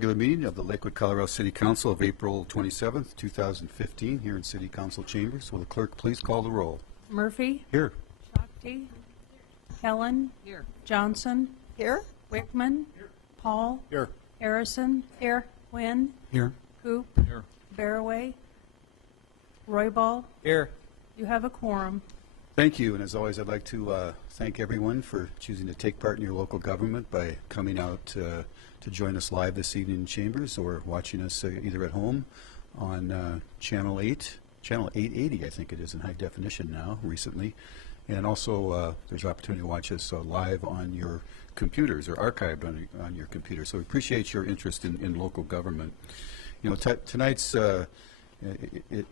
regular meeting of the Lakewood, Colorado City Council of April 27th, 2015, here in City Council chambers. Will the clerk please call the roll? Murphy. Here. Shakti. Helen. Here. Johnson. Here. Wickman. Paul. Here. Harrison. Here. Quinn. Here. Coop. Here. Barraway. Royball. Here. You have a quorum. Thank you, and as always, I'd like to thank everyone for choosing to take part in your local government by coming out to join us live this evening in chambers or watching us either at home on Channel 8, Channel 880, I think it is in high definition now, recently. And also, there's an opportunity to watch us live on your computers or archived on your computer. So we appreciate your interest in local government. You know, tonight's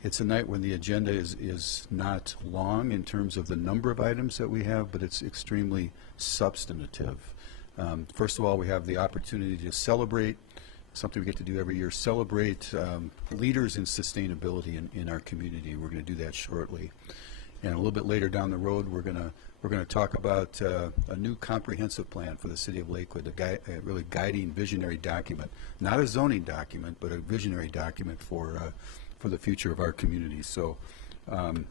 it's a night when the agenda is not long in terms of the number of items that we have, but it's extremely substantive. First of all, we have the opportunity to celebrate something we get to do every year, celebrate leaders in sustainability in our community. We're going to do that shortly. And a little bit later down the road, we're going to talk about a new comprehensive plan for the city of Lakewood, a really guiding visionary document, not a zoning document, but a visionary document for the future of our community. So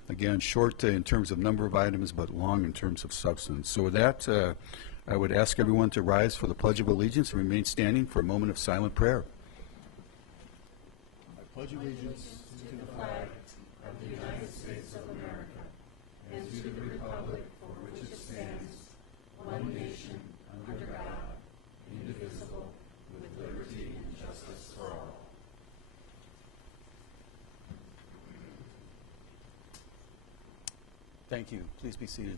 again, short in terms of number of items, but long in terms of substance. So with that, I would ask everyone to rise for the Pledge of Allegiance and remain standing for a moment of silent prayer. I pledge allegiance to the flag of the United States of America and to the republic for which it stands, one nation, under God, indivisible, with liberty and justice for all. Thank you. Please be seated.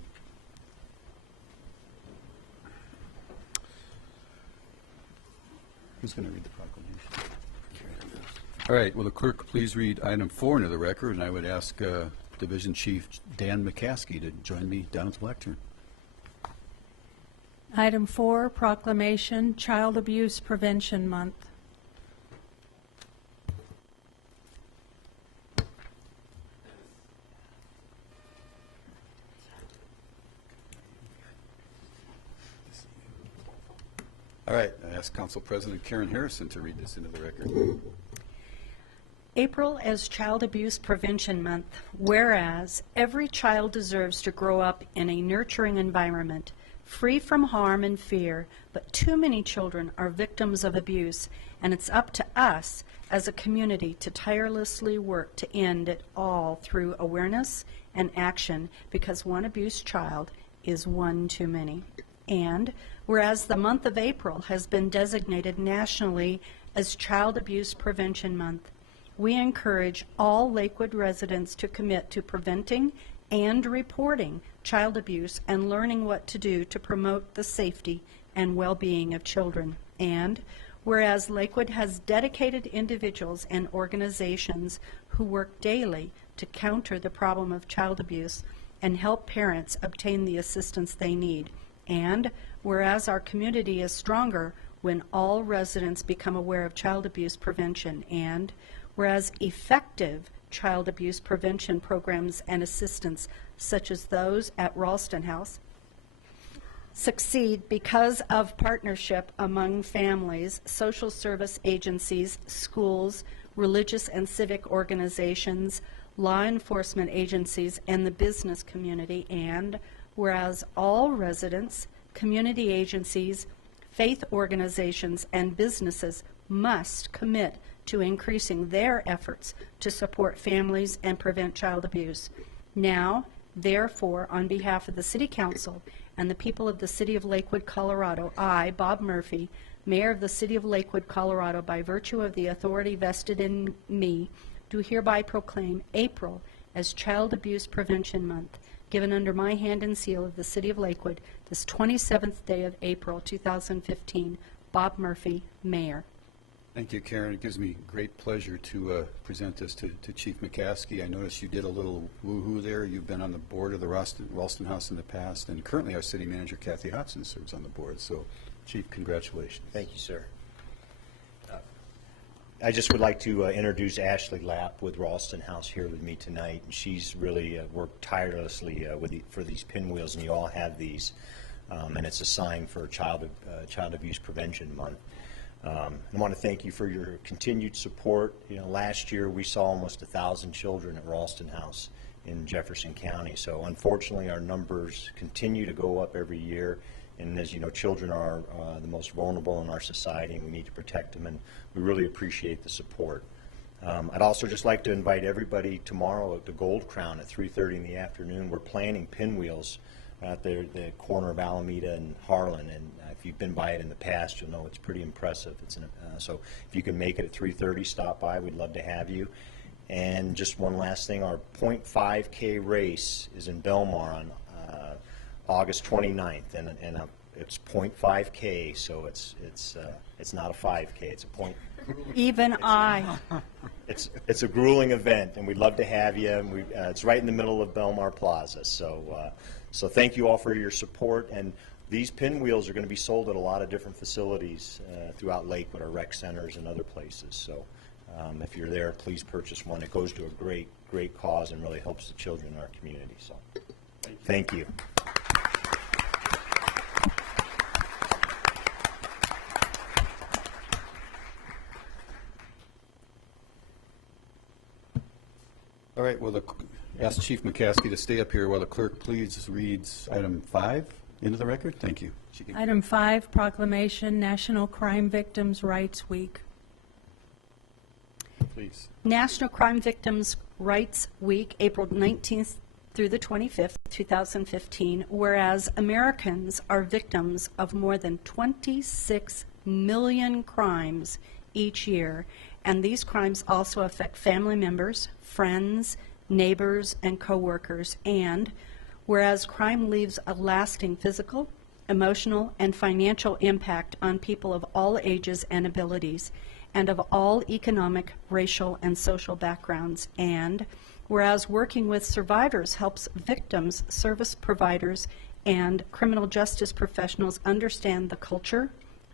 Who's going to read the proclamation? All right. Will the clerk please read item 4 into the record, and I would ask Division Chief Dan McCaskey to join me down at the lectern. Item 4, proclamation, Child Abuse Prevention Month. All right. I ask Council President Karen Harrison to read this into the record. April as Child Abuse Prevention Month, whereas every child deserves to grow up in a nurturing environment, free from harm and fear, but too many children are victims of abuse, and it's up to us as a community to tirelessly work to end it all through awareness and action, because one abused child is one too many. And whereas the month of April has been designated nationally as Child Abuse Prevention Month, we encourage all Lakewood residents to commit to preventing and reporting child abuse and learning what to do to promote the safety and well-being of children. And whereas Lakewood has dedicated individuals and organizations who work daily to counter the problem of child abuse and help parents obtain the assistance they need. And whereas our community is stronger when all residents become aware of child abuse prevention, and whereas effective child abuse prevention programs and assistance, such as those at Ralston House, succeed because of partnership among families, social service agencies, schools, religious and civic organizations, law enforcement agencies, and the business community. And whereas all residents, community agencies, faith organizations, and businesses must commit to increasing their efforts to support families and prevent child abuse. Now, therefore, on behalf of the City Council and the people of the City of Lakewood, Colorado, I, Bob Murphy, Mayor of the City of Lakewood, Colorado, by virtue of the authority vested in me, do hereby proclaim April as Child Abuse Prevention Month, given under my hand and seal of the City of Lakewood, this 27th day of April, 2015. Bob Murphy, Mayor. Thank you, Karen. It gives me great pleasure to present this to Chief McCaskey. I noticed you did a little woo-hoo there. You've been on the board of the Ralston House in the past, and currently our city manager, Kathy Hodson, serves on the board. So, Chief, congratulations. Thank you, sir. I just would like to introduce Ashley Lapp with Ralston House here with me tonight. And she's really worked tirelessly for these pinwheels, and you all have these. And it's a sign for Child Abuse Prevention Month. I want to thank you for your continued support. Last year we saw almost 1,000 children at Ralston House in Jefferson County. So unfortunately, our numbers continue to go up every year. And as you know, children are the most vulnerable in our society, and we need to protect them, and we really appreciate the support. I'd also just like to invite everybody tomorrow at the Gold Crown at 3:30 in the afternoon. We're planting pinwheels at the corner of Alameda and Harlan, and if you've been by it in the past, you'll know it's pretty impressive. So if you can make it at 3:30, stop by. We'd love to have you. And just one last thing, our .5K race is in Belmar on August 29th, and it's .5K, so it's not a 5K. It's a point. Even I. It's a grueling event, and we'd love to have you. And it's right in the middle of Belmar Plaza. So thank you all for your support. And these pinwheels are going to be sold at a lot of different facilities throughout Lakewood, our rec centers and other places. So if you're there, please purchase one. It goes to a great cause and really helps the children in our community. So thank you. All right, well, ask Chief McCaskey to stay up here while the clerk please reads item 5 into the record. Thank you. Item 5, proclamation, National Crime Victims' Rights Week. Please. National Crime Victims' Rights Week, April 19th through the 25th, 2015, whereas Americans are victims of more than 26 million crimes each year, and these crimes also affect family members, friends, neighbors, and coworkers, and whereas crime leaves a lasting physical, emotional, and financial impact on people of all ages and abilities, and of all economic, racial, and social backgrounds, and whereas working with survivors helps victims, service providers, and criminal justice professionals understand the culture,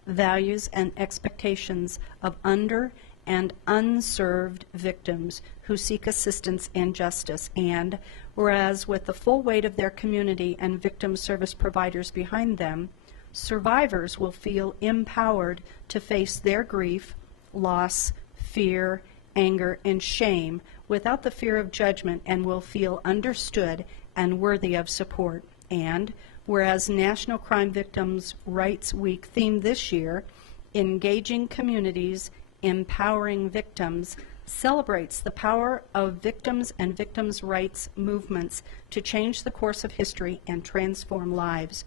values, and expectations of under and unserved victims who seek assistance and justice, and whereas with the full weight of their community and victim service providers behind them, survivors will feel empowered to face their grief, loss, fear, anger, and shame without the fear of judgment, and will feel understood and worthy of support. And whereas National Crime Victims' Rights Week theme this year, Engaging Communities, Empowering Victims, celebrates the power of victims and victims' rights movements to change the course of history and transform lives.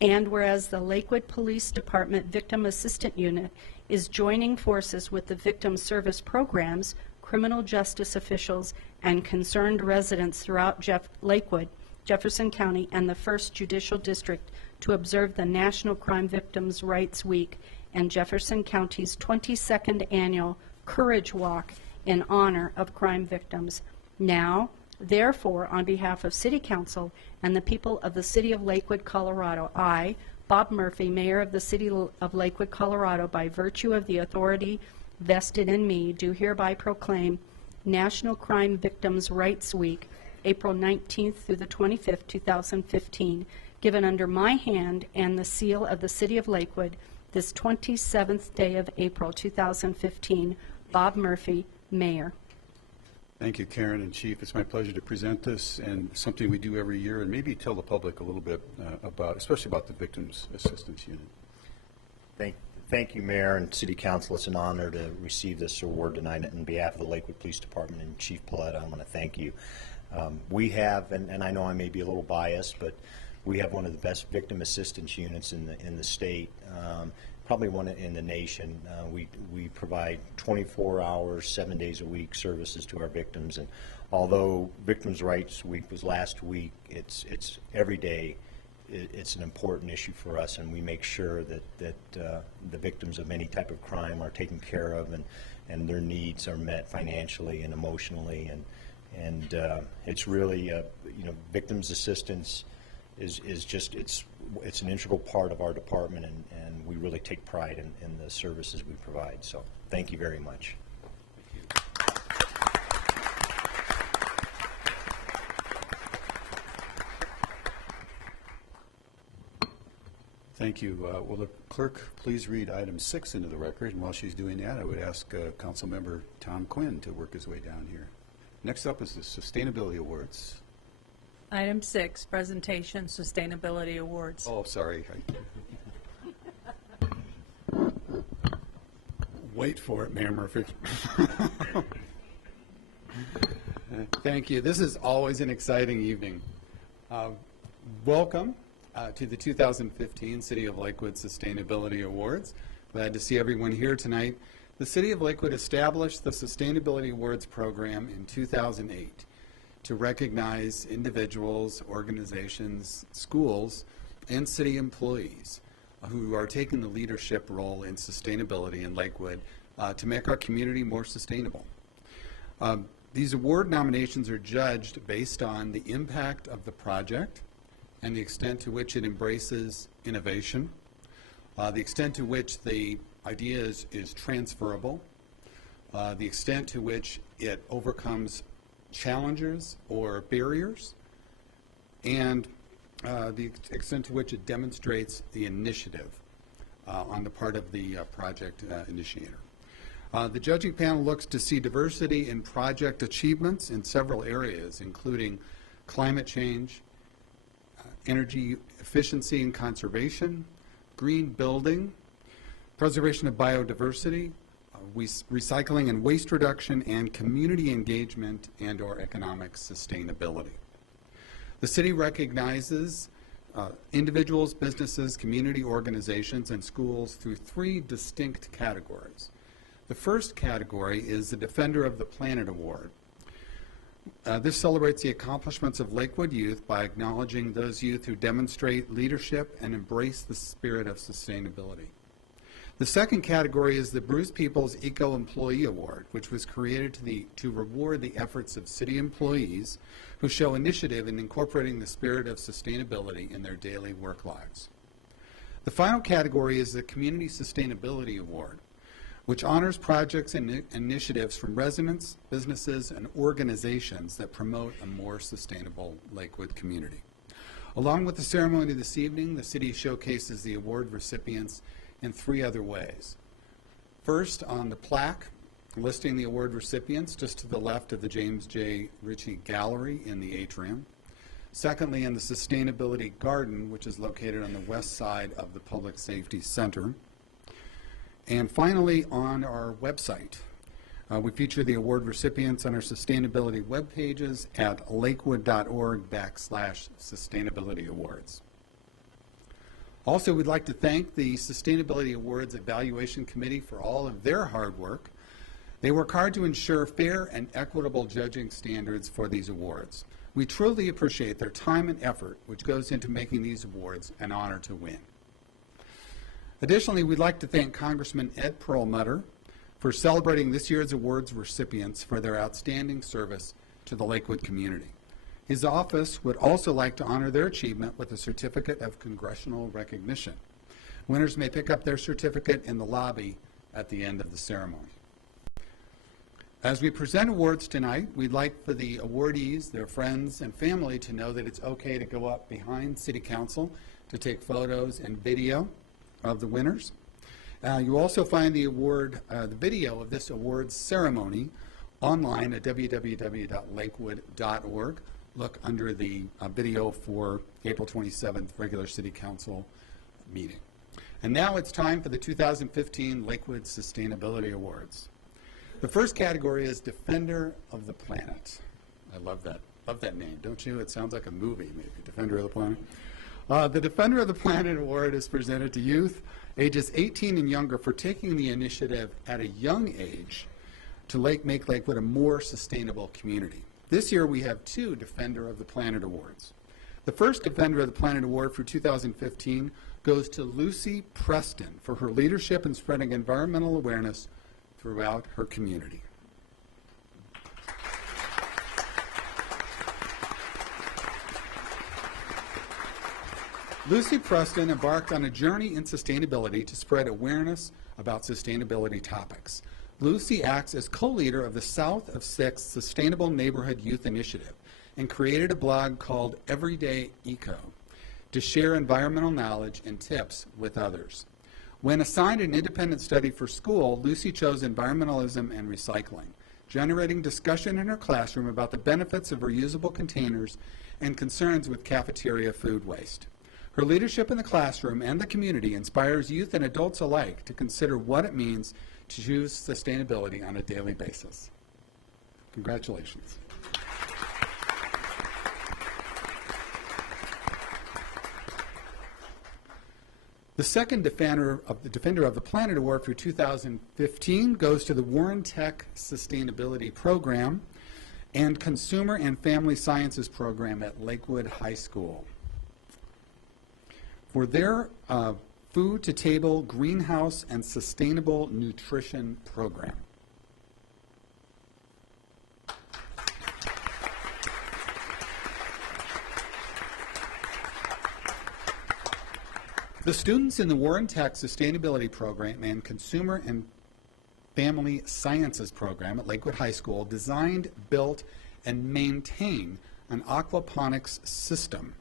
And whereas the Lakewood Police Department Victim Assistant Unit is joining forces with the victim service programs, criminal justice officials, and concerned residents throughout Lakewood, Jefferson County, and the 1st Judicial District to observe the National Crime Victims' Rights Week and Jefferson County's 22nd annual Courage Walk in honor of crime victims. Now, therefore, on behalf of City Council and the people of the City of Lakewood, Colorado, I, Bob Murphy, Mayor of the City of Lakewood, Colorado, by virtue of the authority vested in me, do hereby proclaim National Crime Victims' Rights Week, April 19th through the 25th, 2015, given under my hand and the seal of the City of Lakewood, this 27th day of April 2015, Bob Murphy, Mayor. Thank you, Karen and Chief. It's my pleasure to present this, and something we do every year, and maybe tell the public a little bit about, especially about the Victims Assistance Unit. Thank you, Mayor and City Council. It's an honor to receive this award tonight. On behalf of the Lakewood Police Department and Chief Paletta, I want to thank you. We have, and I know I may be a little biased, but we have one of the best victim assistance units in the state, probably one in the nation. We provide 24 hours, 7 days a week services to our victims, and although Victims' Rights Week was last week, it's every day. It's an important issue for us, and we make sure that the victims of any type of crime are taken care of, and their needs are met financially and emotionally, and it's really victims assistance is just it's an integral part of our department, and we really take pride in the services we provide. So thank you very much. Thank you. Will the clerk please read item 6 into the record? And while she's doing that, I would ask Councilmember Tom Quinn to work his way down here. Next up is the Sustainability Awards. Item 6, presentation, Sustainability Awards. Oh, sorry. Wait for it, Mayor Murphy. Thank you. This is always an exciting evening. Welcome to the 2015 City of Lakewood Sustainability Awards. Glad to see everyone here tonight. The City of Lakewood established the Sustainability Awards program in 2008 to recognize individuals, organizations, schools, and city employees who are taking the leadership role in sustainability in Lakewood to make our community more sustainable. These award nominations are judged based on the impact of the project and the extent to which it embraces innovation, the extent to which the idea is transferable, the extent to which it overcomes challenges or barriers, and the extent to which it demonstrates the initiative on the part of the project initiator. The judging panel looks to see diversity in project achievements in several areas, including climate change, energy efficiency and conservation, green building, preservation of biodiversity, recycling and waste reduction, and community engagement and/or economic sustainability. The city recognizes individuals, businesses, community organizations, and schools through 3 distinct categories. The first category is the Defender of the Planet Award. This celebrates the accomplishments of Lakewood youth by acknowledging those youth who demonstrate leadership and embrace the spirit of sustainability. The second category is the Bruce Peoples Eco Employee Award, which was created to reward the efforts of city employees who show initiative in incorporating the spirit of sustainability in their daily work lives. The final category is the Community Sustainability Award, which honors projects and initiatives from residents, businesses, and organizations that promote a more sustainable Lakewood community. Along with the ceremony this evening, the city showcases the award recipients in 3 other ways. First, on the plaque listing the award recipients just to the left of the James J. Ritchie Gallery in the atrium. Secondly, in the Sustainability Garden, which is located on the west side of the Public Safety Center. And finally, on our website, we feature the award recipients on our sustainability web pages at lakewood.org/sustainability awards. Also, we'd like to thank the Sustainability Awards Evaluation Committee for all of their hard work. They work hard to ensure fair and equitable judging standards for these awards. We truly appreciate their time and effort, which goes into making these awards an honor to win. Additionally, we'd like to thank Congressman Ed Perlmutter for celebrating this year's awards recipients for their outstanding service to the Lakewood community. His office would also like to honor their achievement with a certificate of congressional recognition. Winners may pick up their certificate in the lobby at the end of the ceremony. As we present awards tonight, we'd like for the awardees, their friends, and family to know that it's okay to go up behind City Council to take photos and video of the winners. You also find the video of this awards ceremony online at www.lakewood.org. Look under the video for April 27th regular City Council meeting. And now it's time for the 2015 Lakewood Sustainability Awards. The first category is Defender of the Planet. I love that name, don't you? It sounds like a movie, maybe, Defender of the Planet. The Defender of the Planet Award is presented to youth ages 18 and younger for taking the initiative at a young age to make Lakewood a more sustainable community. This year we have 2 Defender of the Planet Awards. The first Defender of the Planet Award for 2015 goes to Lucy Preston for her leadership in spreading environmental awareness throughout her community. Lucy Preston embarked on a journey in sustainability to spread awareness about sustainability topics. Lucy acts as co-leader of the South of Six Sustainable Neighborhood Youth Initiative and created a blog called Everyday Eco to share environmental knowledge and tips with others. When assigned an independent study for school, Lucy chose environmentalism and recycling, generating discussion in her classroom about the benefits of reusable containers and concerns with cafeteria food waste. Her leadership in the classroom and the community inspires youth and adults alike to consider what it means to choose sustainability on a daily basis. Congratulations. The second Defender of the Planet Award for 2015 goes to the Warren Tech Sustainability Program and Consumer and Family Sciences Program at Lakewood High School for their food-to-table greenhouse and sustainable nutrition program. The students in the Warren Tech Sustainability Program and Consumer and Family Sciences Program at Lakewood High School designed, built, and maintain an aquaponics system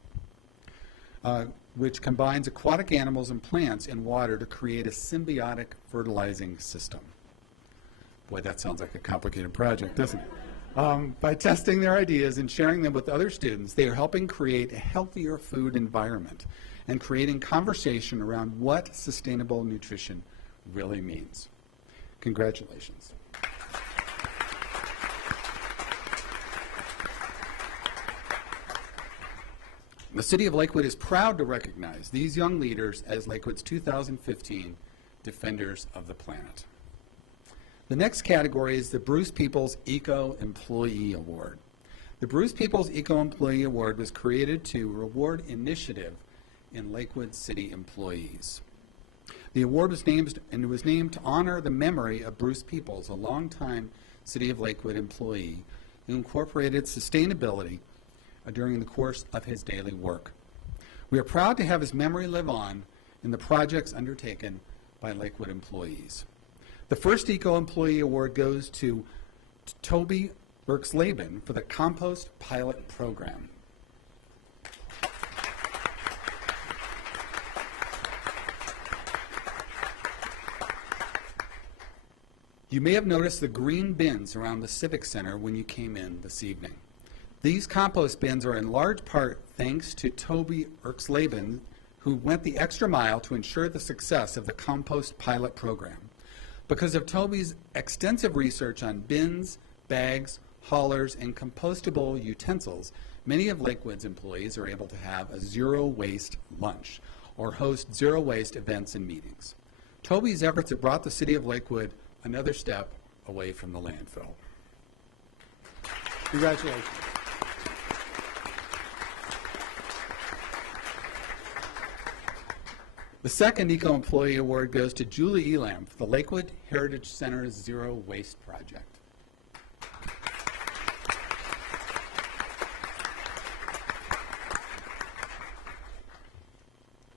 which combines aquatic animals and plants in water to create a symbiotic fertilizing system. Boy, that sounds like a complicated project, doesn't it? By testing their ideas and sharing them with other students, they are helping create a healthier food environment and creating conversation around what sustainable nutrition really means. Congratulations. The City of Lakewood is proud to recognize these young leaders as Lakewood's 2015 Defenders of the Planet. The next category is the Bruce Peoples Eco Employee Award. The Bruce Peoples Eco Employee Award was created to reward initiative in Lakewood City employees. The award was named to honor the memory of Bruce Peoples, a longtime City of Lakewood employee who incorporated sustainability during the course of his daily work. We are proud to have his memory live on in the projects undertaken by Lakewood employees. The first Eco Employee Award goes to Toby Burks-Laban for the Compost Pilot Program. You may have noticed the green bins around the Civic Center when you came in this evening. These compost bins are in large part thanks to Toby Burks-Laban, who went the extra mile to ensure the success of the Compost Pilot Program. Because of Toby's extensive research on bins, bags, haulers, and compostable utensils, many of Lakewood's employees are able to have a zero-waste lunch or host zero-waste events and meetings. Toby's efforts have brought the City of Lakewood another step away from the landfill. Congratulations. The second Eco Employee Award goes to Julie Elam for the Lakewood Heritage Center's Zero Waste Project.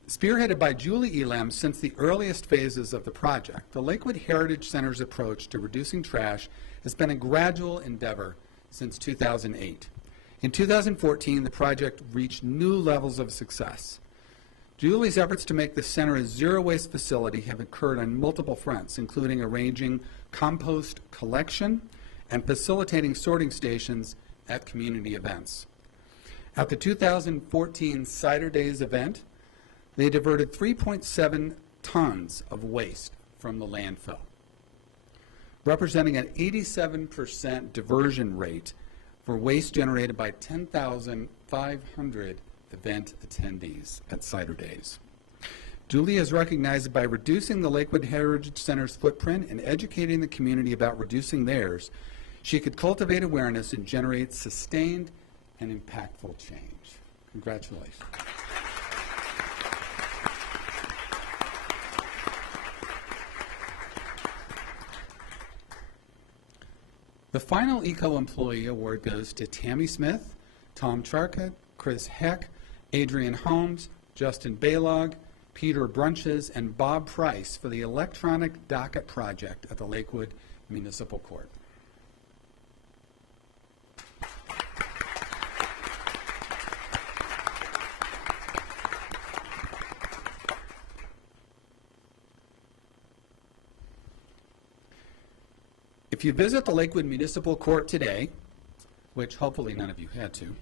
Spearheaded by Julie Elam since the earliest phases of the project, the Lakewood Heritage Center's approach to reducing trash has been a gradual endeavor since 2008. In 2014, the project reached new levels of success. Julie's efforts to make the center a zero-waste facility have occurred on multiple fronts, including arranging compost collection and facilitating sorting stations at community events. At the 2014 Cider Days event, they diverted 3.7 tons of waste from the landfill, representing an 87% diversion rate for waste generated by 10,500 event attendees at Cider Days. Julie is recognized by reducing the Lakewood Heritage Center's footprint and educating the community about reducing theirs. She could cultivate awareness and generate sustained and impactful change. Congratulations. The final Eco Employee Award goes to Tammy Smith, Tom Charkett, Chris Heck, Adrian Holmes, Justin Baylog, Peter Brunches, and Bob Price for the electronic docket project at the Lakewood Municipal Court. If you visit the Lakewood Municipal Court today, which hopefully none of you had to,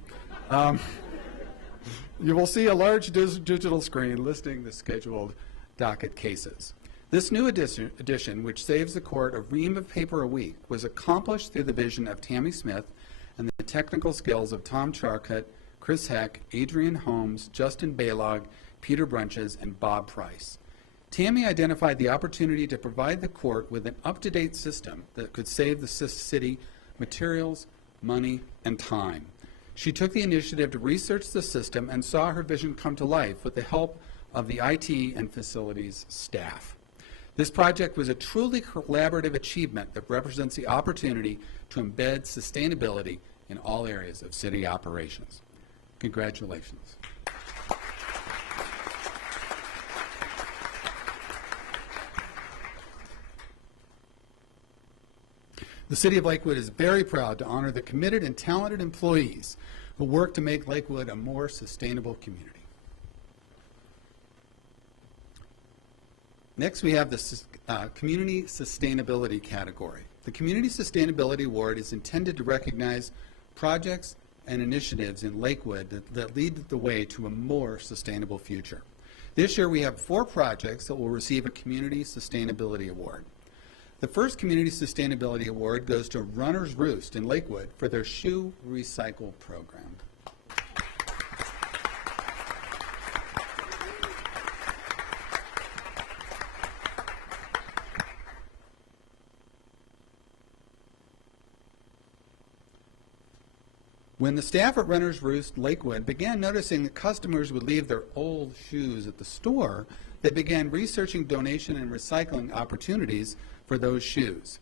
you will see a large digital screen listing the scheduled docket cases. This new addition, which saves the court a ream of paper a week, was accomplished through the vision of Tammy Smith and the technical skills of Tom Charcutt, Chris Heck, Adrian Holmes, Justin Baylog, Peter Brunches, and Bob Price. Tammy identified the opportunity to provide the court with an up-to-date system that could save the city materials, money, and time. She took the initiative to research the system and saw her vision come to life with the help of the IT and facilities staff. This project was a truly collaborative achievement that represents the opportunity to embed sustainability in all areas of city operations. Congratulations. The City of Lakewood is very proud to honor the committed and talented employees who work to make Lakewood a more sustainable community. Next, we have the Community Sustainability category. The Community Sustainability Award is intended to recognize projects and initiatives in Lakewood that lead the way to a more sustainable future. This year, we have 4 projects that will receive a Community Sustainability Award. The first Community Sustainability Award goes to Runner's Roost in Lakewood for their shoe recycle program. When the staff at Runner's Roost Lakewood began noticing that customers would leave their old shoes at the store, they began researching donation and recycling opportunities for those shoes.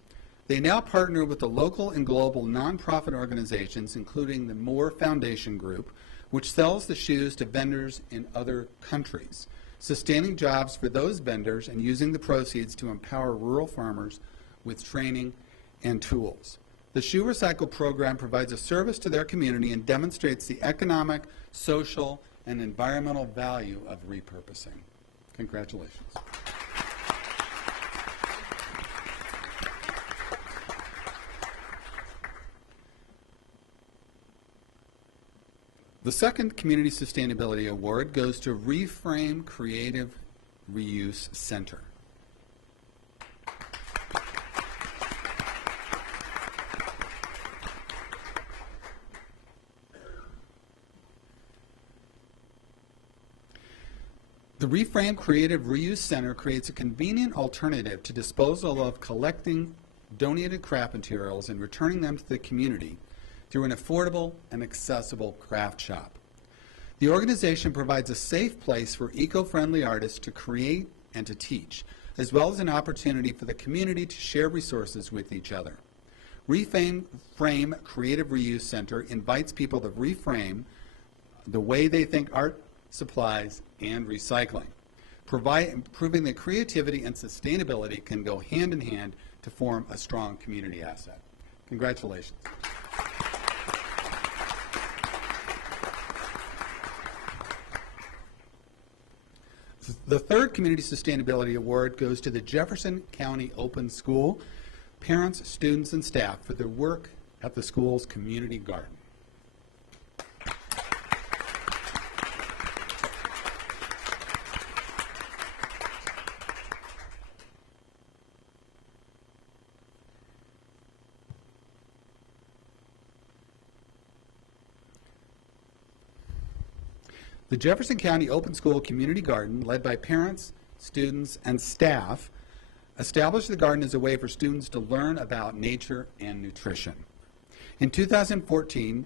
They now partner with the local and global nonprofit organizations, including the Moore Foundation Group, which sells the shoes to vendors in other countries, sustaining jobs for those vendors and using the proceeds to empower rural farmers with training and tools. The Shoe Recycle program provides a service to their community and demonstrates the economic, social, and environmental value of repurposing. Congratulations. The second Community Sustainability Award goes to Reframe Creative Reuse Center. The Reframe Creative Reuse Center creates a convenient alternative to disposal of collecting donated craft materials and returning them to the community through an affordable and accessible craft shop. The organization provides a safe place for eco-friendly artists to create and to teach, as well as an opportunity for the community to share resources with each other. Reframe Creative Reuse Center invites people to reframe the way they think art, supplies, and recycling, proving that creativity and sustainability can go hand in hand to form a strong community asset. Congratulations. The third Community Sustainability Award goes to the Jefferson County Open School parents, students, and staff for their work at the school's community garden. The Jefferson County Open School Community Garden, led by parents, students, and staff, established the garden as a way for students to learn about nature and nutrition. In 2014,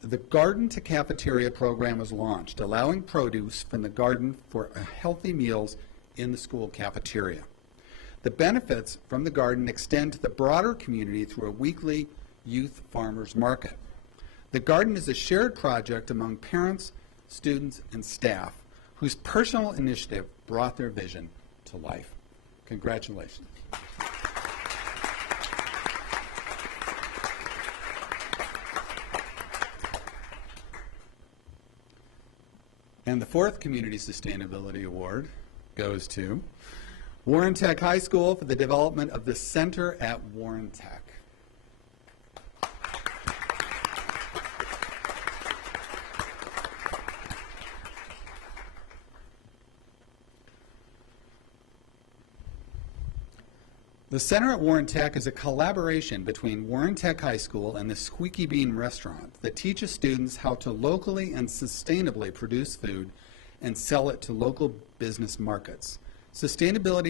the Garden to Cafeteria program was launched, allowing produce from the garden for healthy meals in the school cafeteria. The benefits from the garden extend to the broader community through a weekly youth farmers market. The garden is a shared project among parents, students, and staff whose personal initiative brought their vision to life. Congratulations. And the fourth Community Sustainability Award goes to Warren Tech High School for the development of the Center at Warren Tech. The Center at Warren Tech is a collaboration between Warren Tech High School and the Squeaky Bean Restaurant that teaches students how to locally and sustainably produce food and sell it to local business markets. Sustainable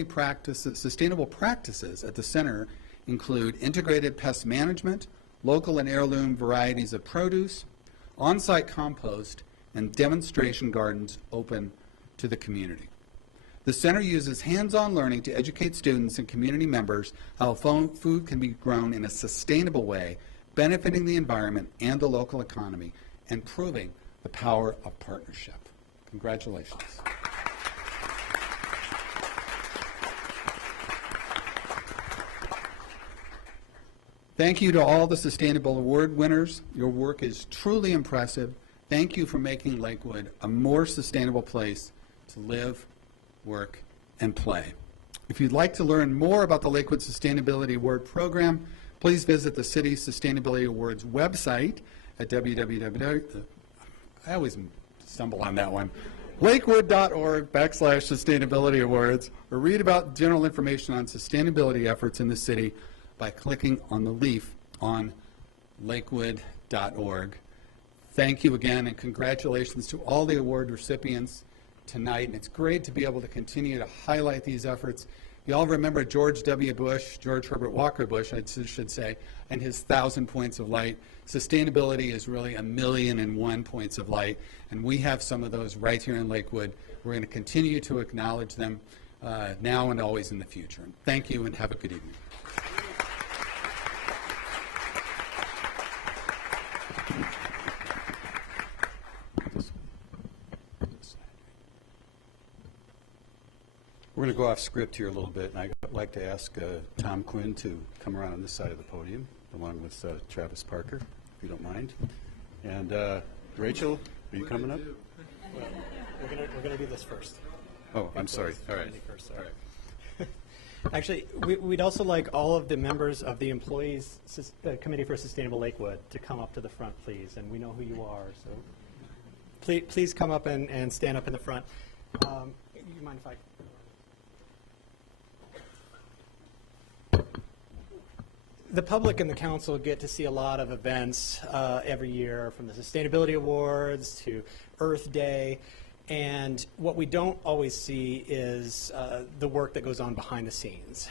practices at the center include integrated pest management, local and heirloom varieties of produce, on-site compost, and demonstration gardens open to the community. The center uses hands-on learning to educate students and community members how food can be grown in a sustainable way, benefiting the environment and the local economy, and proving the power of partnership. Congratulations. Thank you to all the Sustainable Award winners. Your work is truly impressive. Thank you for making Lakewood a more sustainable place to live, work, and play. If you'd like to learn more about the Lakewood Sustainability Award Program, please visit the City's Sustainability Awards website at I always stumble on that one, lakewood.org/sustainability awards, or read about general information on sustainability efforts in the city by clicking on the leaf on lakewood.org. Thank you again, and congratulations to all the award recipients tonight. And it's great to be able to continue to highlight these efforts. You all remember George W. Bush, George Herbert Walker Bush, I should say, and his 1,000 points of light. Sustainability is really 1,000,001 points of light, and we have some of those right here in Lakewood. We're going to continue to acknowledge them now and always in the future. And thank you, and have a good evening. We're going to go off script here a little bit, and I'd like to ask Tom Quinn to come around on this side of the podium, along with Travis Parker, if you don't mind. And Rachel, are you coming up? We're gonna do this first. Oh, I'm sorry. All right. First, all right. Actually, we'd also like all of the members of the Employees Committee for Sustainable Lakewood to come up to the front, please. And we know who you are, so please come up and stand up in the front. You mind if I? The public and the council get to see a lot of events every year, from the Sustainability Awards to Earth Day, and what we don't always see is the work that goes on behind the scenes.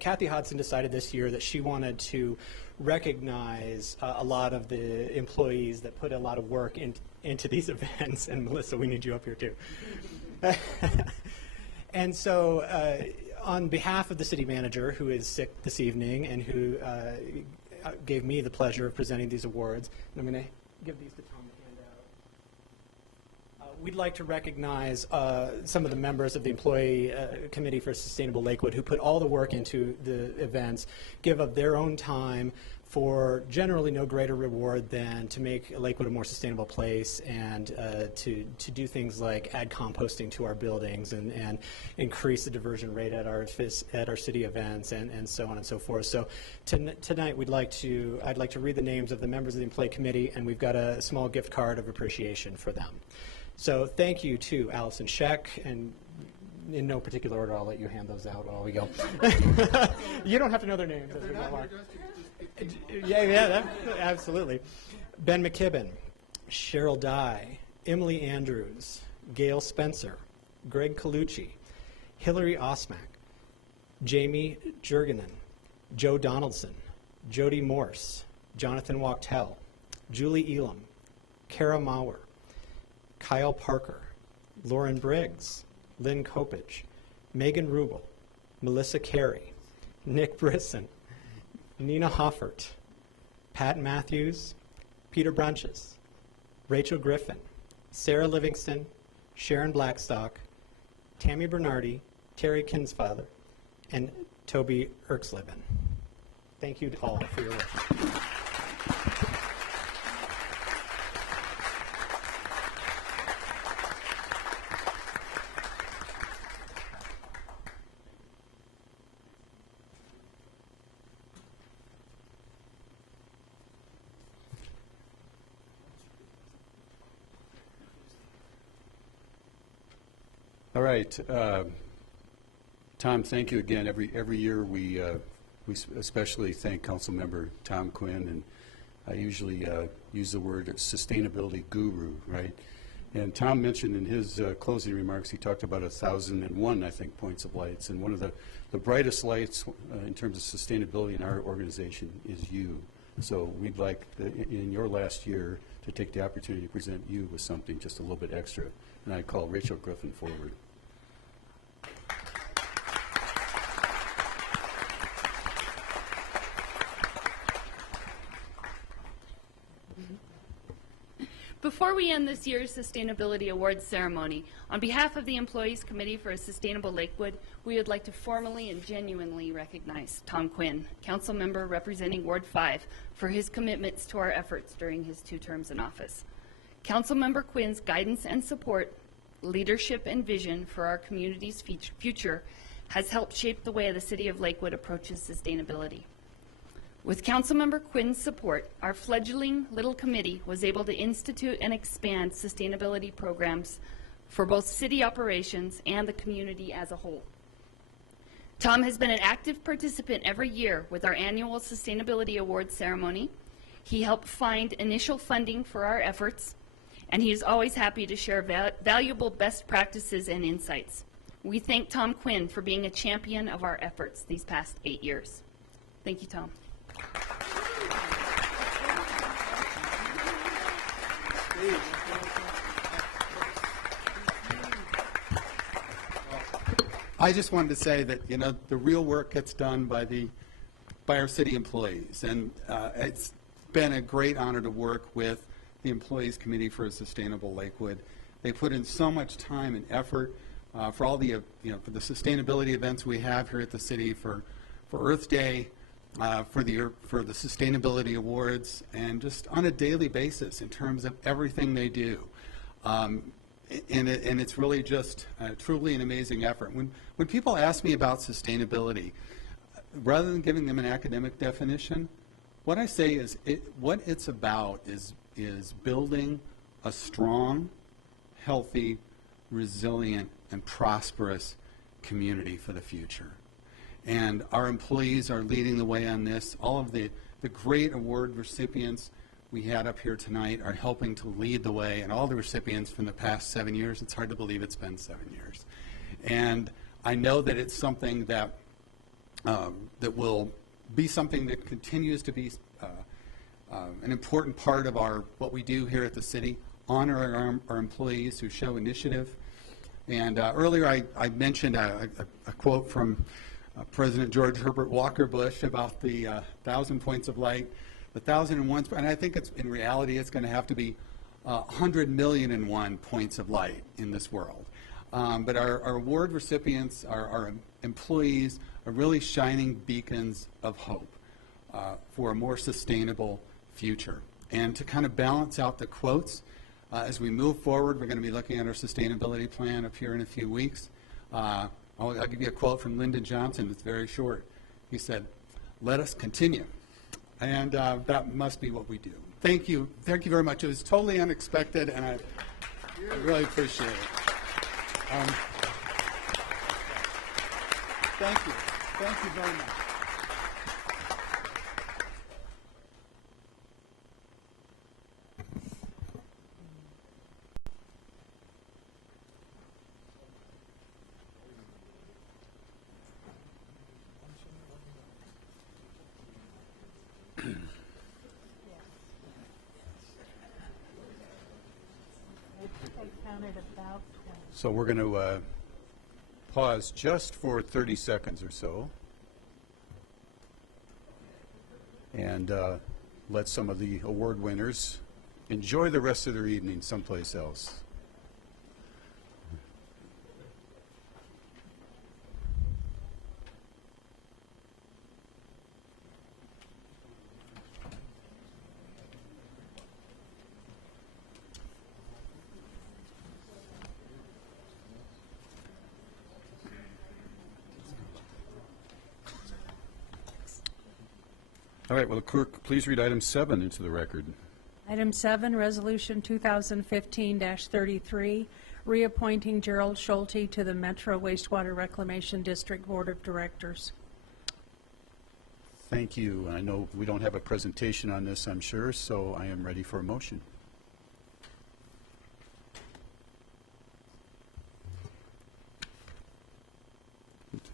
Kathy Hodson decided this year that she wanted to recognize a lot of the employees that put a lot of work into these events, and Melissa, we need you up here too. And so on behalf of the city manager, who is sick this evening and who gave me the pleasure of presenting these awards, and I'm going to give these to Tom to hand out. We'd like to recognize some of the members of the Employee Committee for Sustainable Lakewood who put all the work into the events, give of their own time for generally no greater reward than to make Lakewood a more sustainable place, and to do things like add composting to our buildings and increase the diversion rate at our city events, and so on and so forth. So tonight I'd like to read the names of the members of the Employee Committee, and we've got a small gift card of appreciation for them. So thank you to Allison Scheck, and in no particular order, I'll let you hand those out while we go. You don't have to know their names. As we go along. Yeah, absolutely. Ben McKibben, Cheryl Dye, Emily Andrews, Gail Spencer, Greg Colucci, Hillary Osmack, Jamie Jurgenin, Joe Donaldson, Jody Morse, Jonathan Wachtel, Julie Elam, Kara Mauer, Kyle Parker, Lauren Briggs, Lynn Kopich, Megan Rubel, Melissa Carey, Nick Brisson, Nina Hoffert, Pat Matthews, Peter Brunches, Rachel Griffin, Sarah Livingston, Sharon Blackstock, Tammy Bernardi, Terry Kinsfather, and Toby Erksleben. Thank you to all for your work. All right. Tom, thank you again. Every year we especially thank Councilmember Tom Quinn, and I usually use the word sustainability guru, right? And Tom mentioned in his closing remarks, he talked about 1,001, I think, points of lights. And one of the brightest lights in terms of sustainability in our organization is you. So we'd like, in your last year, to take the opportunity to present you with something just a little bit extra. And I call Rachel Griffin forward. Before we end this year's Sustainability Awards ceremony, on behalf of the Employees Committee for a Sustainable Lakewood, we would like to formally and genuinely recognize Tom Quinn, council member representing Ward 5, for his commitments to our efforts during his 2 terms in office. Councilmember Quinn's guidance and support, leadership and vision for our community's future has helped shape the way the City of Lakewood approaches sustainability. With Councilmember Quinn's support, our fledgling little committee was able to institute and expand sustainability programs for both city operations and the community as a whole. Tom has been an active participant every year with our annual Sustainability Awards ceremony. He helped find initial funding for our efforts, and he is always happy to share valuable best practices and insights. We thank Tom Quinn for being a champion of our efforts these past 8 years. Thank you, Tom. I just wanted to say that, you know, the real work gets done by our city employees, and it's been a great honor to work with the Employees Committee for a Sustainable Lakewood. They put in so much time and effort for all the, for the sustainability events we have here at the city, for Earth Day, for the Sustainability Awards, and just on a daily basis in terms of everything they do. And it's really just truly an amazing effort. When people ask me about sustainability, rather than giving them an academic definition, what I say is what it's about is building a strong, healthy, resilient, and prosperous community for the future. And our employees are leading the way on this. All of the great award recipients we had up here tonight are helping to lead the way, and all the recipients from the past 7 years. It's hard to believe it's been 7 years. And I know that it's something that that will be something that continues to be an important part of what we do here at the city, honor our employees who show initiative. And earlier I mentioned a quote from President George Herbert Walker Bush about the 1,000 points of light, the 1,001, and I think in reality it's going to have to be 100,000,001 points of light in this world. But our award recipients, our employees, are really shining beacons of hope for a more sustainable future. And to kind of balance out the quotes, as we move forward, we're going to be looking at our sustainability plan up here in a few weeks. I'll give you a quote from Lyndon Johnson. It's very short. He said, "Let us continue." And that must be what we do. Thank you. Thank you very much. It was totally unexpected, and I really appreciate it. Thank you. Thank you very much. So we're going to pause just for 30 seconds or so and let some of the award winners enjoy the rest of their evening someplace else. All right, well, clerk, please read item 7 into the record. Item 7, Resolution 2015-33, reappointing Gerald Schulte to the Metro Wastewater Reclamation District Board of Directors. Thank you. I know we don't have a presentation on this, I'm sure, so I am ready for a motion.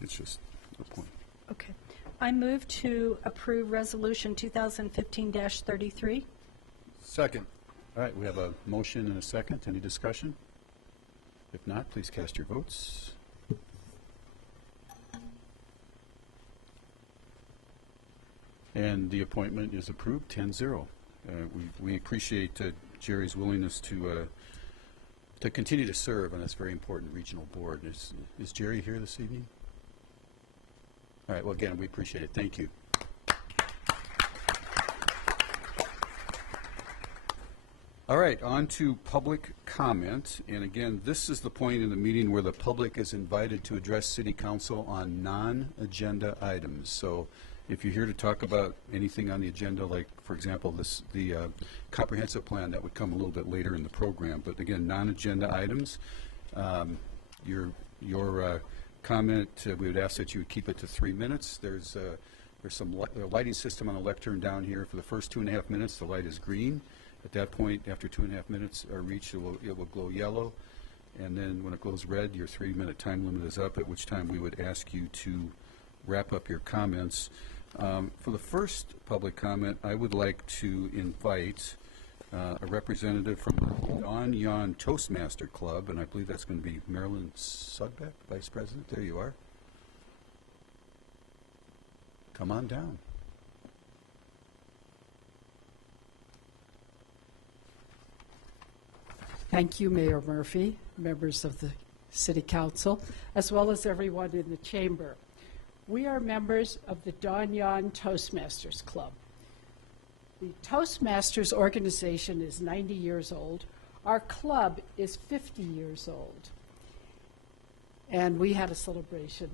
It's just a point. Okay. I move to approve Resolution 2015-33. Second. All right, we have a motion and a second. Any discussion? If not, please cast your votes. And the appointment is approved, 10-0. We appreciate Jerry's willingness to continue to serve on this very important regional board. Is Jerry here this evening? All right, well, again, we appreciate it. Thank you. All right, on to public comment. And again, this is the point in the meeting where the public is invited to address City Council on non-agenda items. So if you're here to talk about anything on the agenda, like, for example, the comprehensive plan, that would come a little bit later in the program. But again, non-agenda items, your comment, we would ask that you would keep it to 3 minutes. There's some lighting system on the lectern down here. For the first 2.5 minutes, the light is green. At that point, after 2.5 minutes are reached, it will glow yellow. And then when it glows red, your 3-minute time limit is up, at which time we would ask you to wrap up your comments. For the first public comment, I would like to invite a representative from the Don Yon Toastmaster Club, and I believe that's going to be Marilyn Sudbeck, Vice President. There you are. Come on down. Thank you, Mayor Murphy, members of the City Council, as well as everyone in the chamber. We are members of the Don Yon Toastmasters Club. The Toastmasters organization is 90 years old. Our club is 50 years old. And we had a celebration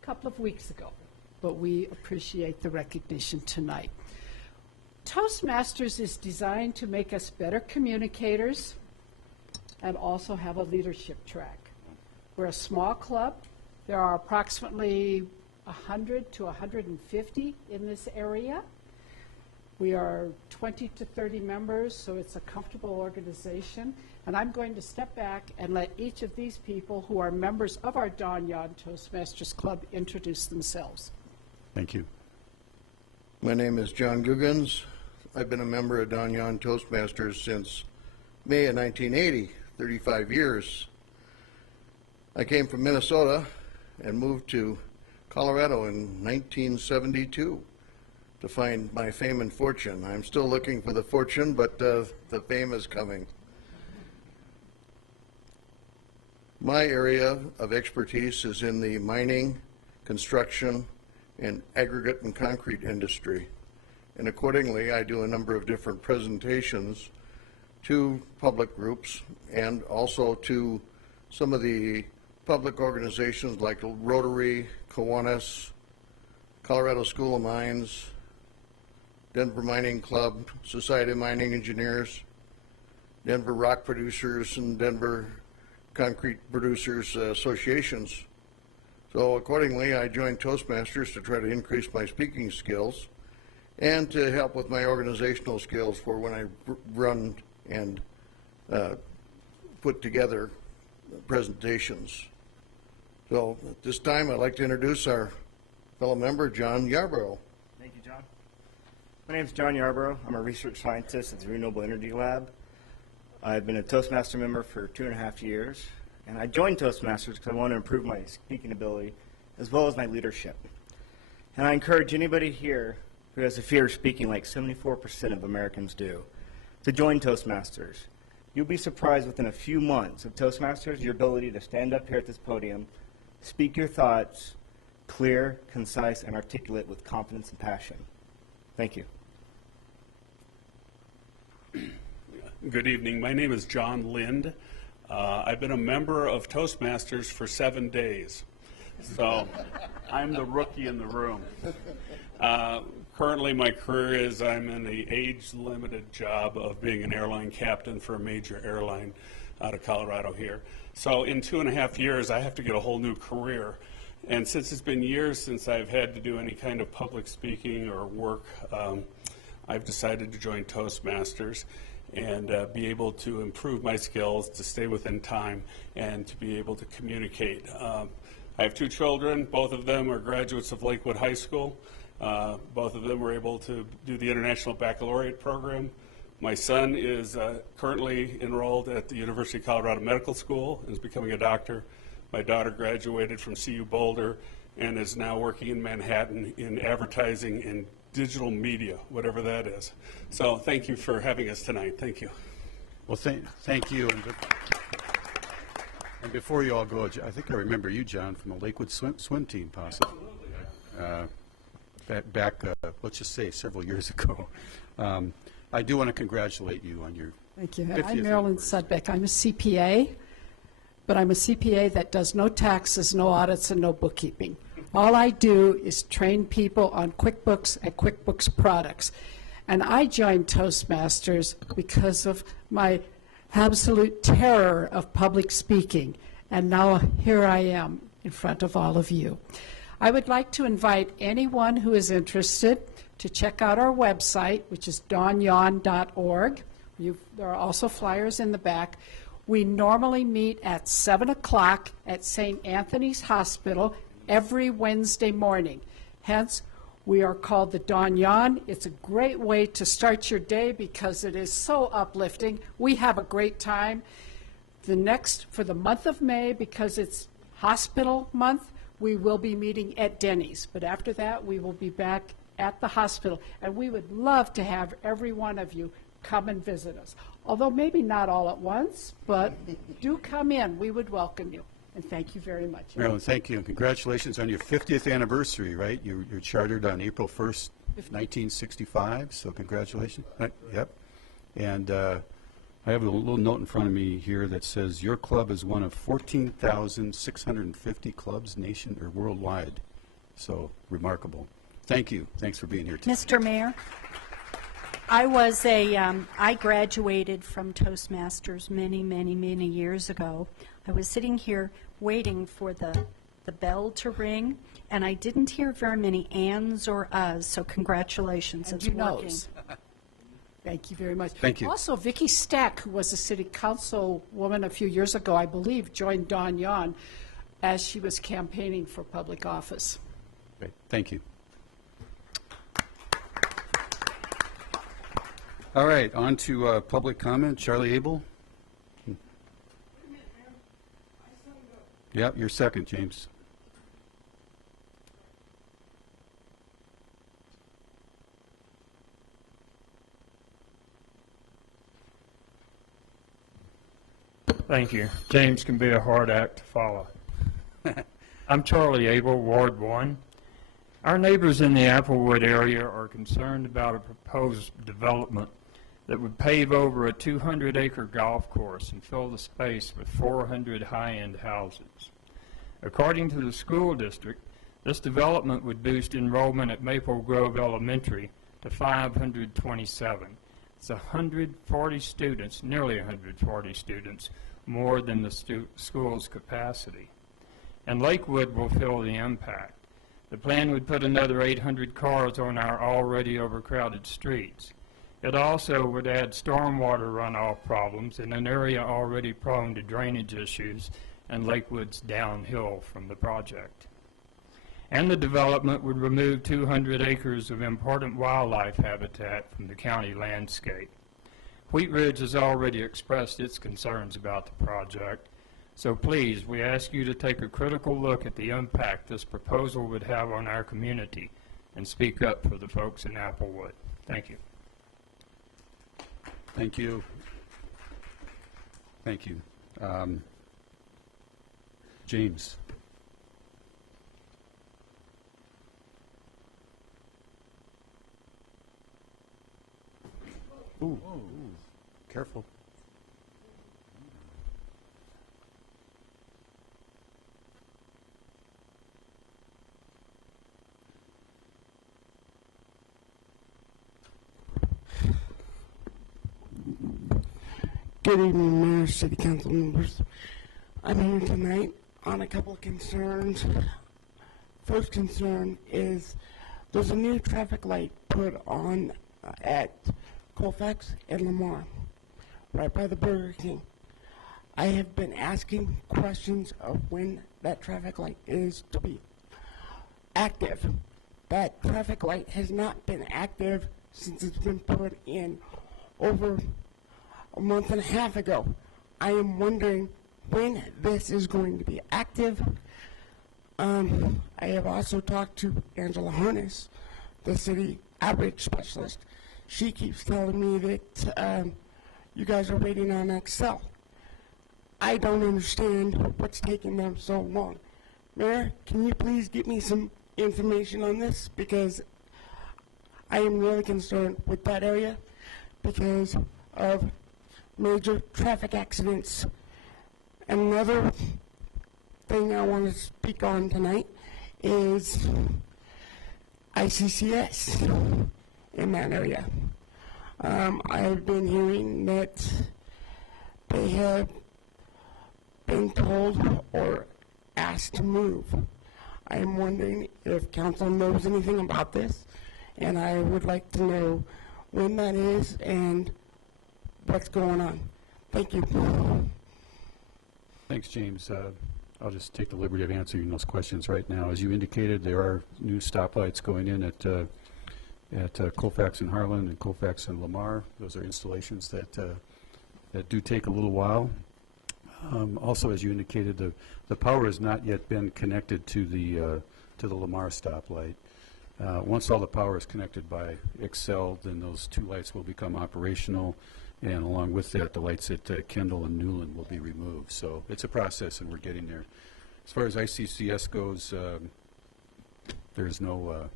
a couple of weeks ago, but we appreciate the recognition tonight. Toastmasters is designed to make us better communicators and also have a leadership track. We're a small club. There are approximately 100 to 150 in this area. We are 20 to 30 members, so it's a comfortable organization. And I'm going to step back and let each of these people who are members of our Don Yon Toastmasters Club introduce themselves. Thank you. My name is John Guggins. I've been a member of Don Yon Toastmasters since May of 1980, 35 years. I came from Minnesota and moved to Colorado in 1972 to find my fame and fortune. I'm still looking for the fortune, but the fame is coming. My area of expertise is in the mining, construction, and aggregate and concrete industry. And accordingly, I do a number of different presentations to public groups and also to some of the public organizations like Rotary, Kiwanis, Colorado School of Mines, Denver Mining Club, Society of Mining Engineers, Denver Rock Producers, and Denver Concrete Producers Associations. So accordingly, I joined Toastmasters to try to increase my speaking skills and to help with my organizational skills for when I run and put together presentations. So at this time, I'd like to introduce our fellow member, John Yarborough. Thank you, John. My name is John Yarborough. I'm a research scientist at the Renewable Energy Lab. I've been a Toastmaster member for 2.5 years, and I joined Toastmasters because I want to improve my speaking ability as well as my leadership. And I encourage anybody here who has a fear of speaking, like 74% of Americans do, to join Toastmasters. You'll be surprised within a few months of Toastmasters, your ability to stand up here at this podium, speak your thoughts, clear, concise, and articulate with confidence and passion. Thank you. Good evening. My name is John Lind. I've been a member of Toastmasters for 7 days, so I'm the rookie in the room. Currently, my career is I'm in the age-limited job of being an airline captain for a major airline. out of Colorado here. So in 2.5 years, I have to get a whole new career. And since it's been years since I've had to do any kind of public speaking or work, I've decided to join Toastmasters and be able to improve my skills, to stay within time, and to be able to communicate. I have 2 children. Both of them are graduates of Lakewood High School. Both of them were able to do the International Baccalaureate program. My son is currently enrolled at the University of Colorado Medical School and is becoming a doctor. My daughter graduated from CU Boulder and is now working in Manhattan in advertising and digital media, whatever that is. So thank you for having us tonight. Thank you. Well, thank you. And before you all go, I think I remember you, John, from the Lakewood swim team, possibly. Back, let's just say, several years ago. I do want to congratulate you on your Thank you. 50th I'm Marilyn Sudbeck. I'm a CPA, but I'm a CPA that does no taxes, no audits, and no bookkeeping. All I do is train people on QuickBooks and QuickBooks products. And I joined Toastmasters because of my absolute terror of public speaking. And now here I am in front of all of you. I would like to invite anyone who is interested to check out our website, which is donyon.org. There are also flyers in the back. We normally meet at 7 o'clock at St. Anthony's Hospital every Wednesday morning. Hence, we are called the Don Yon. It's a great way to start your day because it is so uplifting. We have a great time. For the month of May, because it's hospital month, we will be meeting at Denny's. But after that, we will be back at the hospital. And we would love to have every one of you come and visit us. Although maybe not all at once, but do come in. We would welcome you. And thank you very much. Marilyn, thank you, and congratulations on your 50th anniversary, right? You're chartered on April 1st, 1965, so congratulations. Yep. And I have a little note in front of me here that says your club is one of 14,650 clubs worldwide. So remarkable. Thank you. Thanks for being here today. Mr. Mayor, I graduated from Toastmasters many, many, many years ago. I was sitting here waiting for the bell to ring, and I didn't hear very many ands or uhs, so congratulations. And It's you working. knows. Thank you very much. Thank you. Also, Vicki Stack, who was a city council woman a few years ago, I believe, joined Don Yon as she was campaigning for public office. Great. Thank you. All right, on to public comment. Charlie Abel? Yep, you're second, James. Thank you. James can be a hard act to follow. I'm Charlie Abel, Ward 1. Our neighbors in the Applewood area are concerned about a proposed development that would pave over a 200-acre golf course and fill the space with 400 high-end houses. According to the school district, this development would boost enrollment at Maple Grove Elementary to 527. It's 140 students, nearly 140 students, more than the school's capacity. And Lakewood will feel the impact. The plan would put another 800 cars on our already overcrowded streets. It also would add stormwater runoff problems in an area already prone to drainage issues, and Lakewood's downhill from the project. And the development would remove 200 acres of important wildlife habitat from the county landscape. Wheat Ridge has already expressed its concerns about the project, so please, we ask you to take a critical look at the impact this proposal would have on our community and speak up for the folks in Applewood. Thank you. Thank you. Thank you. James. Ooh, careful. Good evening, Mayor, City Council members. I'm here tonight on a couple of concerns. First concern is there's a new traffic light put on at Colfax and Lamar, right by the Burger King. I have been asking questions of when that traffic light is to be active. That traffic light has not been active since it's been put in over a month and a half ago. I am wondering when this is going to be active. I have also talked to Angela Harness, the city outreach specialist. She keeps telling me that you guys are waiting on Excel. I don't understand what's taking them so long. Mayor, can you please get me some information on this? Because I am really concerned with that area because of major traffic accidents. Another thing I want to speak on tonight is ICCS in that area. I've been hearing that they have been told or asked to move. I'm wondering if council knows anything about this, and I would like to know when that is and what's going on. Thank you. Thanks, James. I'll just take the liberty of answering those questions right now. As you indicated, there are new stoplights going in at Colfax and Harlan and Colfax and Lamar. Those are installations that do take a little while. Also, as you indicated, the power has not yet been connected to the Lamar stoplight. Once all the power is connected by Excel, then those two lights will become operational, and along with that, the lights at Kendall and Newland will be removed. So it's a process, and we're getting there. As far as ICCS goes, there's no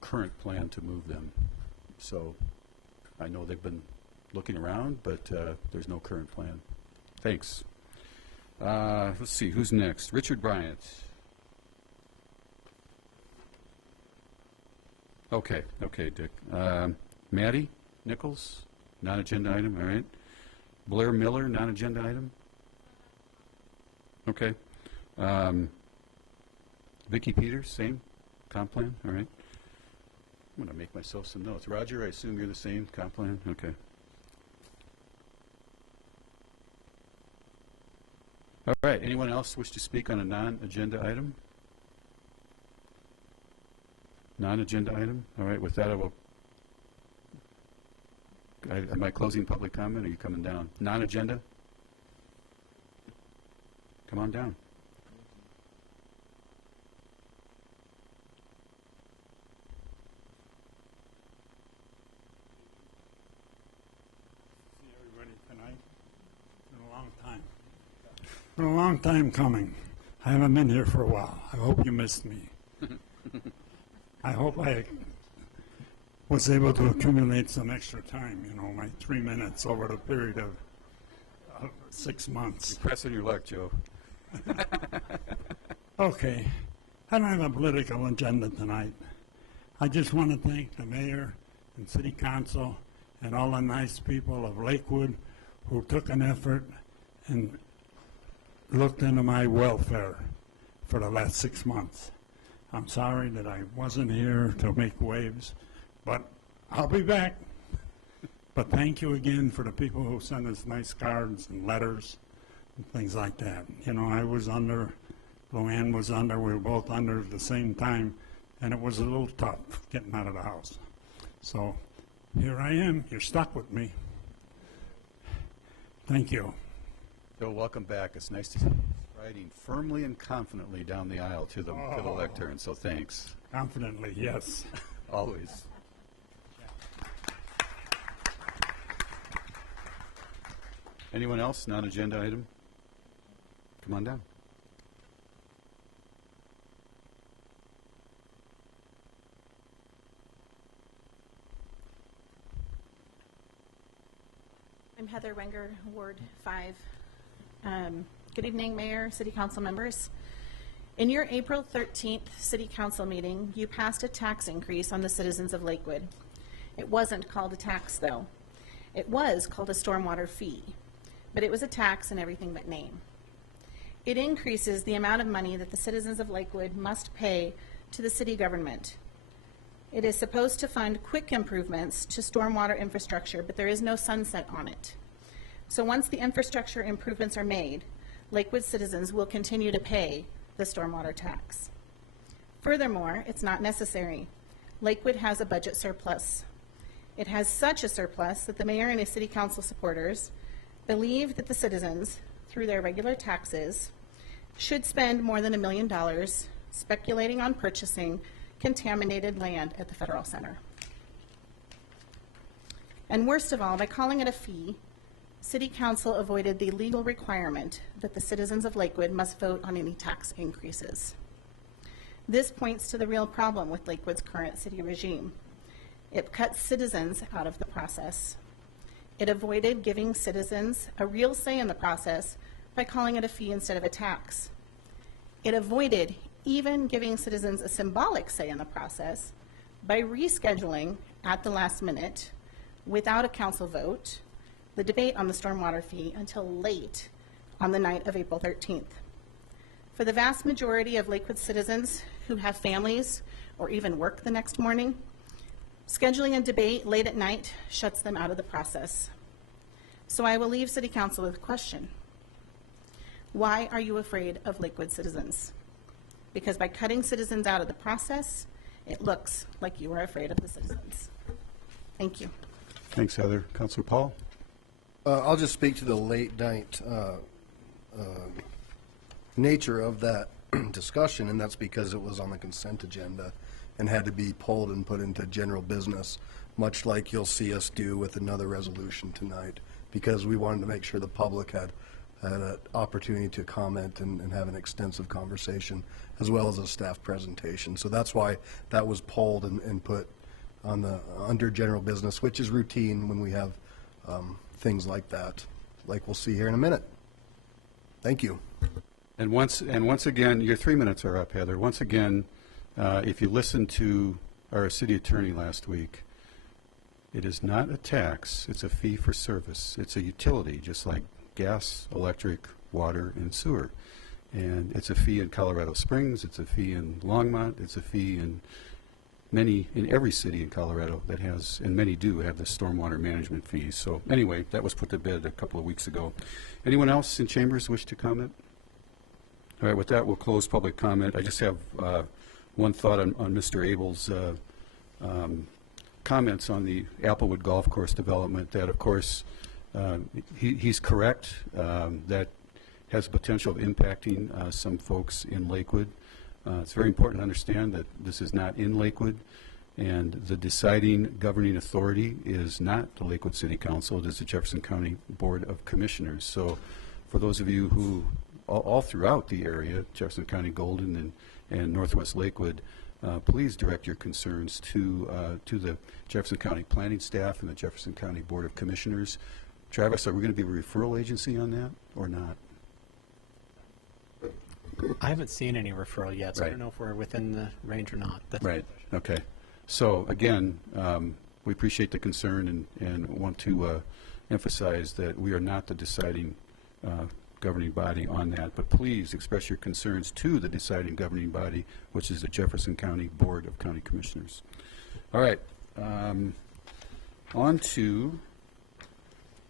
current plan to move them. So I know they've been looking around, but there's no current plan. Thanks. Let's see, who's next? Richard Bryant. Okay, Dick. Maddie Nichols, non-agenda item, all right. Blair Miller, non-agenda item. Okay. Vicki Peters, same comp plan, all right. I'm going to make myself some notes. Roger, I assume you're the same comp plan? Okay. All right, anyone else wish to speak on a non-agenda item? Non-agenda item? All right, with that I will, am I closing public comment or are you coming down? Non-agenda? Come on down. See everybody tonight. It's been a long time. Been a long time coming. I haven't been here for a while. I hope you missed me. I hope I was able to accumulate some extra time, you know, my 3 minutes over the period of 6 months. You're pressing your luck, Joe. Okay. I don't have a political agenda tonight. I just want to thank the mayor and city council and all the nice people of Lakewood who took an effort and looked into my welfare for the last 6 months. I'm sorry that I wasn't here to make waves, but I'll be back. But thank you again for the people who sent us nice cards and letters and things like that. You know, I was under, Luann was under, we were both under at the same time, and it was a little tough getting out of the house. So here I am. You're stuck with me. Thank you. Joe, welcome back. It's nice to see you riding firmly and confidently down the aisle to the lectern, so thanks. Confidently, yes. Always. Anyone else? Non-agenda item? Come on down. I'm Heather Wenger, Ward 5. Good evening, Mayor, City Council members. In your April 13th City Council meeting, you passed a tax increase on the citizens of Lakewood. It wasn't called a tax, though. It was called a stormwater fee, but it was a tax in everything but name. It increases the amount of money that the citizens of Lakewood must pay to the city government. It is supposed to fund quick improvements to stormwater infrastructure, but there is no sunset on it. So once the infrastructure improvements are made, Lakewood citizens will continue to pay the stormwater tax. Furthermore, it's not necessary. Lakewood has a budget surplus. It has such a surplus that the mayor and his city council supporters believe that the citizens, through their regular taxes, should spend more than $1 million speculating on purchasing contaminated land at the Federal Center. And worst of all, by calling it a fee, City Council avoided the legal requirement that the citizens of Lakewood must vote on any tax increases. This points to the real problem with Lakewood's current city regime. It cuts citizens out of the process. It avoided giving citizens a real say in the process by calling it a fee instead of a tax. It avoided even giving citizens a symbolic say in the process by rescheduling at the last minute, without a council vote, the debate on the stormwater fee until late on the night of April 13th. For the vast majority of Lakewood citizens who have families or even work the next morning, scheduling a debate late at night shuts them out of the process. So I will leave City Council with a question. Why are you afraid of Lakewood citizens? Because by cutting citizens out of the process, it looks like you are afraid of the citizens. Thank you. Thanks, Heather. Councilor Paul? I'll just speak to the late night nature of that discussion, and that's because it was on the consent agenda and had to be pulled and put into general business, much like you'll see us do with another resolution tonight, because we wanted to make sure the public had an opportunity to comment and have an extensive conversation, as well as a staff presentation. So that's why that was pulled and put on the under general business, which is routine when we have things like that, like we'll see here in a minute. Thank you. And once again, your 3 minutes are up, Heather. Once again, if you listened to our city attorney last week, it is not a tax, it's a fee for service. It's a utility, just like gas, electric, water, and sewer. And it's a fee in Colorado Springs, it's a fee in Longmont, it's a fee in every city in Colorado that has, and many do have the stormwater management fees. So anyway, that was put to bed a couple of weeks ago. Anyone else in chambers wish to comment? All right, with that, we'll close public comment. I just have one thought on Mr. Abel's comments on the Applewood Golf Course development, that of course he's correct. That has potential of impacting some folks in Lakewood. It's very important to understand that this is not in Lakewood, and the deciding governing authority is not the Lakewood City Council, it is the Jefferson County Board of Commissioners. So for those of you who, all throughout the area, Jefferson County, Golden, and Northwest Lakewood, please direct your concerns to the Jefferson County planning staff and the Jefferson County Board of Commissioners. Travis, are we going to be a referral agency on that or not? I haven't seen any referral yet, so Right. I don't know if we're within the range or not. That's Right, okay. So again, we appreciate the concern and want to emphasize that we are not the deciding governing body on that, but please express your concerns to the deciding governing body, which is the Jefferson County Board of County Commissioners. All right, on to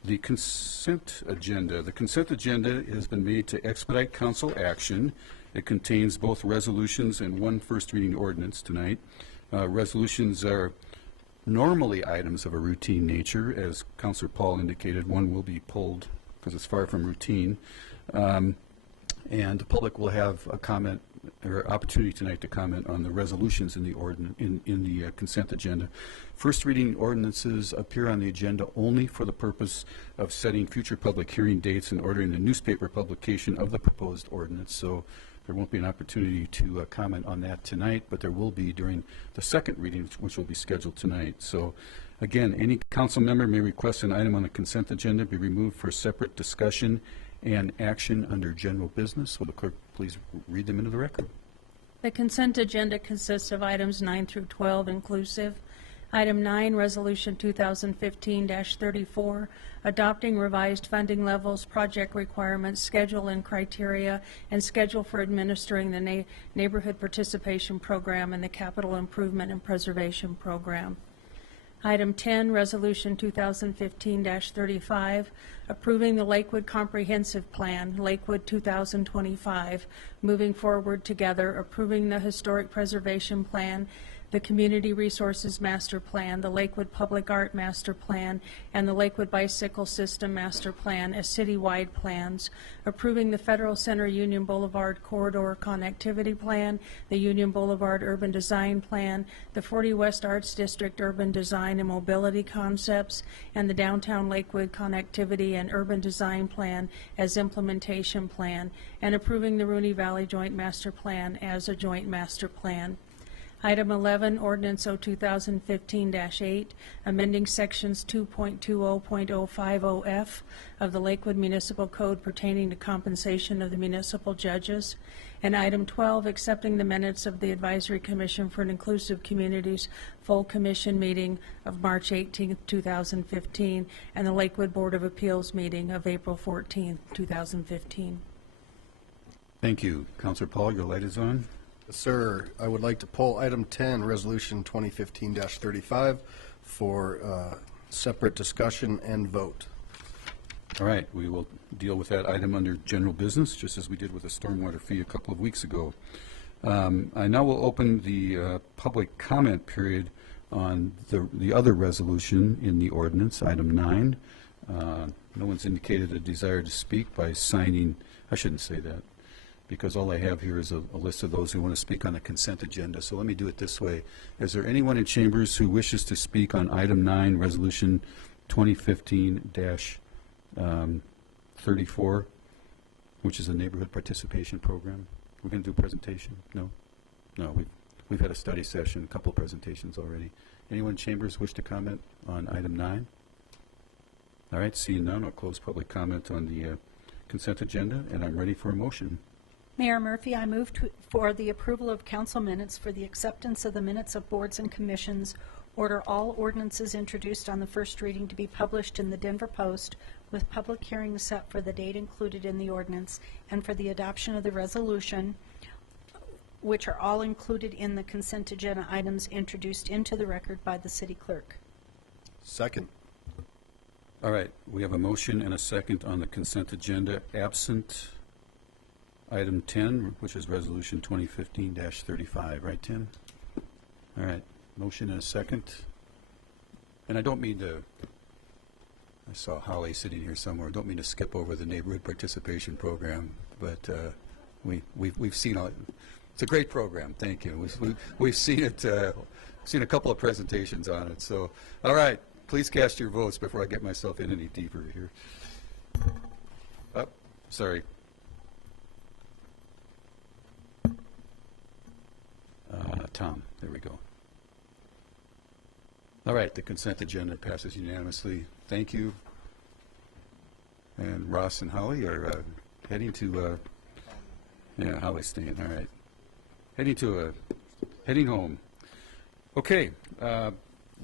the consent agenda. The consent agenda has been made to expedite council action. It contains both resolutions and one first reading ordinance tonight. Resolutions are normally items of a routine nature. As Councilor Paul indicated, one will be pulled because it's far from routine. And the public will have a comment or opportunity tonight to comment on the resolutions in the consent agenda. First reading ordinances appear on the agenda only for the purpose of setting future public hearing dates and ordering the newspaper publication of the proposed ordinance. So there won't be an opportunity to comment on that tonight, but there will be during the second reading, which will be scheduled tonight. So again, any council member may request an item on the consent agenda be removed for separate discussion and action under general business. Will the clerk please read them into the record? The consent agenda consists of items 9 through 12 inclusive. Item 9, Resolution 2015-34, adopting revised funding levels, project requirements, schedule and criteria, and schedule for administering the Neighborhood Participation Program and the Capital Improvement and Preservation Program. Item 10, Resolution 2015-35, approving the Lakewood Comprehensive Plan, Lakewood 2025, moving forward together, approving the Historic Preservation Plan, the Community Resources Master Plan, the Lakewood Public Art Master Plan, and the Lakewood Bicycle System Master Plan as citywide plans, approving the Federal Center Union Boulevard Corridor Connectivity Plan, the Union Boulevard Urban Design Plan, the 40 West Arts District Urban Design and Mobility Concepts, and the Downtown Lakewood Connectivity and Urban Design Plan as implementation plan, and approving the Rooney Valley Joint Master Plan as a joint master plan. Item 11, Ordinance O 2015-8, amending Sections 2.20.050F of the Lakewood Municipal Code pertaining to compensation of the municipal judges. And Item 12, accepting the minutes of the Advisory Commission for an Inclusive Communities full commission meeting of March 18, 2015, and the Lakewood Board of Appeals meeting of April 14, 2015. Thank you. Councilor Paul, your light is on. Sir, I would like to pull item 10, Resolution 2015-35, for separate discussion and vote. All right, we will deal with that item under general business, just as we did with the stormwater fee a couple of weeks ago. I now will open the public comment period on the other resolution in the ordinance, item 9. No one's indicated a desire to speak by signing. I shouldn't say that, because all I have here is a list of those who want to speak on the consent agenda. So let me do it this way. Is there anyone in chambers who wishes to speak on item 9, Resolution 2015-34, which is a neighborhood participation program? We're going to do a presentation? No? No, we've had a study session, a couple of presentations already. Anyone in chambers wish to comment on item 9? All right, seeing none, I'll close public comment on the consent agenda, and I'm ready for a motion. Mayor Murphy, I move for the approval of council minutes for the acceptance of the minutes of boards and commissions, order all ordinances introduced on the first reading to be published in the Denver Post with public hearings set for the date included in the ordinance, and for the adoption of the resolution, which are all included in the consent agenda items introduced into the record by the city clerk. Second. All right, we have a motion and a second on the consent agenda, absent item 10, which is Resolution 2015-35, right, Tim? All right, motion and a second. And I don't mean to, I saw Holly sitting here somewhere, I don't mean to skip over the neighborhood participation program, but we've seen, it's a great program, thank you. We've seen it, seen a couple of presentations on it, so, all right, please cast your votes before I get myself in any deeper here. Oh, sorry. Tom, there we go. All right, the consent agenda passes unanimously. Thank you. And Ross and Holly are heading to, yeah, Holly's staying, all right. Heading home. Okay,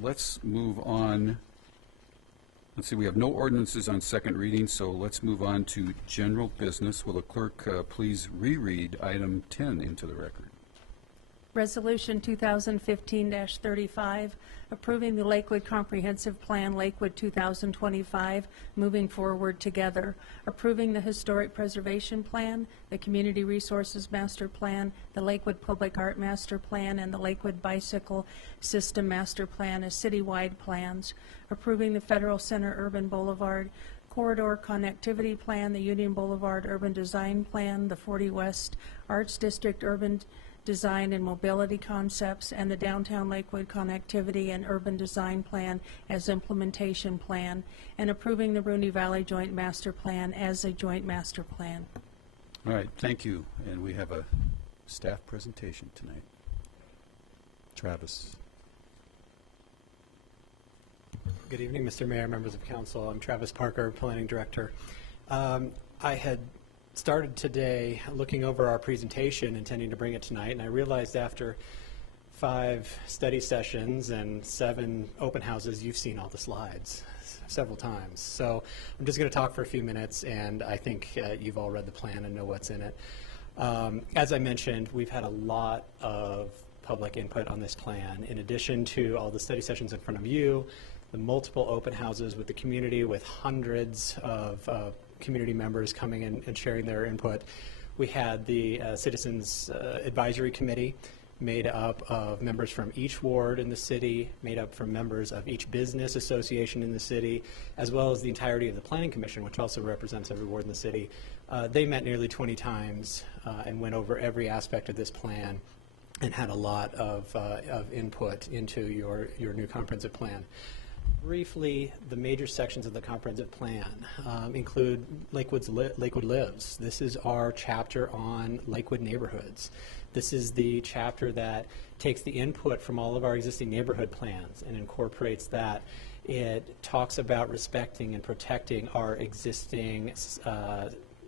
let's move on. Let's see, we have no ordinances on second reading, so let's move on to general business. Will the clerk please reread item 10 into the record? Resolution 2015-35, approving the Lakewood Comprehensive Plan, Lakewood 2025, moving forward together, approving the Historic Preservation Plan, the Community Resources Master Plan, the Lakewood Public Art Master Plan, and the Lakewood Bicycle System Master Plan as citywide plans, approving the Federal Center Urban Boulevard Corridor Connectivity Plan, the Union Boulevard Urban Design Plan, the 40 West Arts District Urban Design and Mobility Concepts, and the Downtown Lakewood Connectivity and Urban Design Plan as implementation plan, and approving the Rooney Valley Joint Master Plan as a joint master plan. All right, thank you. And we have a staff presentation tonight. Travis. Good evening, Mr. Mayor, members of council. I'm Travis Parker, Planning Director. I had started today looking over our presentation, intending to bring it tonight, and I realized after 5 study sessions and 7 open houses, you've seen all the slides several times. So I'm just going to talk for a few minutes, and I think you've all read the plan and know what's in it. As I mentioned, we've had a lot of public input on this plan. In addition to all the study sessions in front of you, the multiple open houses with the community, with hundreds of community members coming in and sharing their input. We had the Citizens Advisory Committee made up of members from each ward in the city, made up from members of each business association in the city, as well as the entirety of the Planning Commission, which also represents every ward in the city. They met nearly 20 times and went over every aspect of this plan and had a lot of input into your new comprehensive plan. Briefly, the major sections of the comprehensive plan include Lakewood Lives. This is our chapter on Lakewood neighborhoods. This is the chapter that takes the input from all of our existing neighborhood plans and incorporates that. It talks about respecting and protecting our existing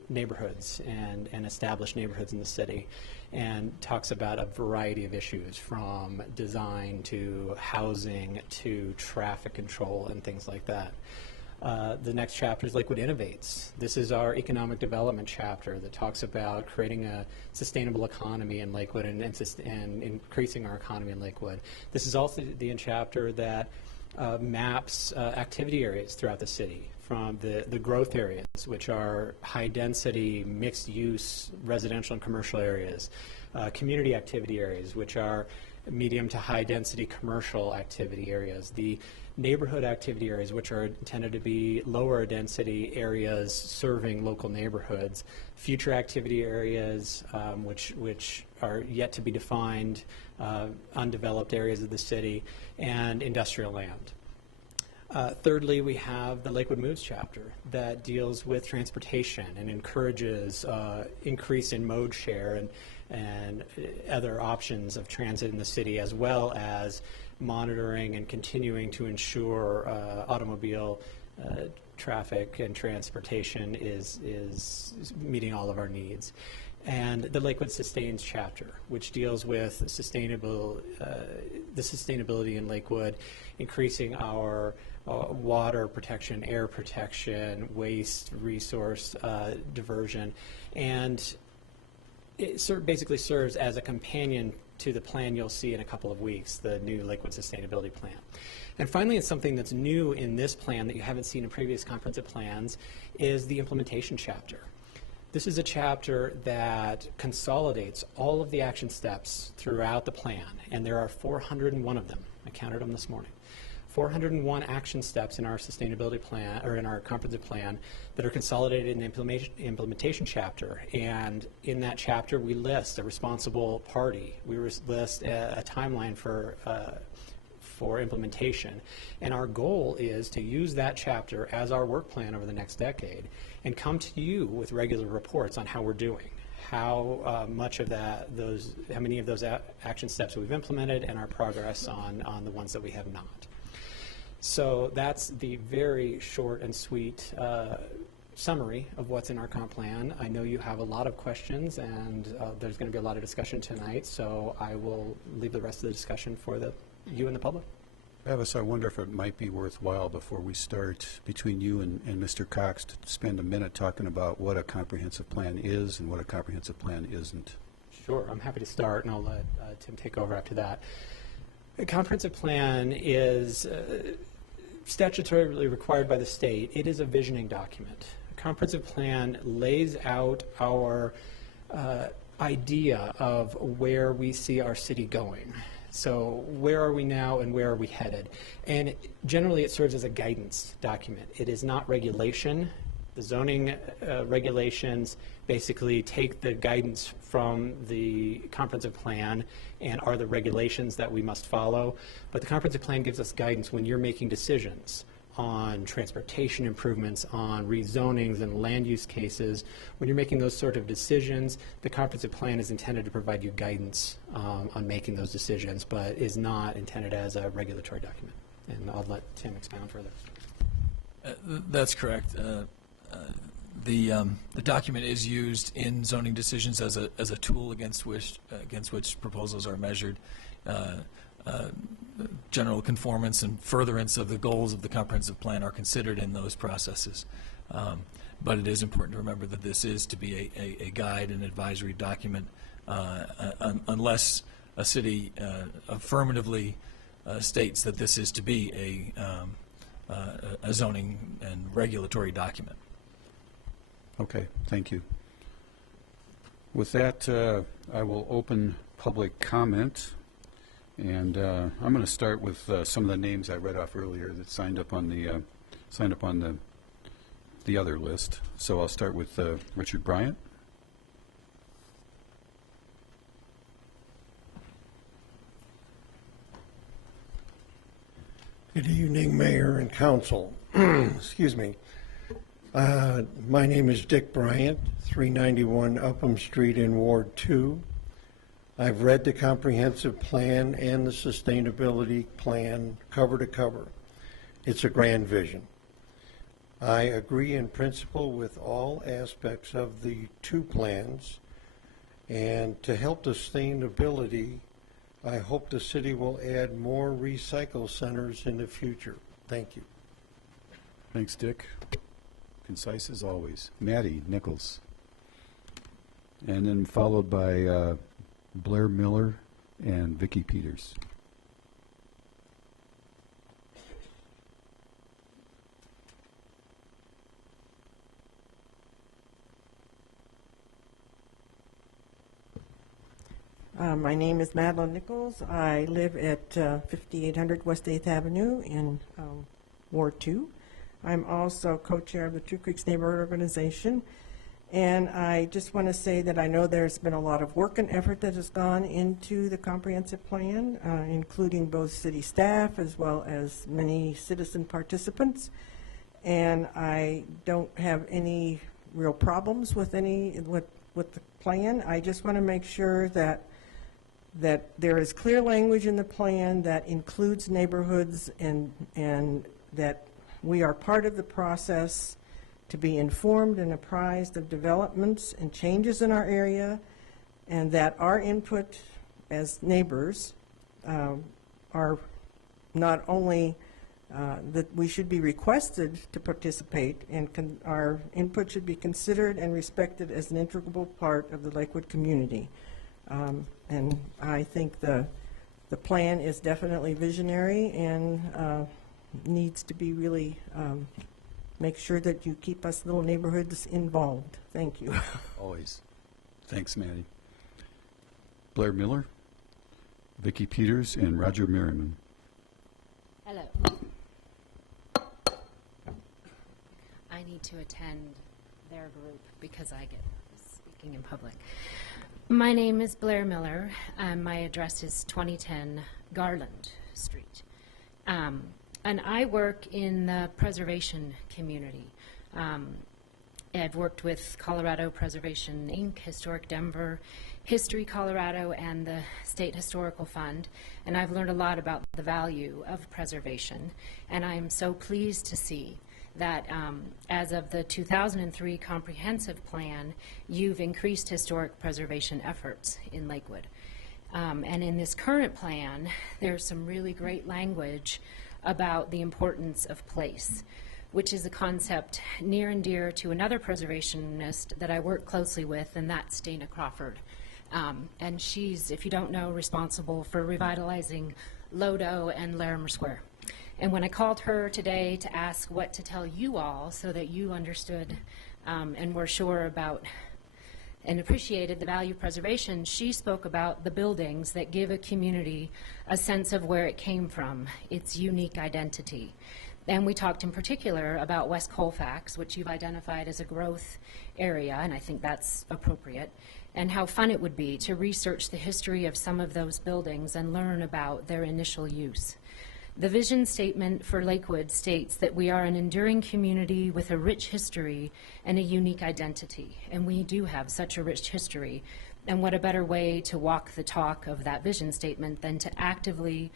neighborhoods and established neighborhoods in the city, and talks about a variety of issues from design to housing to traffic control and things like that. The next chapter is Lakewood Innovates. This is our economic development chapter that talks about creating a sustainable economy in Lakewood and increasing our economy in Lakewood. This is also the chapter that maps activity areas throughout the city, from the growth areas, which are high-density, mixed-use residential and commercial areas, community activity areas, which are medium to high-density commercial activity areas, the neighborhood activity areas, which are intended to be lower density areas serving local neighborhoods, future activity areas, which are yet to be defined, undeveloped areas of the city, and industrial land. Thirdly, we have the Lakewood Moves chapter that deals with transportation and encourages increase in mode share and other options of transit in the city, as well as monitoring and continuing to ensure automobile traffic and transportation is meeting all of our needs. And the Lakewood Sustains chapter, which deals with the sustainability in Lakewood, increasing our water protection, air protection, waste resource diversion, and it basically serves as a companion to the plan you'll see in a couple of weeks, the new Lakewood Sustainability Plan. And finally, it's something that's new in this plan that you haven't seen in previous comprehensive plans, is the implementation chapter. This is a chapter that consolidates all of the action steps throughout the plan, and there are 401 of them. I counted them this morning. 401 action steps in our sustainability plan, or in our comprehensive plan, that are consolidated in the implementation chapter. And in that chapter, we list a responsible party. We list a timeline for implementation. And our goal is to use that chapter as our work plan over the next decade and come to you with regular reports on how we're doing, how many of those action steps we've implemented, and our progress on the ones that we have not. So that's the very short and sweet summary of what's in our comp plan. I know you have a lot of questions, and there's going to be a lot of discussion tonight, so I will leave the rest of the discussion for you and the public. Travis, I wonder if it might be worthwhile before we start, between you and Mr. Cox, to spend a minute talking about what a comprehensive plan is and what a comprehensive plan isn't. Sure, I'm happy to start, and I'll let Tim take over after that. A comprehensive plan is statutorily required by the state. It is a visioning document. A comprehensive plan lays out our idea of where we see our city going. So where are we now and where are we headed? And generally it serves as a guidance document. It is not regulation. The zoning regulations basically take the guidance from the comprehensive plan and are the regulations that we must follow. But the comprehensive plan gives us guidance when you're making decisions on transportation improvements, on rezonings and land use cases. When you're making those sort of decisions, the comprehensive plan is intended to provide you guidance on making those decisions, but is not intended as a regulatory document. And I'll let Tim expound further. That's correct. The document is used in zoning decisions as a tool against which proposals are measured. General conformance and furtherance of the goals of the comprehensive plan are considered in those processes. But it is important to remember that this is to be a guide and advisory document unless a city affirmatively states that this is to be a zoning and regulatory document. Okay, thank you. With that, I will open public comment. And I'm going to start with some of the names I read off earlier that signed up on the other list. So I'll start with Richard Bryant. Good evening, Mayor and Council. Excuse me. My name is Dick Bryant, 391 Upham Street in Ward 2. I've read the comprehensive plan and the sustainability plan cover to cover. It's a grand vision. I agree in principle with all aspects of the two plans, and to help sustainability, I hope the city will add more recycle centers in the future. Thank you. Thanks, Dick. Concise as always. Maddie Nichols. And then followed by Blair Miller and Vicki Peters. My name is Madeline Nichols. I live at 5800 West 8th Avenue in Ward 2. I'm also co-chair of the Two Creeks Neighborhood Organization. And I just want to say that I know there's been a lot of work and effort that has gone into the comprehensive plan, including both city staff as well as many citizen participants. And I don't have any real problems with with the plan. I just want to make sure that there is clear language in the plan that includes neighborhoods and that we are part of the process to be informed and apprised of developments and changes in our area, and that our input as neighbors are not only that we should be requested to participate, and our input should be considered and respected as an integral part of the Lakewood community. And I think the plan is definitely visionary and needs to be really make sure that you keep us little neighborhoods involved. Thank you. Always. Thanks, Maddie. Blair Miller, Vicki Peters, and Roger Merriman. Hello. I need to attend their group because I get speaking in public. My name is Blair Miller. My address is 2010 Garland Street. And I work in the preservation community. I've worked with Colorado Preservation Inc., Historic Denver, History Colorado, and the State Historical Fund, and I've learned a lot about the value of preservation. And I am so pleased to see that as of the 2003 comprehensive plan, you've increased historic preservation efforts in Lakewood. And in this current plan, there's some really great language about the importance of place, which is a concept near and dear to another preservationist that I work closely with, and that's Dana Crawford. And she's, if you don't know, responsible for revitalizing Lodo and Larimer Square. And when I called her today to ask what to tell you all so that you understood and were sure about and appreciated the value of preservation, she spoke about the buildings that give a community a sense of where it came from, its unique identity. And we talked in particular about West Colfax, which you've identified as a growth area, and I think that's appropriate, and how fun it would be to research the history of some of those buildings and learn about their initial use. The vision statement for Lakewood states that we are an enduring community with a rich history and a unique identity, and we do have such a rich history. And what a better way to walk the talk of that vision statement than to actively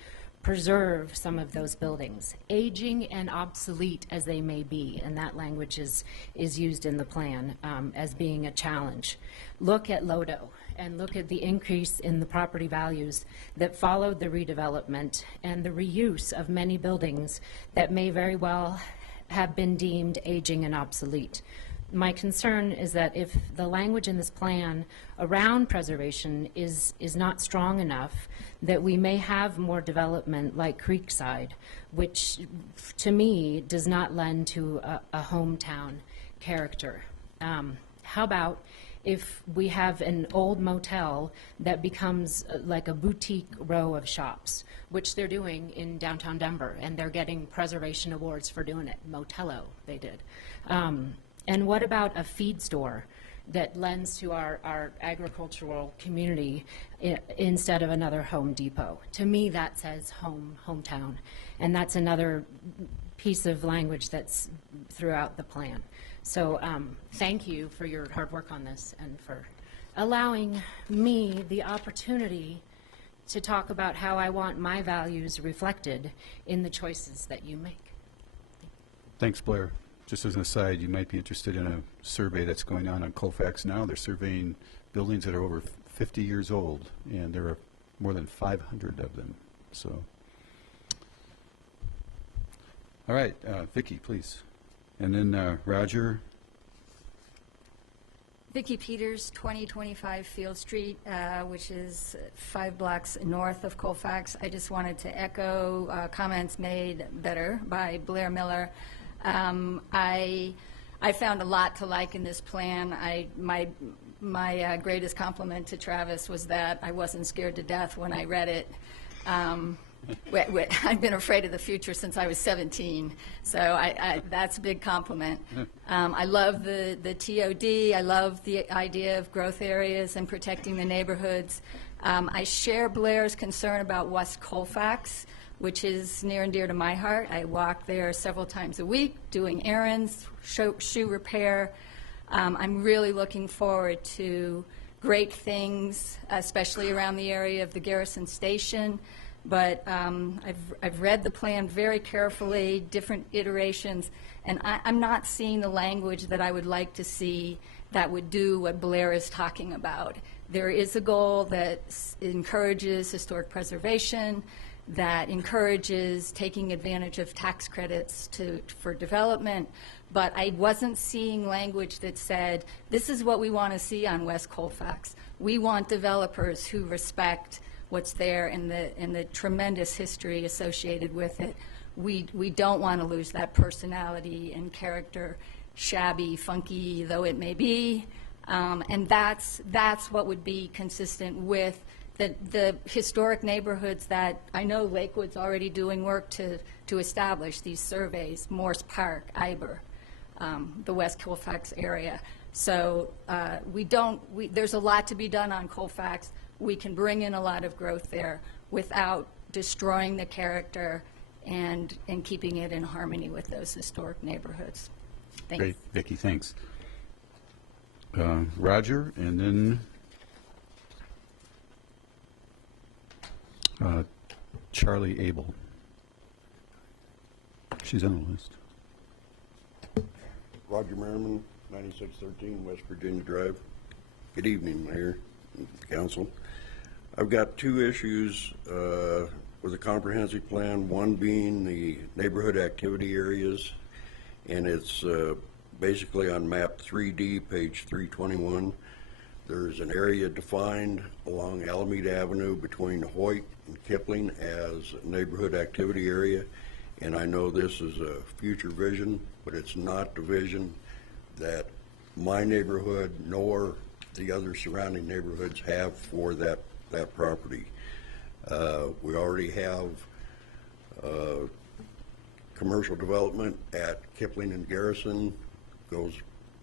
preserve some of those buildings, aging and obsolete as they may be, and that language is used in the plan as being a challenge. Look at Lodo and look at the increase in the property values that followed the redevelopment and the reuse of many buildings that may very well have been deemed aging and obsolete. My concern is that if the language in this plan around preservation is not strong enough, that we may have more development like Creekside, which to me does not lend to a hometown character. How about if we have an old motel that becomes like a boutique row of shops, which they're doing in downtown Denver, and they're getting preservation awards for doing it. Motello, they did. And what about a feed store that lends to our agricultural community instead of another Home Depot? To me, that says hometown. And that's another piece of language that's throughout the plan. So thank you for your hard work on this and for allowing me the opportunity to talk about how I want my values reflected in the choices that you make. Thanks, Blair. Just as an aside, you might be interested in a survey that's going on Colfax now. They're surveying buildings that are over 50 years old, and there are more than 500 of them. So, all right, Vicki, please. And then Roger. Vicki Peters, 2025 Field Street, which is 5 blocks north of Colfax. I just wanted to echo comments made better by Blair Miller. I found a lot to like in this plan. My greatest compliment to Travis was that I wasn't scared to death when I read it. I've been afraid of the future since I was 17, so that's a big compliment. I love the TOD. I love the idea of growth areas and protecting the neighborhoods. I share Blair's concern about West Colfax, which is near and dear to my heart. I walk there several times a week doing errands, shoe repair. I'm really looking forward to great things, especially around the area of the Garrison Station. But I've read the plan very carefully, different iterations, and I'm not seeing the language that I would like to see that would do what Blair is talking about. There is a goal that encourages historic preservation, that encourages taking advantage of tax credits for development, but I wasn't seeing language that said, this is what we want to see on West Colfax. We want developers who respect what's there and the tremendous history associated with it. We don't want to lose that personality and character, shabby, funky though it may be, and that's what would be consistent with the historic neighborhoods that I know Lakewood's already doing work to establish these surveys, Morse Park, Iber, the West Colfax area. So there's a lot to be done on Colfax. We can bring in a lot of growth there without destroying the character and keeping it in harmony with those historic neighborhoods. Thanks. Great, Vicki, thanks. Roger, and then Charlie Abel. She's on the list. Roger Merriman, 9613 West Virginia Drive. Good evening, Mayor and Council. I've got two issues with the comprehensive plan, one being the neighborhood activity areas, and it's basically on map 3D, page 321. There's an area defined along Alameda Avenue between Hoyt and Kipling as a neighborhood activity area, and I know this is a future vision, but it's not the vision that my neighborhood nor the other surrounding neighborhoods have for that property. We already have commercial development at Kipling and Garrison, goes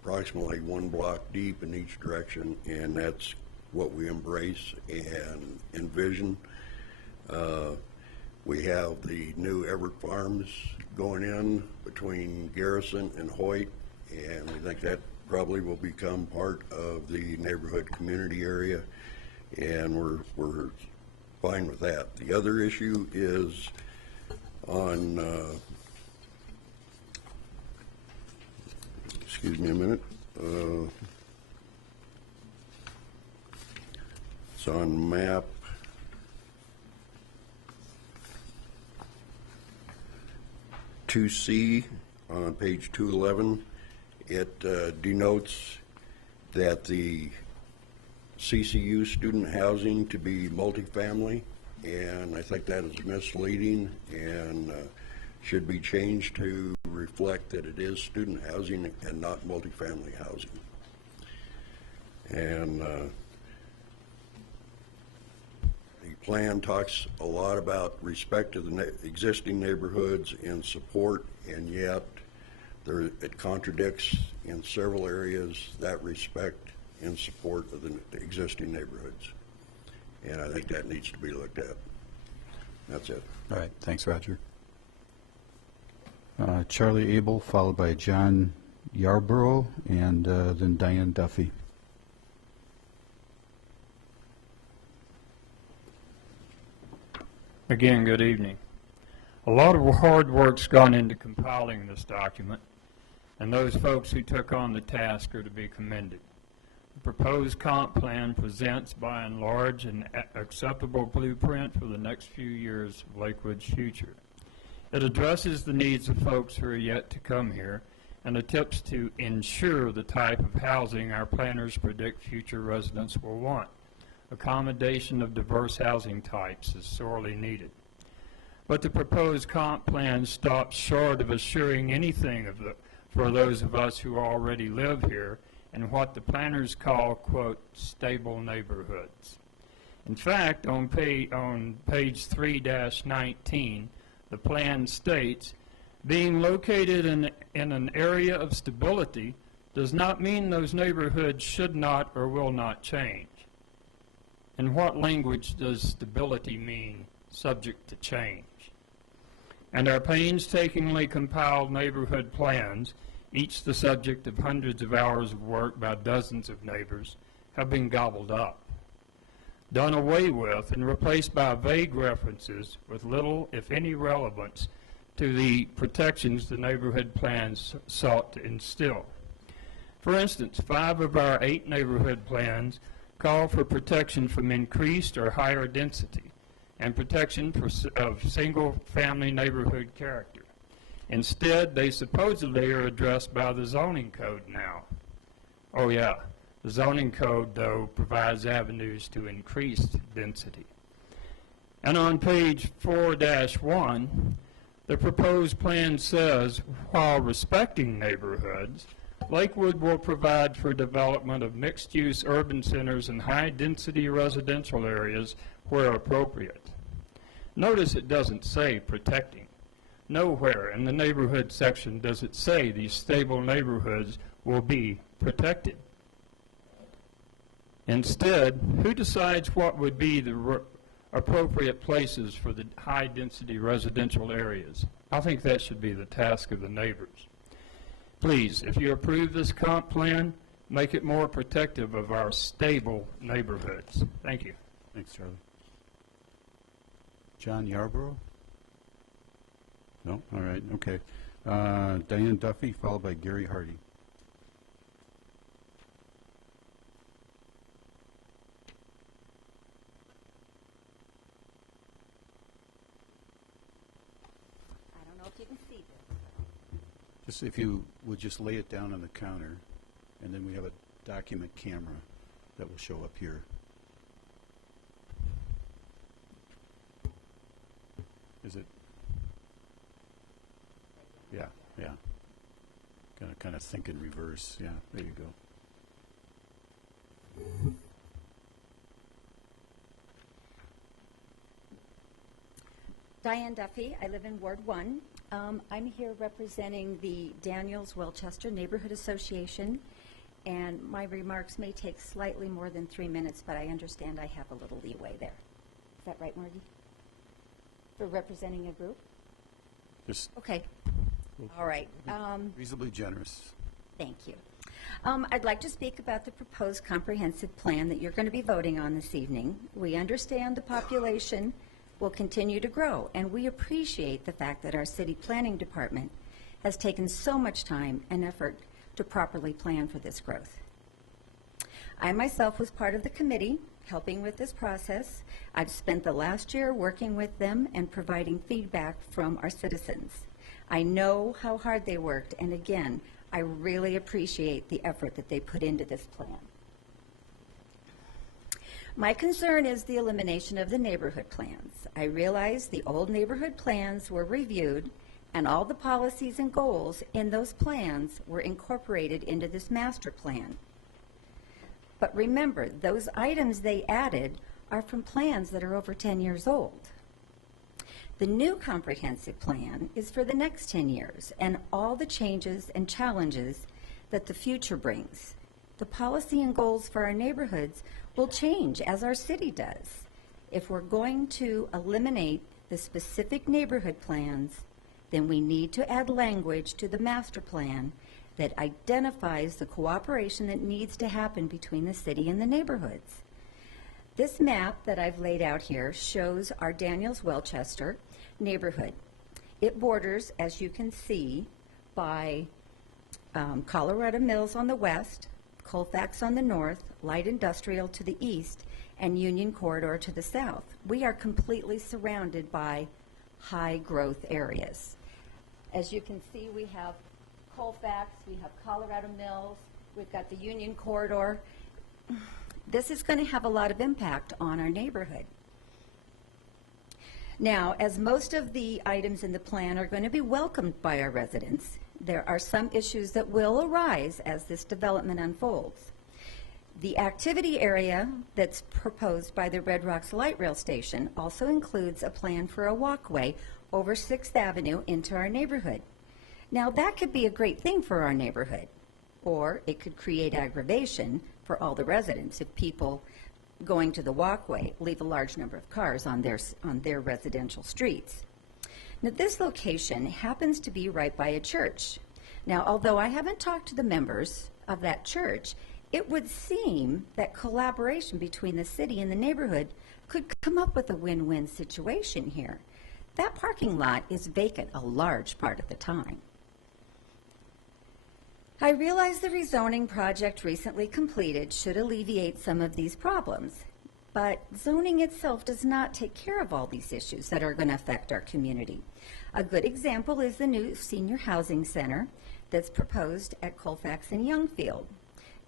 approximately 1 block deep in each direction, and that's what we embrace and envision. We have the new Everett Farms going in between Garrison and Hoyt, and we think that probably will become part of the neighborhood community area. And we're fine with that. The other issue is on, excuse me a minute. It's on map 2C on page 211. It denotes that the CCU student housing to be multifamily, and I think that is misleading and should be changed to reflect that it is student housing and not multifamily housing. And the plan talks a lot about respect to the existing neighborhoods and support, and yet it contradicts in several areas that respect and support of the existing neighborhoods. And I think that needs to be looked at. That's it. All right, thanks, Roger. Charlie Abel, followed by John Yarborough, and then Diane Duffy. Again, good evening. A lot of hard work's gone into compiling this document, and those folks who took on the task are to be commended. The proposed comp plan presents, by and large, an acceptable blueprint for the next few years of Lakewood's future. It addresses the needs of folks who are yet to come here and attempts to ensure the type of housing our planners predict future residents will want. Accommodation of diverse housing types is sorely needed. But the proposed comp plan stops short of assuring anything for those of us who already live here in what the planners call, quote, stable neighborhoods. In fact, on page 3-19, the plan states, being located in an area of stability does not mean those neighborhoods should not or will not change. In what language does stability mean subject to change? And our painstakingly compiled neighborhood plans, each the subject of hundreds of hours of work by dozens of neighbors, have been gobbled up, done away with, and replaced by vague references with little, if any, relevance to the protections the neighborhood plans sought to instill. For instance, 5 of our 8 neighborhood plans call for protection from increased or higher density and protection of single-family neighborhood character. Instead, they supposedly are addressed by the zoning code now. Oh yeah, the zoning code, though, provides avenues to increased density. And on page 4-1, the proposed plan says, while respecting neighborhoods, Lakewood will provide for development of mixed-use urban centers and high-density residential areas where appropriate. Notice it doesn't say protecting. Nowhere in the neighborhood section does it say these stable neighborhoods will be protected. Instead, who decides what would be the appropriate places for the high-density residential areas? I think that should be the task of the neighbors. Please, if you approve this comp plan, make it more protective of our stable neighborhoods. Thank you. Thanks, Charlie. John Yarborough? No? All right, okay. Diane Duffy, followed by Gary Hardy. I don't know if you can see this. Just if you would just lay it down on the counter, and then we have a document camera that will show up here. Is it? Yeah, yeah. Gotta kind of think in reverse. Yeah, there you go. Diane Duffy, I live in Ward 1. I'm here representing the Daniels Welchester Neighborhood Association, and my remarks may take slightly more than 3 minutes, but I understand I have a little leeway there. Is that right, Margie? For representing a group? Just Okay. All right. reasonably generous. Thank you. I'd like to speak about the proposed comprehensive plan that you're going to be voting on this evening. We understand the population will continue to grow, and we appreciate the fact that our city planning department has taken so much time and effort to properly plan for this growth. I myself was part of the committee helping with this process. I've spent the last year working with them and providing feedback from our citizens. I know how hard they worked, and again, I really appreciate the effort that they put into this plan. My concern is the elimination of the neighborhood plans. I realize the old neighborhood plans were reviewed and all the policies and goals in those plans were incorporated into this master plan. But remember, those items they added are from plans that are over 10 years old. The new comprehensive plan is for the next 10 years and all the changes and challenges that the future brings. The policy and goals for our neighborhoods will change as our city does. If we're going to eliminate the specific neighborhood plans, then we need to add language to the master plan that identifies the cooperation that needs to happen between the city and the neighborhoods. This map that I've laid out here shows our Daniels-Welchester neighborhood. It borders, as you can see, by Colorado Mills on the west, Colfax on the north, light industrial to the east, and Union Corridor to the south. We are completely surrounded by high growth areas. As you can see, we have Colfax, we have Colorado Mills, we've got the Union Corridor. This is going to have a lot of impact on our neighborhood. Now, as most of the items in the plan are going to be welcomed by our residents, there are some issues that will arise as this development unfolds. The activity area that's proposed by the Red Rocks Light Rail Station also includes a plan for a walkway over 6th Avenue into our neighborhood. Now, that could be a great thing for our neighborhood, or it could create aggravation for all the residents if people going to the walkway leave a large number of cars on their residential streets. Now, this location happens to be right by a church. Now, although I haven't talked to the members of that church, it would seem that collaboration between the city and the neighborhood could come up with a win-win situation here. That parking lot is vacant a large part of the time. I realize the rezoning project recently completed should alleviate some of these problems, but zoning itself does not take care of all these issues that are going to affect our community. A good example is the new senior housing center that's proposed at Colfax and Youngfield.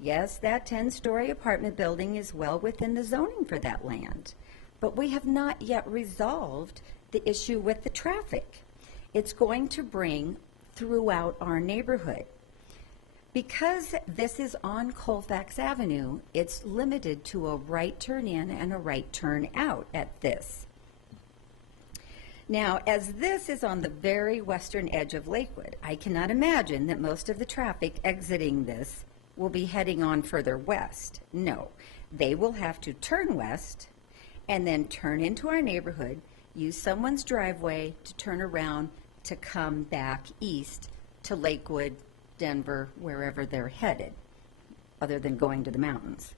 Yes, that 10-story apartment building is well within the zoning for that land, but we have not yet resolved the issue with the traffic it's going to bring throughout our neighborhood. Because this is on Colfax Avenue, it's limited to a right turn in and a right turn out at this. Now, as this is on the very western edge of Lakewood, I cannot imagine that most of the traffic exiting this will be heading on further west. No, they will have to turn west and then turn into our neighborhood, use someone's driveway to turn around to come back east to Lakewood, Denver, wherever they're headed, other than going to the mountains.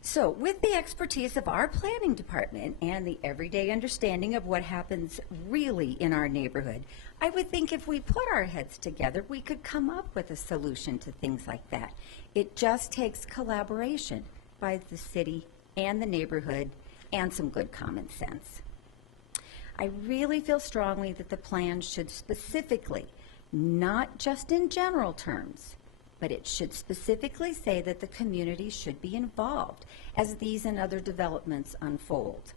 So, with the expertise of our planning department and the everyday understanding of what happens really in our neighborhood, I would think if we put our heads together, we could come up with a solution to things like that. It just takes collaboration by the city and the neighborhood and some good common sense. I really feel strongly that the plan should specifically, not just in general terms, but it should specifically say that the community should be involved as these and other developments unfold.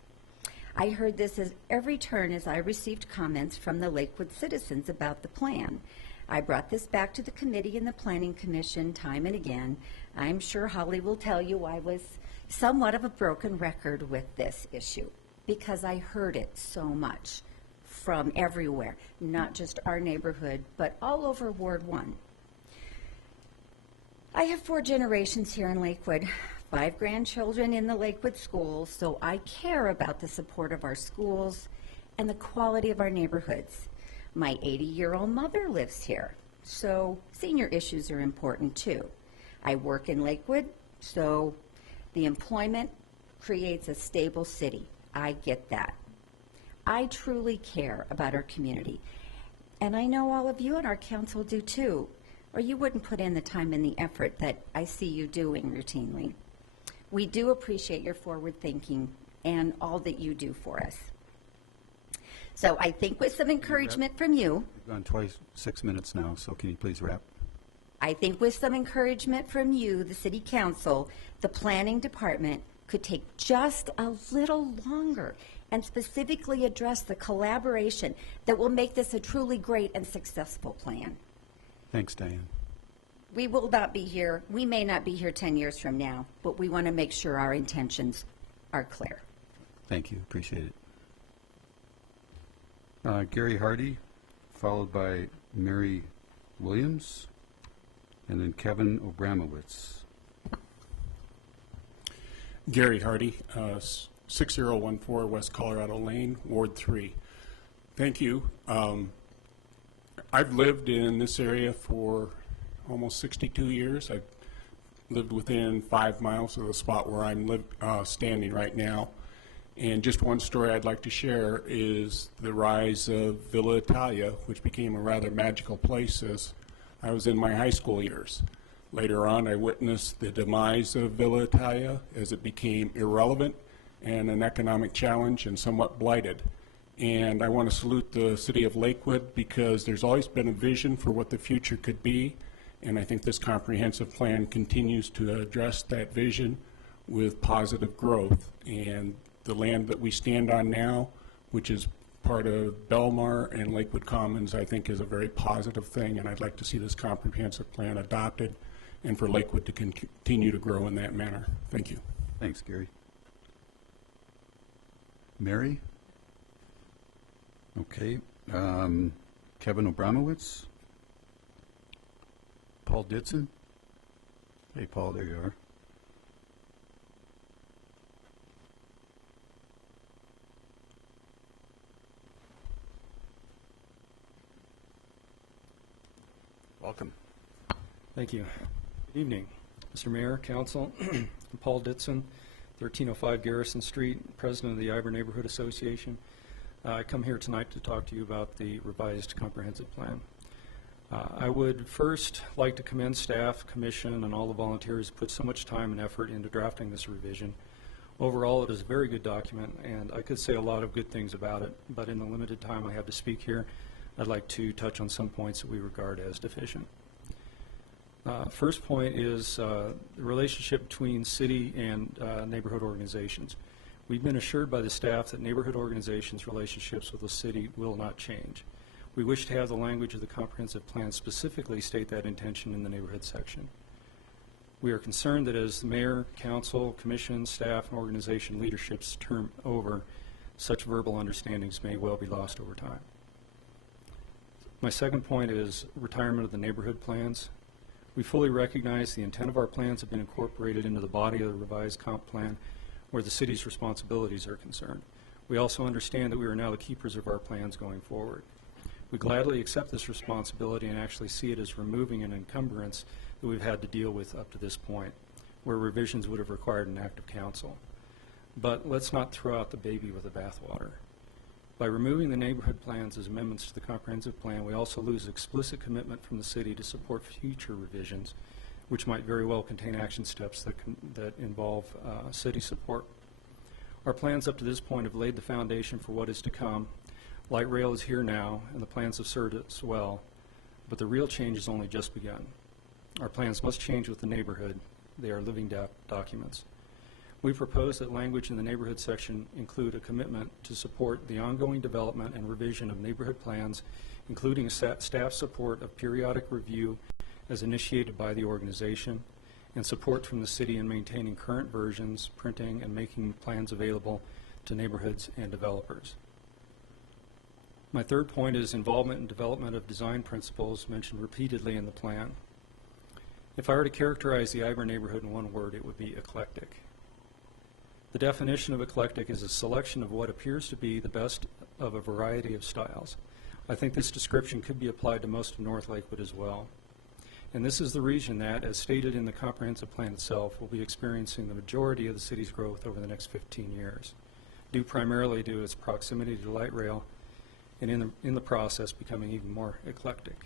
I heard this at every turn as I received comments from the Lakewood citizens about the plan. I brought this back to the committee and the Planning Commission time and again. I'm sure Holly will tell you I was somewhat of a broken record with this issue because I heard it so much from everywhere, not just our neighborhood, but all over Ward 1. I have 4 generations here in Lakewood, 5 grandchildren in the Lakewood schools, so I care about the support of our schools and the quality of our neighborhoods. My 80-year-old mother lives here. so senior issues are important too. I work in Lakewood, so the employment creates a stable city. I get that. I truly care about our community, and I know all of you on our council do too, or you wouldn't put in the time and the effort that I see you doing routinely. We do appreciate your forward thinking and all that you do for us. So I think with some encouragement from you, We've gone twice 6 minutes now, so can you please wrap? I think with some encouragement from you, the city council, the planning department could take just a little longer and specifically address the collaboration that will make this a truly great and successful plan. Thanks, Diane. We will not be here, we may not be here 10 years from now, but we want to make sure our intentions are clear. Thank you, appreciate it. Gary Hardy, followed by Mary Williams, and then Kevin Obramowitz. Gary Hardy, 6014 West Colorado Lane, Ward 3. Thank you. I've lived in this area for almost 62 years. I've lived within 5 miles of the spot where I'm standing right now. And just one story I'd like to share is the rise of Villa Italia, which became a rather magical place as I was in my high school years. Later on, I witnessed the demise of Villa Italia as it became irrelevant and an economic challenge and somewhat blighted. And I want to salute the city of Lakewood because there's always been a vision for what the future could be. And I think this comprehensive plan continues to address that vision with positive growth. And the land that we stand on now, which is part of Belmar and Lakewood Commons, I think is a very positive thing, and I'd like to see this comprehensive plan adopted and for Lakewood to continue to grow in that manner. Thank you. Thanks, Gary. Mary? Okay. Kevin Obramowitz? Paul Ditson? Hey, Paul, there you are. Welcome. Thank you. Good evening, Mr. Mayor, Council. I'm Paul Ditson, 1305 Garrison Street, President of the Ivor Neighborhood Association. I come here tonight to talk to you about the revised comprehensive plan. I would first like to commend staff, commission, and all the volunteers who put so much time and effort into drafting this revision. Overall, it is a very good document, and I could say a lot of good things about it, but in the limited time I have to speak here, I'd like to touch on some points that we regard as deficient. First point is the relationship between city and neighborhood organizations. We've been assured by the staff that neighborhood organizations' relationships with the city will not change. We wish to have the language of the comprehensive plan specifically state that intention in the neighborhood section. We are concerned that as the mayor, council, commission, staff, and organization leaderships turn over, such verbal understandings may well be lost over time. My second point is retirement of the neighborhood plans. We fully recognize the intent of our plans have been incorporated into the body of the revised comp plan where the city's responsibilities are concerned. We also understand that we are now the keepers of our plans going forward. We gladly accept this responsibility and actually see it as removing an encumbrance that we've had to deal with up to this point, where revisions would have required an act of council. But let's not throw out the baby with the bathwater. By removing the neighborhood plans as amendments to the comprehensive plan, we also lose explicit commitment from the city to support future revisions, which might very well contain action steps that involve city support. Our plans up to this point have laid the foundation for what is to come. Light rail is here now, and the plans have served us well, but the real change has only just begun. Our plans must change with the neighborhood. They are living documents. We propose that language in the neighborhood section include a commitment to support the ongoing development and revision of neighborhood plans, including staff support of periodic review as initiated by the organization, and support from the city in maintaining current versions, printing, and making plans available to neighborhoods and developers. My third point is involvement and development of design principles mentioned repeatedly in the plan. If I were to characterize the Ivor neighborhood in one word, it would be eclectic. The definition of eclectic is a selection of what appears to be the best of a variety of styles. I think this description could be applied to most of North Lakewood as well. And this is the region that, as stated in the comprehensive plan itself, will be experiencing the majority of the city's growth over the next 15 years, due primarily to its proximity to light rail and in the process becoming even more eclectic.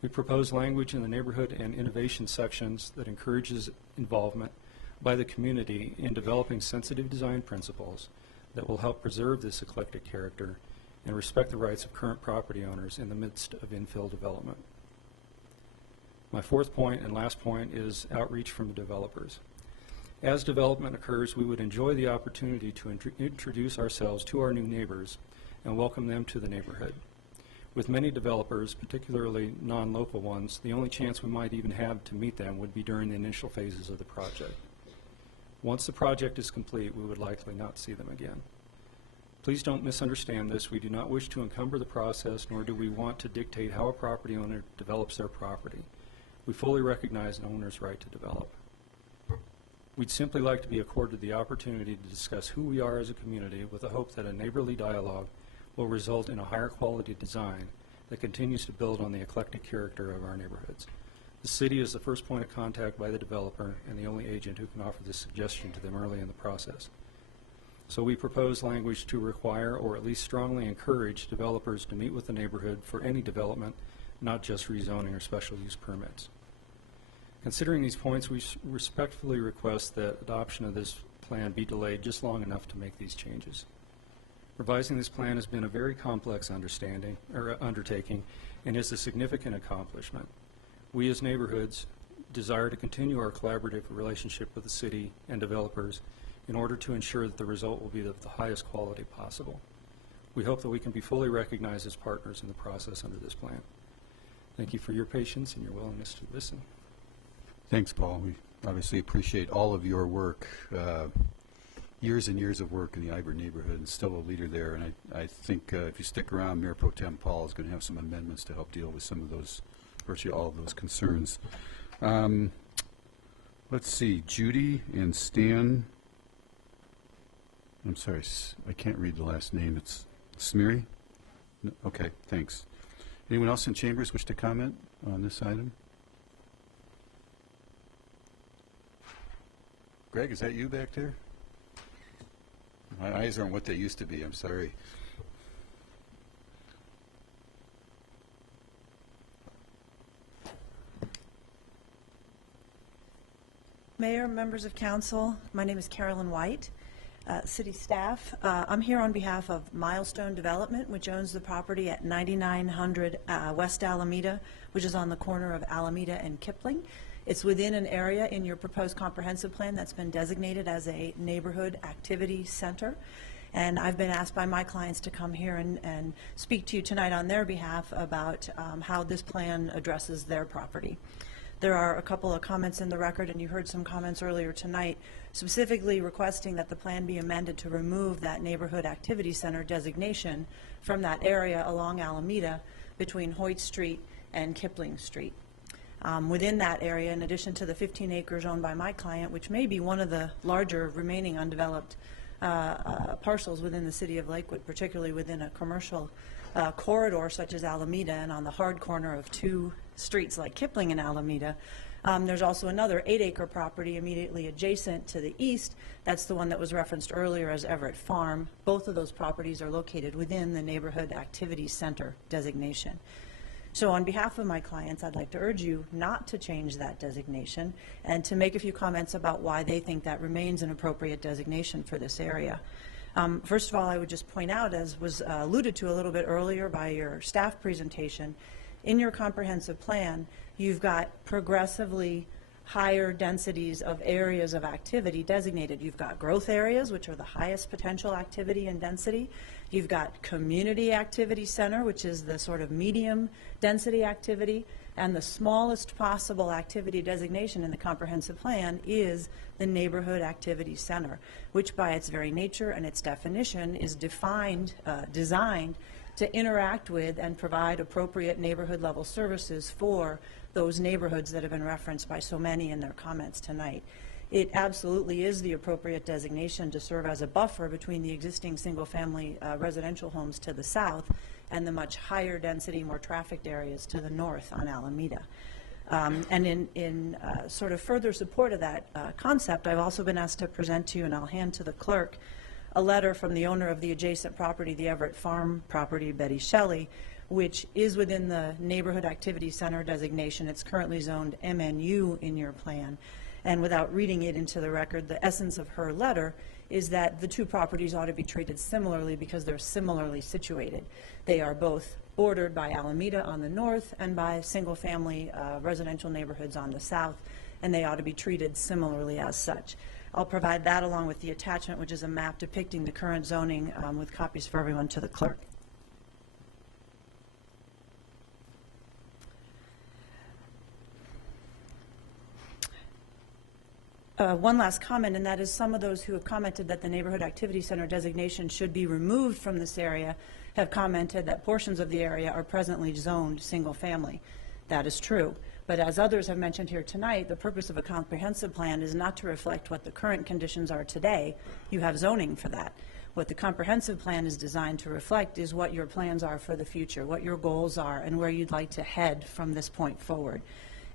We propose language in the neighborhood and innovation sections that encourages involvement by the community in developing sensitive design principles that will help preserve this eclectic character and respect the rights of current property owners in the midst of infill development. My fourth point and last point is outreach from the developers. As development occurs, we would enjoy the opportunity to introduce ourselves to our new neighbors and welcome them to the neighborhood. With many developers, particularly non-local ones, the only chance we might even have to meet them would be during the initial phases of the project. Once the project is complete, we would likely not see them again. Please don't misunderstand this. We do not wish to encumber the process, nor do we want to dictate how a property owner develops their property. We fully recognize an owner's right to develop. We'd simply like to be accorded the opportunity to discuss who we are as a community with the hope that a neighborly dialogue will result in a higher quality design that continues to build on the eclectic character of our neighborhoods. The city is the first point of contact by the developer and the only agent who can offer this suggestion to them early in the process. So we propose language to require or at least strongly encourage developers to meet with the neighborhood for any development, not just rezoning or special use permits. Considering these points, we respectfully request that adoption of this plan be delayed just long enough to make these changes. Revising this plan has been a very complex undertaking and is a significant accomplishment. We as neighborhoods desire to continue our collaborative relationship with the city and developers in order to ensure that the result will be of the highest quality possible. We hope that we can be fully recognized as partners in the process under this plan. Thank you for your patience and your willingness to listen. Thanks, Paul. We obviously appreciate all of your work, years and years of work in the Iver neighborhood, and still a leader there. And I think if you stick around, Mayor Pro Tem Paul is going to have some amendments to help deal with some of those, virtually all of those concerns. Let's see, Judy and Stan. I'm sorry, I can't read the last name. It's Smeary? No? Okay, thanks. Anyone else in chambers wish to comment on this item? Greg, is that you back there? My eyes aren't what they used to be. I'm sorry. Mayor, members of council, my name is Carolyn White, city staff. I'm here on behalf of Milestone Development, which owns the property at 9900 West Alameda, which is on the corner of Alameda and Kipling. It's within an area in your proposed comprehensive plan that's been designated as a neighborhood activity center. And I've been asked by my clients to come here and speak to you tonight on their behalf about how this plan addresses their property. There are a couple of comments in the record, and you heard some comments earlier tonight, specifically requesting that the plan be amended to remove that neighborhood activity center designation from that area along Alameda between Hoyt Street and Kipling Street. Within that area, in addition to the 15 acres owned by my client, which may be one of the larger remaining undeveloped parcels within the city of Lakewood, particularly within a commercial corridor such as Alameda and on the hard corner of two streets like Kipling and Alameda. There's also another 8-acre property immediately adjacent to the east. That's the one that was referenced earlier as Everett Farm. Both of those properties are located within the Neighborhood Activity Center designation. So on behalf of my clients, I'd like to urge you not to change that designation and to make a few comments about why they think that remains an appropriate designation for this area. First of all, I would just point out, as was alluded to a little bit earlier by your staff presentation, in your comprehensive plan, you've got progressively higher densities of areas of activity designated. You've got growth areas, which are the highest potential activity and density. You've got community activity center, which is the sort of medium density activity, and the smallest possible activity designation in the comprehensive plan is the neighborhood activity center, which by its very nature and its definition is designed to interact with and provide appropriate neighborhood level services for those neighborhoods that have been referenced by so many in their comments tonight. It absolutely is the appropriate designation to serve as a buffer between the existing single-family residential homes to the south and the much higher density, more trafficked areas to the north on Alameda. And in sort of further support of that concept, I've also been asked to present to you, and I'll hand to the clerk, a letter from the owner of the adjacent property, the Everett Farm property, Betty Shelley, which is within the Neighborhood Activity Center designation. It's currently zoned MNU in your plan. And without reading it into the record, the essence of her letter is that the two properties ought to be treated similarly because they're similarly situated. They are both bordered by Alameda on the north and by single-family residential neighborhoods on the south, and they ought to be treated similarly as such. I'll provide that along with the attachment, which is a map depicting the current zoning with copies for everyone to the clerk. One last comment, and that is some of those who have commented that the Neighborhood Activity Center designation should be removed from this area have commented that portions of the area are presently zoned single family. That is true. But as others have mentioned here tonight, the purpose of a comprehensive plan is not to reflect what the current conditions are today. You have zoning for that. What the comprehensive plan is designed to reflect is what your plans are for the future, what your goals are, and where you'd like to head from this point forward.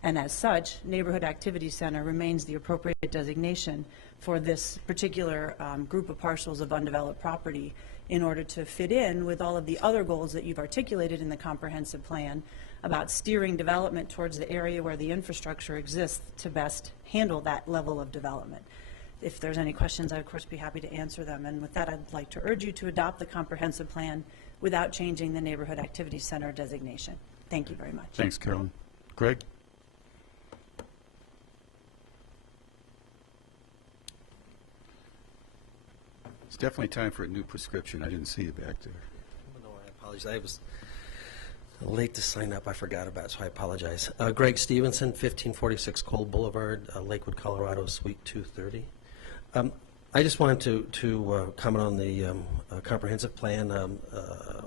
And as such, Neighborhood Activity Center remains the appropriate designation for this particular group of parcels of undeveloped property in order to fit in with all of the other goals that you've articulated in the comprehensive plan about steering development towards the area where the infrastructure exists to best handle that level of development. If there's any questions, I'd of course be happy to answer them. And with that, I'd like to urge you to adopt the comprehensive plan without changing the Neighborhood Activity Center designation. Thank you very much. Thanks, Carolyn. Greg? It's definitely time for a new prescription. I didn't see you back there. No, I apologize. I was late to sign up. I forgot about it, so I apologize. Greg Stevenson, 1546 Cole Boulevard, Lakewood, Colorado, Suite 230. I just wanted to comment on the comprehensive plan.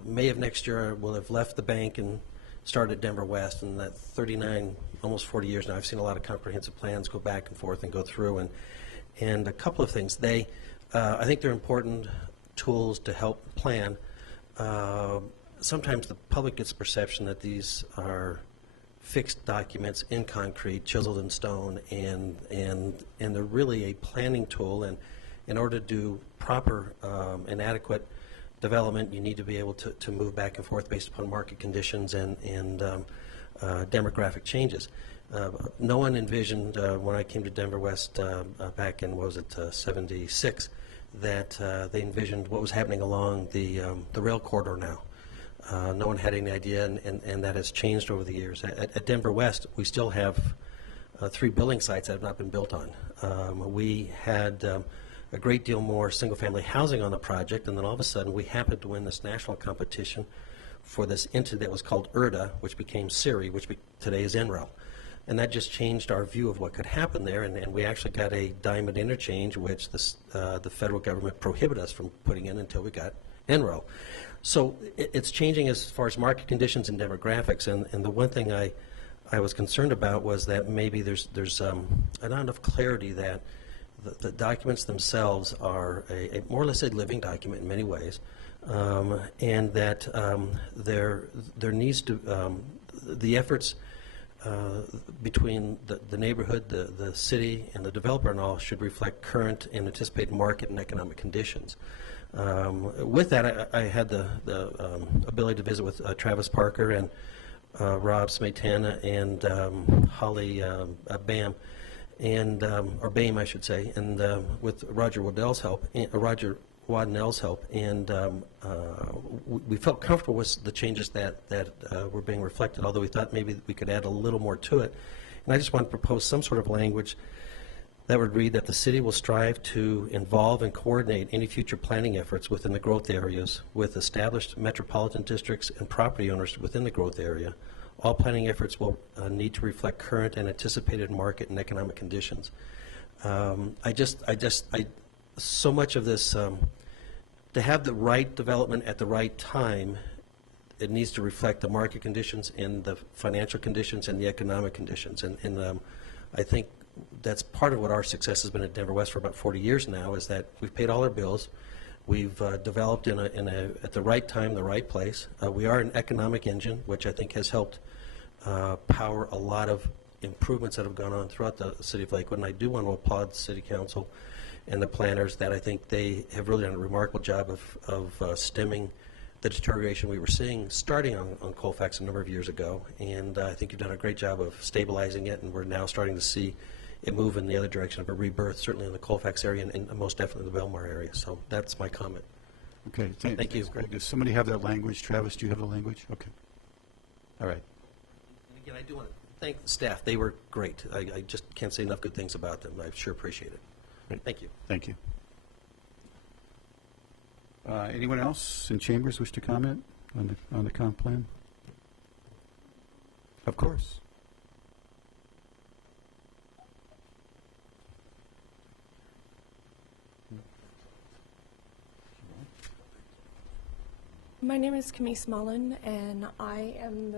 May of next year, I will have left the bank and started at Denver West, and that 39, almost 40 years now, I've seen a lot of comprehensive plans go back and forth and go through, and a couple of things. I think they're important tools to help plan. Sometimes the public gets the perception that these are fixed documents in concrete, chiseled in stone, and they're really a planning tool. And in order to do proper and adequate development, you need to be able to move back and forth based upon market conditions and demographic changes. No one envisioned when I came to Denver West back in, what was it, 76, that they envisioned what was happening along the rail corridor now. No one had any idea, and that has changed over the years. At Denver West, we still have 3 building sites that have not been built on. We had a great deal more single-family housing on the project, and then all of a sudden we happened to win this national competition for this entity that was called IRDA, which became SIRI, which today is NREL. And that just changed our view of what could happen there, and we actually got a diamond interchange, which the federal government prohibited us from putting in until we got NREL. So it's changing as far as market conditions and demographics, and the one thing I was concerned about was that maybe there's not enough clarity that the documents themselves are more or less a living document in many ways, and that there needs to, the efforts between the neighborhood, the city, and the developer and all should reflect current and anticipated market and economic conditions. With that, I had the ability to visit with Travis Parker and Rob Smetana and Holly Bam, and or Bame, I should say, and with Roger Waddell's help, Roger Waddell's help, and we felt comfortable with the changes that were being reflected, although we thought maybe we could add a little more to it. And I just want to propose some sort of language that would read that the city will strive to involve and coordinate any future planning efforts within the growth areas with established metropolitan districts and property owners within the growth area. All planning efforts will need to reflect current and anticipated market and economic conditions. So much of this, to have the right development at the right time, it needs to reflect the market conditions and the financial conditions and the economic conditions. And I think that's part of what our success has been at Denver West for about 40 years now, is that we've paid all our bills. We've developed at the right time, the right place. We are an economic engine, which I think has helped power a lot of improvements that have gone on throughout the city of Lakewood. And I do want to applaud the city council and the planners that I think they have really done a remarkable job of stemming the deterioration we were seeing starting on Colfax a number of years ago. And I think you've done a great job of stabilizing it, and we're now starting to see it move in the other direction of a rebirth, certainly in the Colfax area and most definitely the Belmar area. So that's my comment. Okay, Thank you. thanks, Greg. Does somebody have that language? Travis, do you have the language? Okay. All right. And again, I do want to thank the staff. They were great. I just can't say enough good things about them. I sure appreciate it. Great. Thank you. Thank you. Anyone else in chambers wish to comment on the comp plan? Of course. My name is Camise Mullen, and I am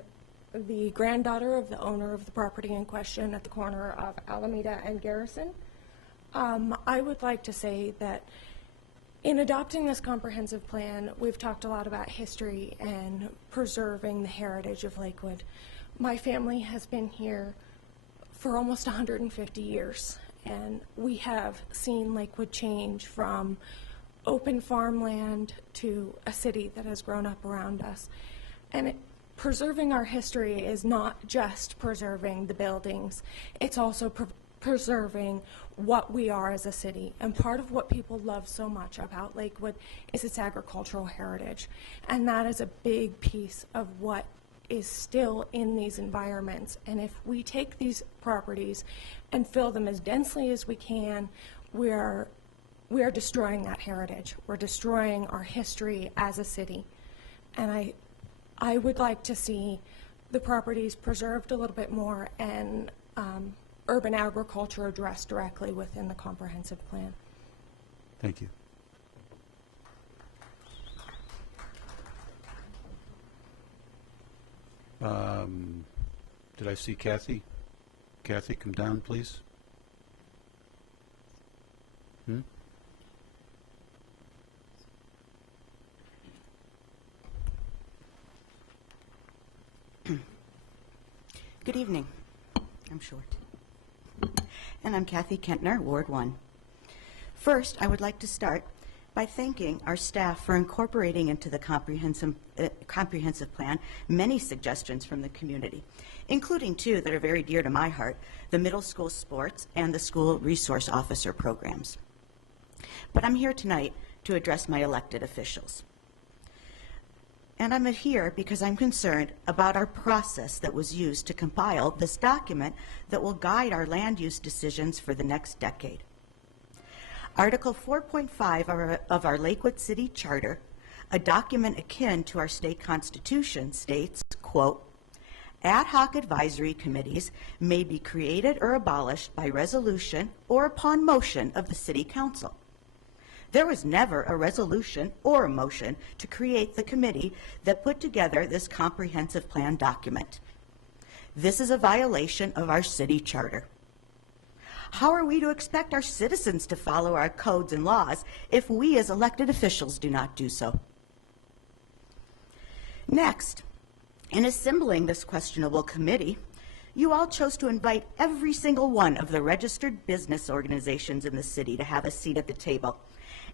the granddaughter of the owner of the property in question at the corner of Alameda and Garrison. I would like to say that in adopting this comprehensive plan, we've talked a lot about history and preserving the heritage of Lakewood. My family has been here for almost 150 years, and we have seen Lakewood change from open farmland to a city that has grown up around us. And preserving our history is not just preserving the buildings, it's also preserving what we are as a city. And part of what people love so much about Lakewood is its agricultural heritage. And that is a big piece of what is still in these environments. And if we take these properties and fill them as densely as we can, we are destroying that heritage. We're destroying our history as a city. And I would like to see the properties preserved a little bit more and urban agriculture addressed directly within the comprehensive plan. Thank you. Did I see Kathy? Kathy, come down, please. Good evening. I'm short. And I'm Kathy Kentner, Ward 1. First, I would like to start by thanking our staff for incorporating into the comprehensive plan many suggestions from the community, including two that are very dear to my heart, the middle school sports and the school resource officer programs. But I'm here tonight to address my elected officials. And I'm here because I'm concerned about our process that was used to compile this document that will guide our land use decisions for the next decade. Article 4.5 of our Lakewood City Charter, a document akin to our state constitution, states, quote, ad hoc advisory committees may be created or abolished by resolution or upon motion of the City Council. There was never a resolution or a motion to create the committee that put together this comprehensive plan document. This is a violation of our city charter. How are we to expect our citizens to follow our codes and laws if we as elected officials do not do so? Next, in assembling this questionable committee, you all chose to invite every single one of the registered business organizations in the city to have a seat at the table.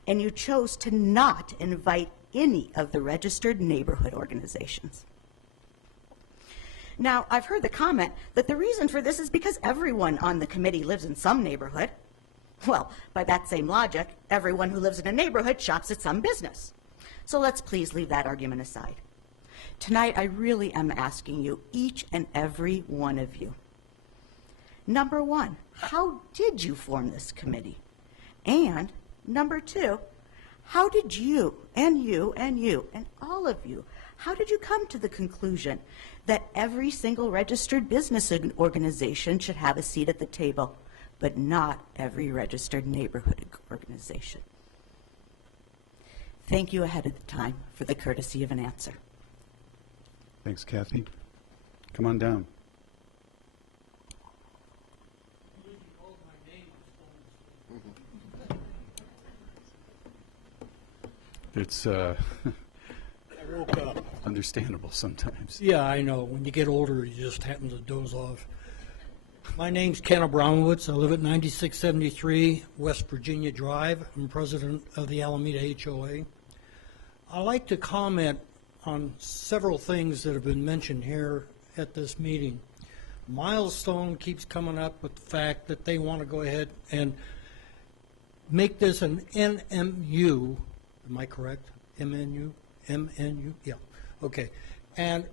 And you chose to not invite any of the registered neighborhood organizations. Now, I've heard the comment that the reason for this is because everyone on the committee lives in some neighborhood. Well, by that same logic, everyone who lives in a neighborhood shops at some business. So let's please leave that argument aside. Tonight, I really am asking you, each and every one of you, number one, how did you form this committee? And number two, how did you and all of you, how did you come to the conclusion that every single registered business organization should have a seat at the table, but not every registered neighborhood organization? Thank you ahead of the time for the courtesy of an answer. Thanks, Kathy. Come on down. It's I woke up. understandable sometimes. Yeah, I know. When you get older, you just happen to doze off. My name's Ken Brownwoods. I live at 9673 West Virginia Drive. I'm president of the Alameda HOA. I'd like to comment on several things that have been mentioned here at this meeting. Milestone keeps coming up with the fact that they want to go ahead and make this an NMU. Am I correct? MNU? MNU? Yeah. Okay. And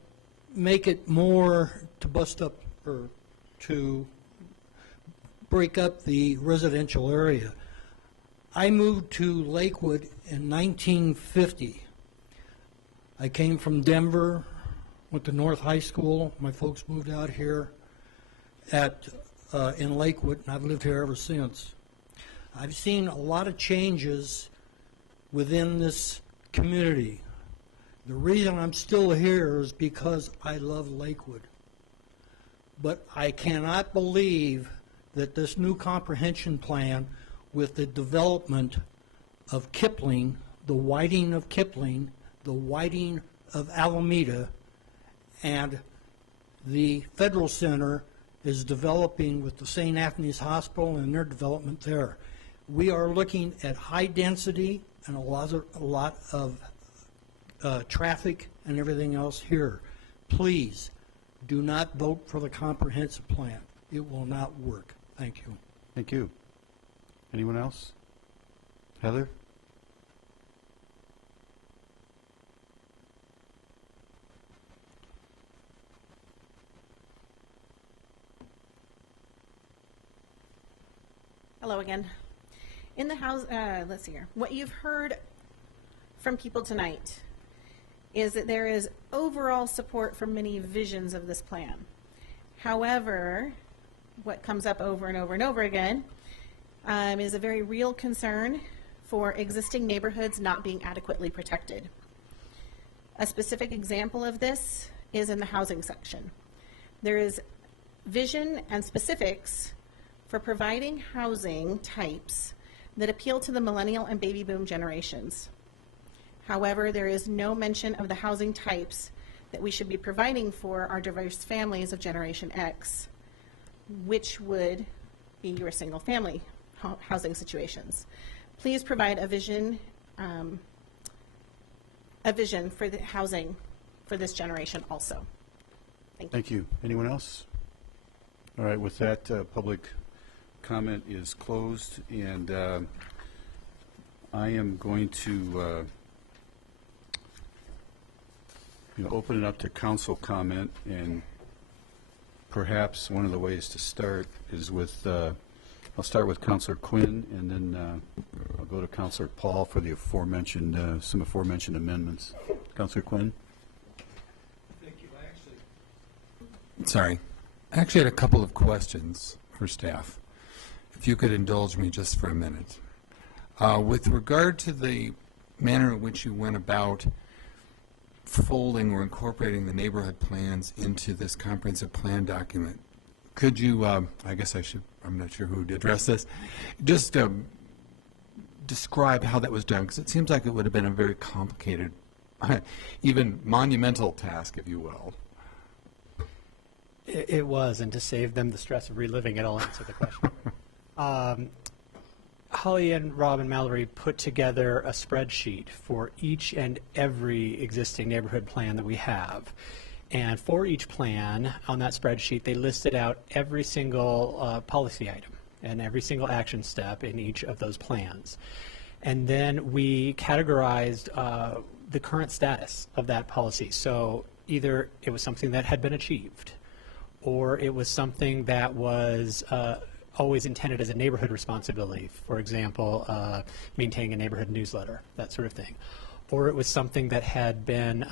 make it more to bust up or to break up the residential area. I moved to Lakewood in 1950. I came from Denver, went to North High School. My folks moved out here in Lakewood, and I've lived here ever since. I've seen a lot of changes within this community. The reason I'm still here is because I love Lakewood. But I cannot believe that this new comprehension plan with the development of Kipling, the widening of Kipling, the widening of Alameda, and the Federal Center is developing with the St. Anthony's Hospital and their development there. We are looking at high density and a lot of traffic and everything else here. Please do not vote for the comprehensive plan. It will not work. Thank you. Thank you. Anyone else? Heather? Hello again. In the house, let's see here. What you've heard from people tonight is that there is overall support for many visions of this plan. However, what comes up over and over and over again is a very real concern for existing neighborhoods not being adequately protected. A specific example of this is in the housing section. There is vision and specifics for providing housing types that appeal to the millennial and baby boom generations. However, there is no mention of the housing types that we should be providing for our diverse families of Generation X, which would be your single family housing situations. Please provide a vision for the housing for this generation also. Thank you. Anyone else? All right, with that, public comment is closed, and I am going to open it up to council comment, and perhaps one of the ways to start is with, I'll start with Councilor Quinn, and then I'll go to Councilor Paul for the aforementioned, some aforementioned amendments. Councilor Quinn? Thank you. I actually had a couple of questions for staff. If you could indulge me just for a minute. With regard to the manner in which you went about folding or incorporating the neighborhood plans into this comprehensive plan document, could you, I guess I should, I'm not sure who would address this, just describe how that was done, because it seems like it would have been a very complicated, even monumental task, if you will. It was, and to save them the stress of reliving it, I'll answer the question. Holly and Rob and Mallory put together a spreadsheet for each and every existing neighborhood plan that we have. And for each plan on that spreadsheet, they listed out every single policy item and every single action step in each of those plans. And then we categorized the current status of that policy. So either it was something that had been achieved, or it was something that was always intended as a neighborhood responsibility, for example, maintaining a neighborhood newsletter, that sort of thing. Or it was something that had been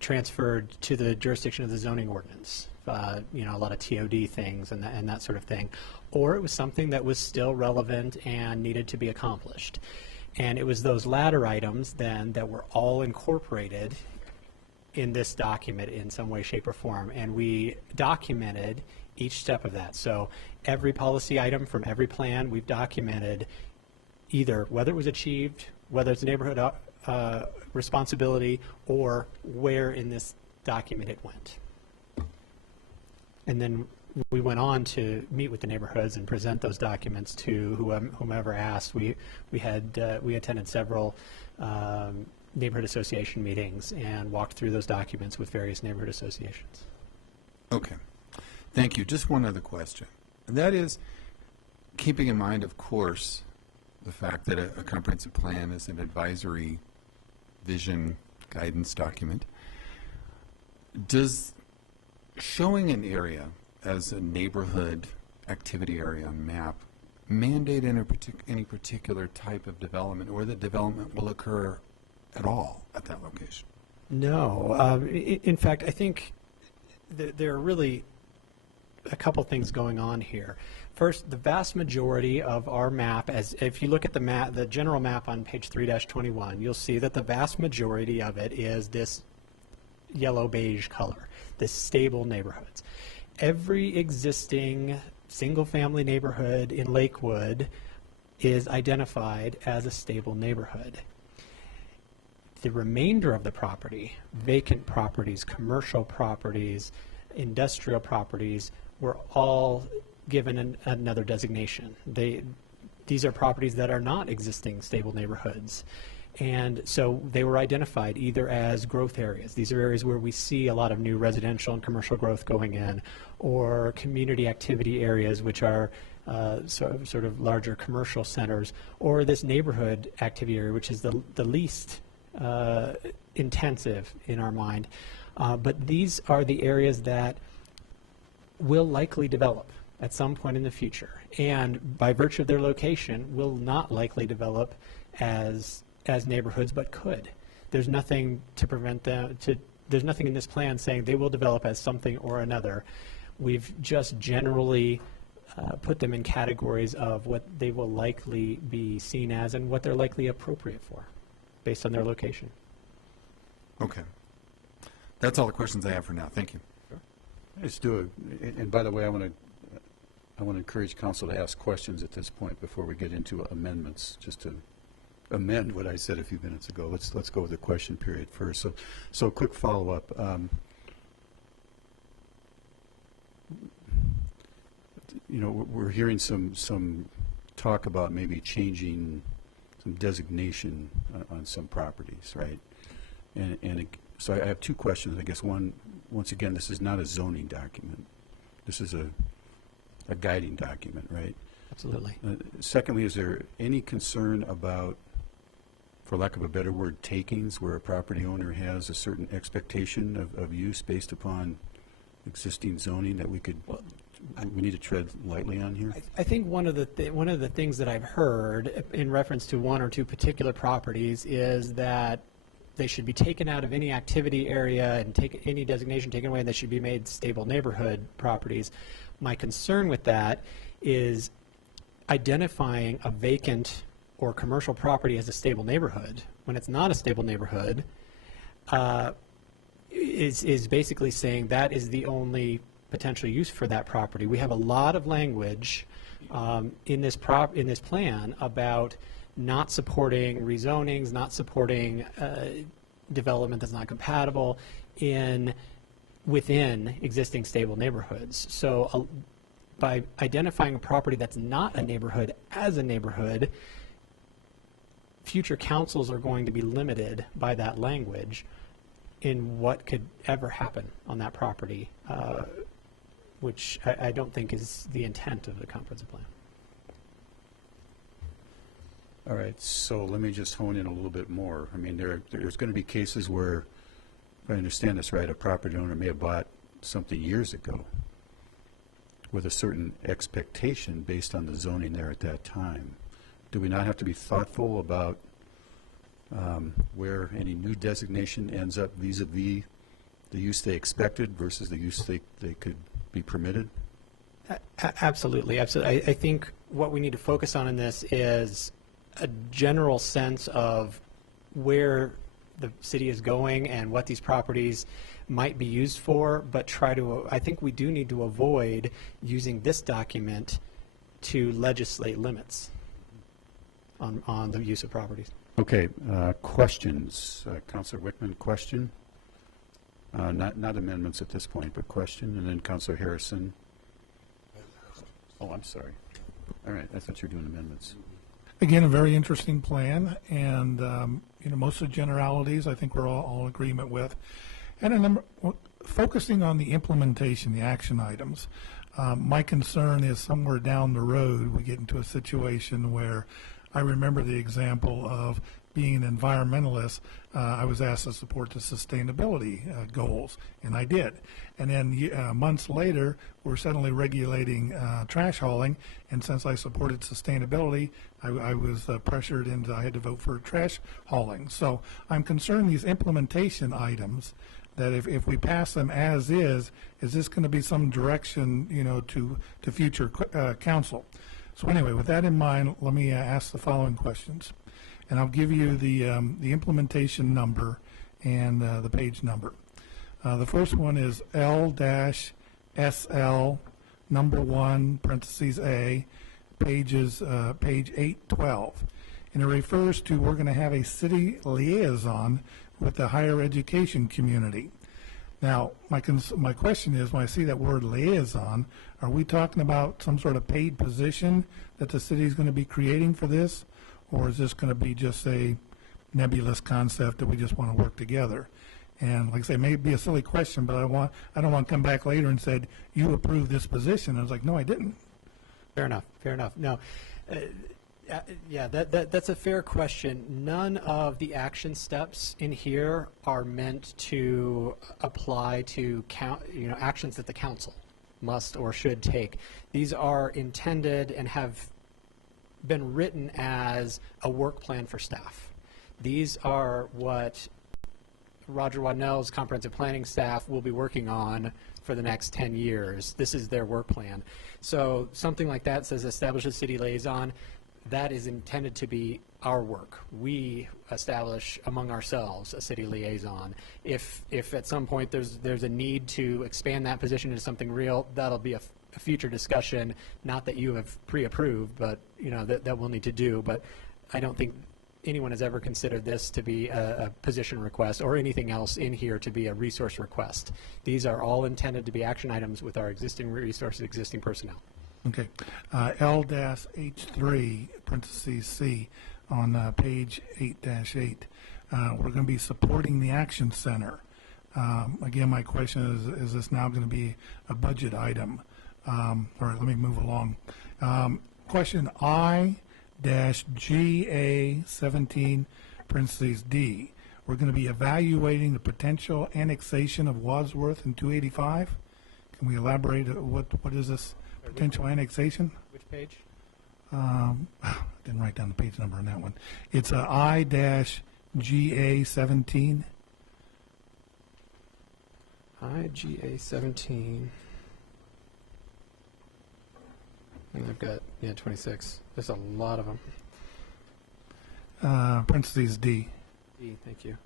transferred to the jurisdiction of the zoning ordinance, a lot of TOD things and that sort of thing. Or it was something that was still relevant and needed to be accomplished. And it was those latter items then that were all incorporated in this document in some way, shape, or form. And we documented each step of that. So every policy item from every plan, we've documented either whether it was achieved, whether it's a neighborhood responsibility or where in this document it went. And then we went on to meet with the neighborhoods and present those documents to whomever asked. We attended several neighborhood association meetings and walked through those documents with various neighborhood associations. Okay. Thank you. Just one other question. And that is, keeping in mind, of course, the fact that a comprehensive plan is an advisory vision guidance document, does showing an area as a neighborhood activity area on map mandate any particular type of development, or that development will occur at all at that location? No. In fact, I think there are really a couple things going on here. First, the vast majority of our map, as if you look at the map, the general map on page 3-21, you'll see that the vast majority of it is this yellow beige color, this stable neighborhoods. Every existing single-family neighborhood in Lakewood is identified as a stable neighborhood. The remainder of the property, vacant properties, commercial properties, industrial properties, were all given another designation. These are properties that are not existing stable neighborhoods. And so they were identified either as growth areas. These are areas where we see a lot of new residential and commercial growth going in, or community activity areas, which are sort of larger commercial centers, or this neighborhood activity area, which is the least intensive in our mind. But these are the areas that will likely develop at some point in the future, and by virtue of their location will not likely develop as neighborhoods, but could. There's nothing to prevent them there's nothing in this plan saying they will develop as something or another. We've just generally put them in categories of what they will likely be seen as and what they're likely appropriate for based on their location. Okay. That's all the questions I have for now. Thank you. Let's do it. And by the way, I want to encourage council to ask questions at this point before we get into amendments, just to amend what I said a few minutes ago. Let's go with the question period first. So quick follow-up. We're hearing some talk about maybe changing some designation on some properties, right? So I have two questions. I guess once again, this is not a zoning document. This is a guiding document, right? Absolutely. Secondly, is there any concern about, for lack of a better word, takings, where a property owner has a certain expectation of use based upon existing zoning that we need to tread lightly on here? I think one of the things that I've heard in reference to one or two particular properties is that they should be taken out of any activity area and any designation taken away, and they should be made stable neighborhood properties. My concern with that is identifying a vacant or commercial property as a stable neighborhood when it's not a stable neighborhood is basically saying that is the only potential use for that property. We have a lot of language in this plan about not supporting rezonings, not supporting development that's not compatible within existing stable neighborhoods. So by identifying a property that's not a neighborhood as a neighborhood, future councils are going to be limited by that language in what could ever happen on that property, which I don't think is the intent of the comprehensive plan. All right, so let me just hone in a little bit more. I mean, there's going to be cases where, if I understand this right, a property owner may have bought something years ago with a certain expectation based on the zoning there at that time. Do we not have to be thoughtful about where any new designation ends up vis-a-vis the use they expected versus the use they could be permitted? Absolutely, absolutely. I think what we need to focus on in this is a general sense of where the city is going and what these properties might be used for, but I think we do need to avoid using this document to legislate limits on the use of properties. Okay, questions. Councillor Whitman, question? Not amendments at this point, but question, and then Councillor Harrison. Oh, I'm sorry. All right, I thought you were doing amendments. Again, a very interesting plan, and most of the generalities I think we're all in agreement with. And focusing on the implementation, the action items, my concern is somewhere down the road we get into a situation where I remember the example of being an environmentalist. I was asked to support the sustainability goals, and I did. And then months later, we're suddenly regulating trash hauling, and since I supported sustainability, I was pressured into, I had to vote for trash hauling. So I'm concerned these implementation items, that if we pass them as is this going to be some direction, to future council? So anyway, with that in mind, let me ask the following questions. And I'll give you the implementation number and the page number. The first one is L-SL number 1, parentheses A, page 812. And it refers to we're going to have a city liaison with the higher education community. Now, my question is, when I see that word liaison, are we talking about some sort of paid position that the city is going to be creating for this? Or is this going to be just a nebulous concept that we just want to work together? And like I say, it may be a silly question, but I don't want to come back later and said, you approved this position. I was like, no, I didn't. Fair enough. No. Yeah, that's a fair question. None of the action steps in here are meant to apply to actions that the council must or should take. These are intended and have been written as a work plan for staff. These are what Roger Wadnell's comprehensive planning staff will be working on for the next 10 years. This is their work plan. So something like that says establish a city liaison. That is intended to be our work. We establish among ourselves a city liaison. If at some point there's a need to expand that position into something real, that'll be a future discussion, not that you have pre-approved, but that we'll need to do. But I don't think anyone has ever considered this to be a position request or anything else in here to be a resource request. These are all intended to be action items with our existing resources, existing personnel. Okay. L-H3, parentheses C, on page 8-8. We're going to be supporting the Action Center. Again, my question is this now going to be a budget item? All right, let me move along. Question I-GA17, parentheses D. We're going to be evaluating the potential annexation of Wadsworth and 285. Can we elaborate? What is this potential annexation? Which page? Didn't write down the page number on that one. It's I-GA17. I-GA17. And I've got, 26. There's a lot of them. Parentheses D. D, thank you.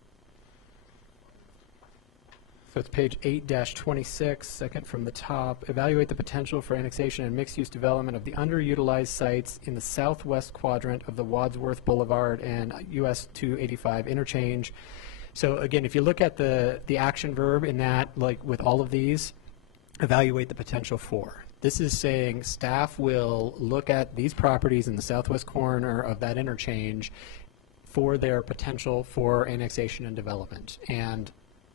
So it's page 8-26, second from the top. Evaluate the potential for annexation and mixed-use development of the underutilized sites in the southwest quadrant of the Wadsworth Boulevard and US 285 interchange. So again, if you look at the action verb in that, like with all of these, evaluate the potential for. This is saying staff will look at these properties in the southwest corner of that interchange for their potential for annexation and development and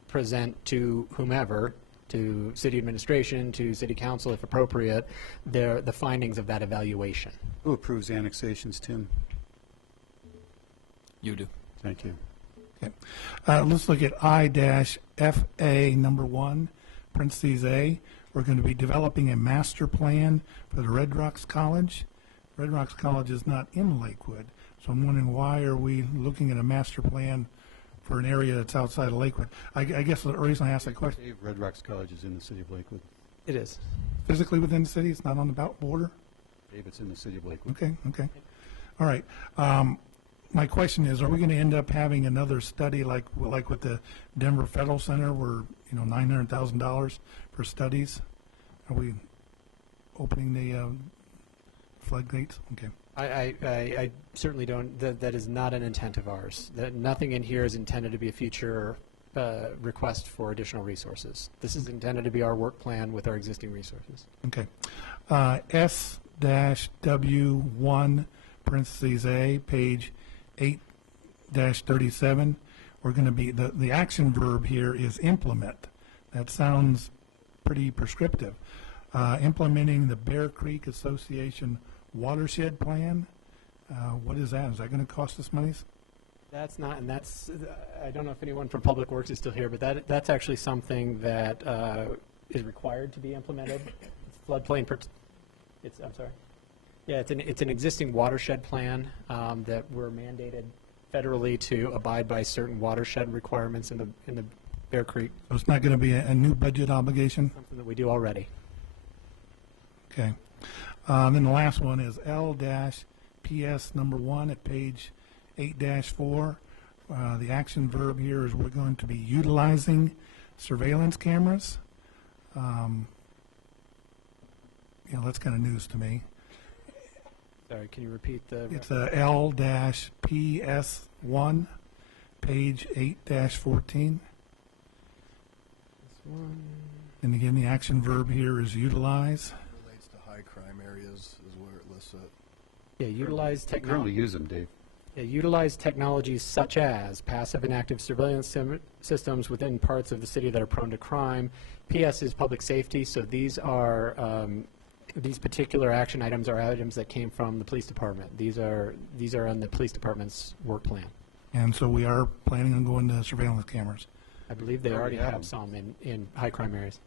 present to whomever, to city administration, to city council if appropriate, the findings of that evaluation. Who approves annexations, Tim? You do. Thank you. Okay. Let's look at I-FA number 1, parentheses A. We're going to be developing a master plan for the Red Rocks College. Red Rocks College is not in Lakewood, so I'm wondering why are we looking at a master plan for an area that's outside of Lakewood? I guess the reason I asked that question. Dave, Red Rocks College is in the city of Lakewood. It is. Physically within the city? It's not on the border? Dave, it's in the city of Lakewood. Okay. All right. My question is, are we going to end up having another study like with the Denver Federal Center where, $900,000 for studies? Are we opening the floodgates? Okay. I certainly don't, that is not an intent of ours. That nothing in here is intended to be a future request for additional resources. This is intended to be our work plan with our existing resources. Okay. S-W1, parentheses A, page 8-37, we're going to be, the action verb here is implement. That sounds pretty prescriptive. Implementing the Bear Creek Association watershed plan. What is that? Is that going to cost us monies? That's not, and that's, I don't know if anyone from Public Works is still here, but that's actually something that is required to be implemented. It's floodplain, I'm sorry. Yeah, it's an existing watershed plan that we're mandated federally to abide by certain watershed requirements in the Bear Creek. So it's not going to be a new budget obligation? Something that we do already. Okay. Then the last one is L-PS number 1 at page 8-4. The action verb here is we're going to be utilizing surveillance cameras. That's kind of news to me. Sorry, can you repeat the? It's L-PS1, page 8-14. And again, the action verb here is utilize. Relates to high crime areas is where it lists it. Yeah, utilize Currently technology. use them, Dave. Yeah, utilize technologies such as passive and active surveillance systems within parts of the city that are prone to crime. PS is public safety, so these are these particular action items are items that came from the police department. These are on the police department's work plan. And so we are planning on going to surveillance cameras. I believe they already have some in high crime areas.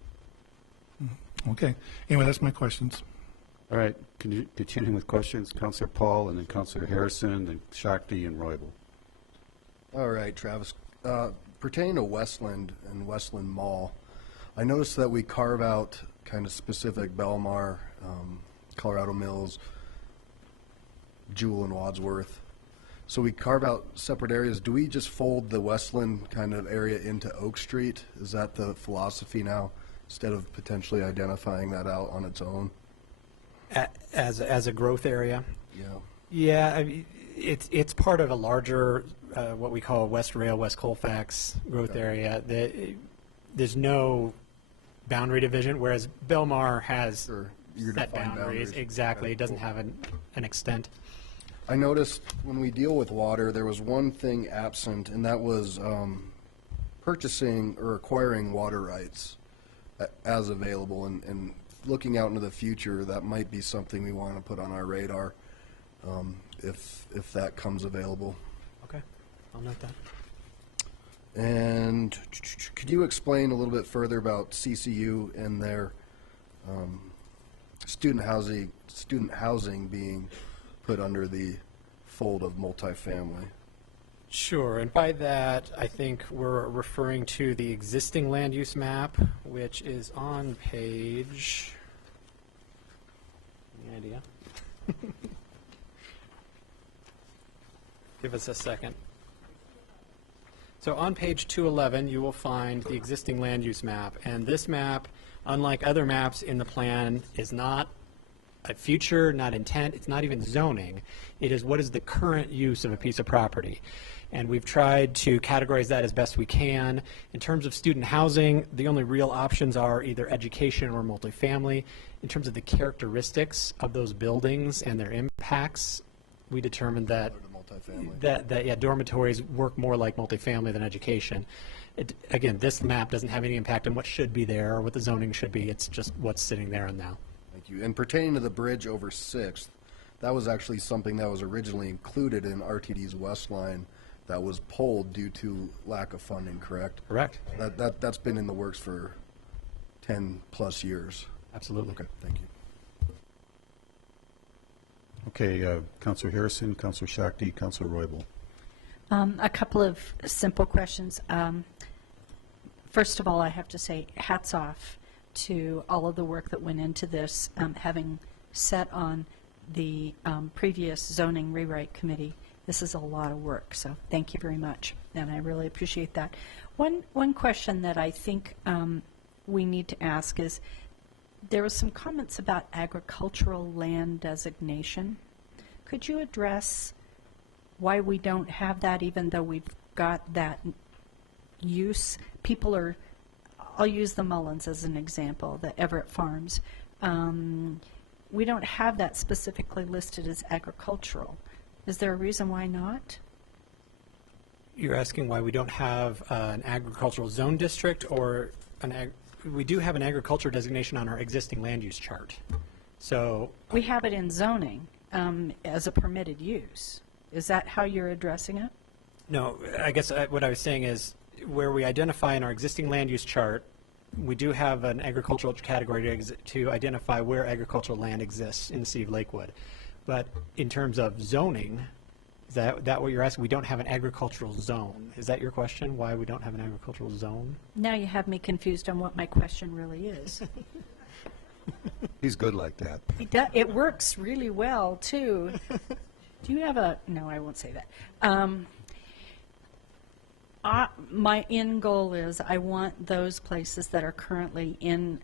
Okay. Anyway, that's my questions. All right, continuing with questions, Councilor Paul, and then Councilor Harrison, then Shakti and Roybal. All right, Travis. Pertaining to Westland and Westland Mall, I noticed that we carve out kind of specific Belmar, Colorado Mills, Jewel, and Wadsworth. So we carve out separate areas. Do we just fold the Westland kind of area into Oak Street? Is that the philosophy now, instead of potentially identifying that out on its own? As a growth area? Yeah. Yeah, I mean, it's part of a larger, what we call West Rail, West Colfax growth area. There's no boundary division, whereas Belmar has set boundaries. Exactly. It doesn't have an extent. I noticed when we deal with water, there was one thing absent, and that was purchasing or acquiring water rights as available. And looking out into the future, that might be something we want to put on our radar if that comes available. Okay, I'll note that. And could you explain a little bit further about CCU and their student housing being put under the fold of multifamily? Sure, and by that, I think we're referring to the existing land use map, which is on page, any idea? Give us a second. So on page 211, you will find the existing land use map, and this map, unlike other maps in the plan, is not a future, not intent, it's not even zoning. It is what is the current use of a piece of property. And we've tried to categorize that as best we can. In terms of student housing, the only real options are either education or multifamily. In terms of the characteristics of those buildings and their impacts, we determined that dormitories work more like multifamily than education. Again, this map doesn't have any impact on what should be there or what the zoning should be. It's just what's sitting there and now. Thank you. And pertaining to the bridge over 6th, that was actually something that was originally included in RTD's West Line that was pulled due to lack of funding, correct? Correct. That's been in the works for 10 plus years. Absolutely. Okay, thank you. Okay, Councilor Harrison, Councilor Shakti, Councilor Roybal. A couple of simple questions. First of all, I have to say hats off to all of the work that went into this, having sat on the previous zoning rewrite committee. This is a lot of work, so thank you very much, and I really appreciate that. One question that I think we need to ask is, there was some comments about agricultural land designation. Could you address why we don't have that even though we've got that use? People are, I'll use the Mullins as an example, the Everett Farms. We don't have that specifically listed as agricultural. Is there a reason why not? You're asking why we don't have an agricultural zone district, or we do have an agriculture designation on our existing land use chart. So We have it in zoning as a permitted use. Is that how you're addressing it? no, I guess what I was saying is where we identify in our existing land use chart, we do have an agricultural category to identify where agricultural land exists in the city of Lakewood. But in terms of zoning, is that what you're asking? We don't have an agricultural zone. Is that your question, why we don't have an agricultural zone? Now you have me confused on what my question really is. He's good like that. It works really well, too. Do you have a, no, I won't say that. My end goal is I want those places that are currently in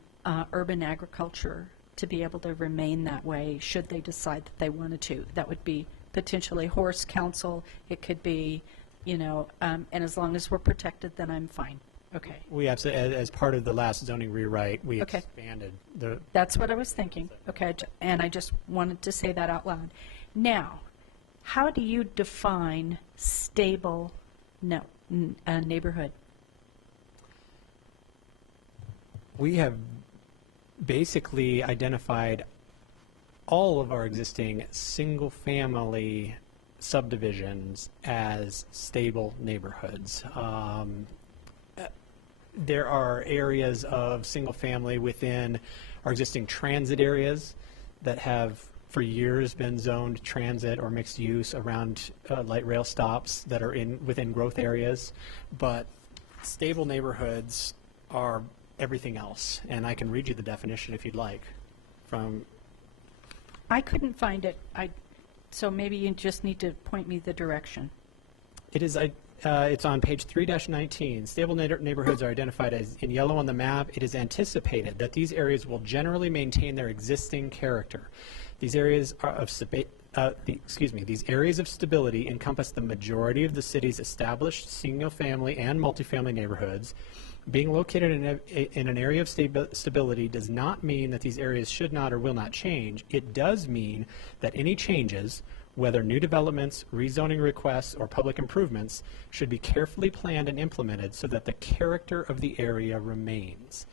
urban agriculture to be able to remain that way should they decide that they wanted to. That would be potentially Horse Council. It could be, and as long as we're protected, then I'm fine. Okay. We absolutely, as part of the last zoning rewrite, we Okay. expanded the. That's what I was thinking. Okay, and I just wanted to say that out loud. Now, how do you define stable neighborhood? We have basically identified all of our existing single-family subdivisions as stable neighborhoods. There are areas of single-family within our existing transit areas that have for years been zoned transit or mixed use around light rail stops that are within growth areas. But stable neighborhoods are everything else, and I can read you the definition if you'd like. I couldn't find it. So maybe you just need to point me the direction. It is. It's on page 3-19. Stable neighborhoods are identified as in yellow on the map. It is anticipated that these areas will generally maintain their existing character. These areas these areas of stability encompass the majority of the city's established single-family and multifamily neighborhoods. Being located in an area of stability does not mean that these areas should not or will not change. It does mean that any changes, whether new developments, rezoning requests, or public improvements, should be carefully planned and implemented so that the character of the area remains.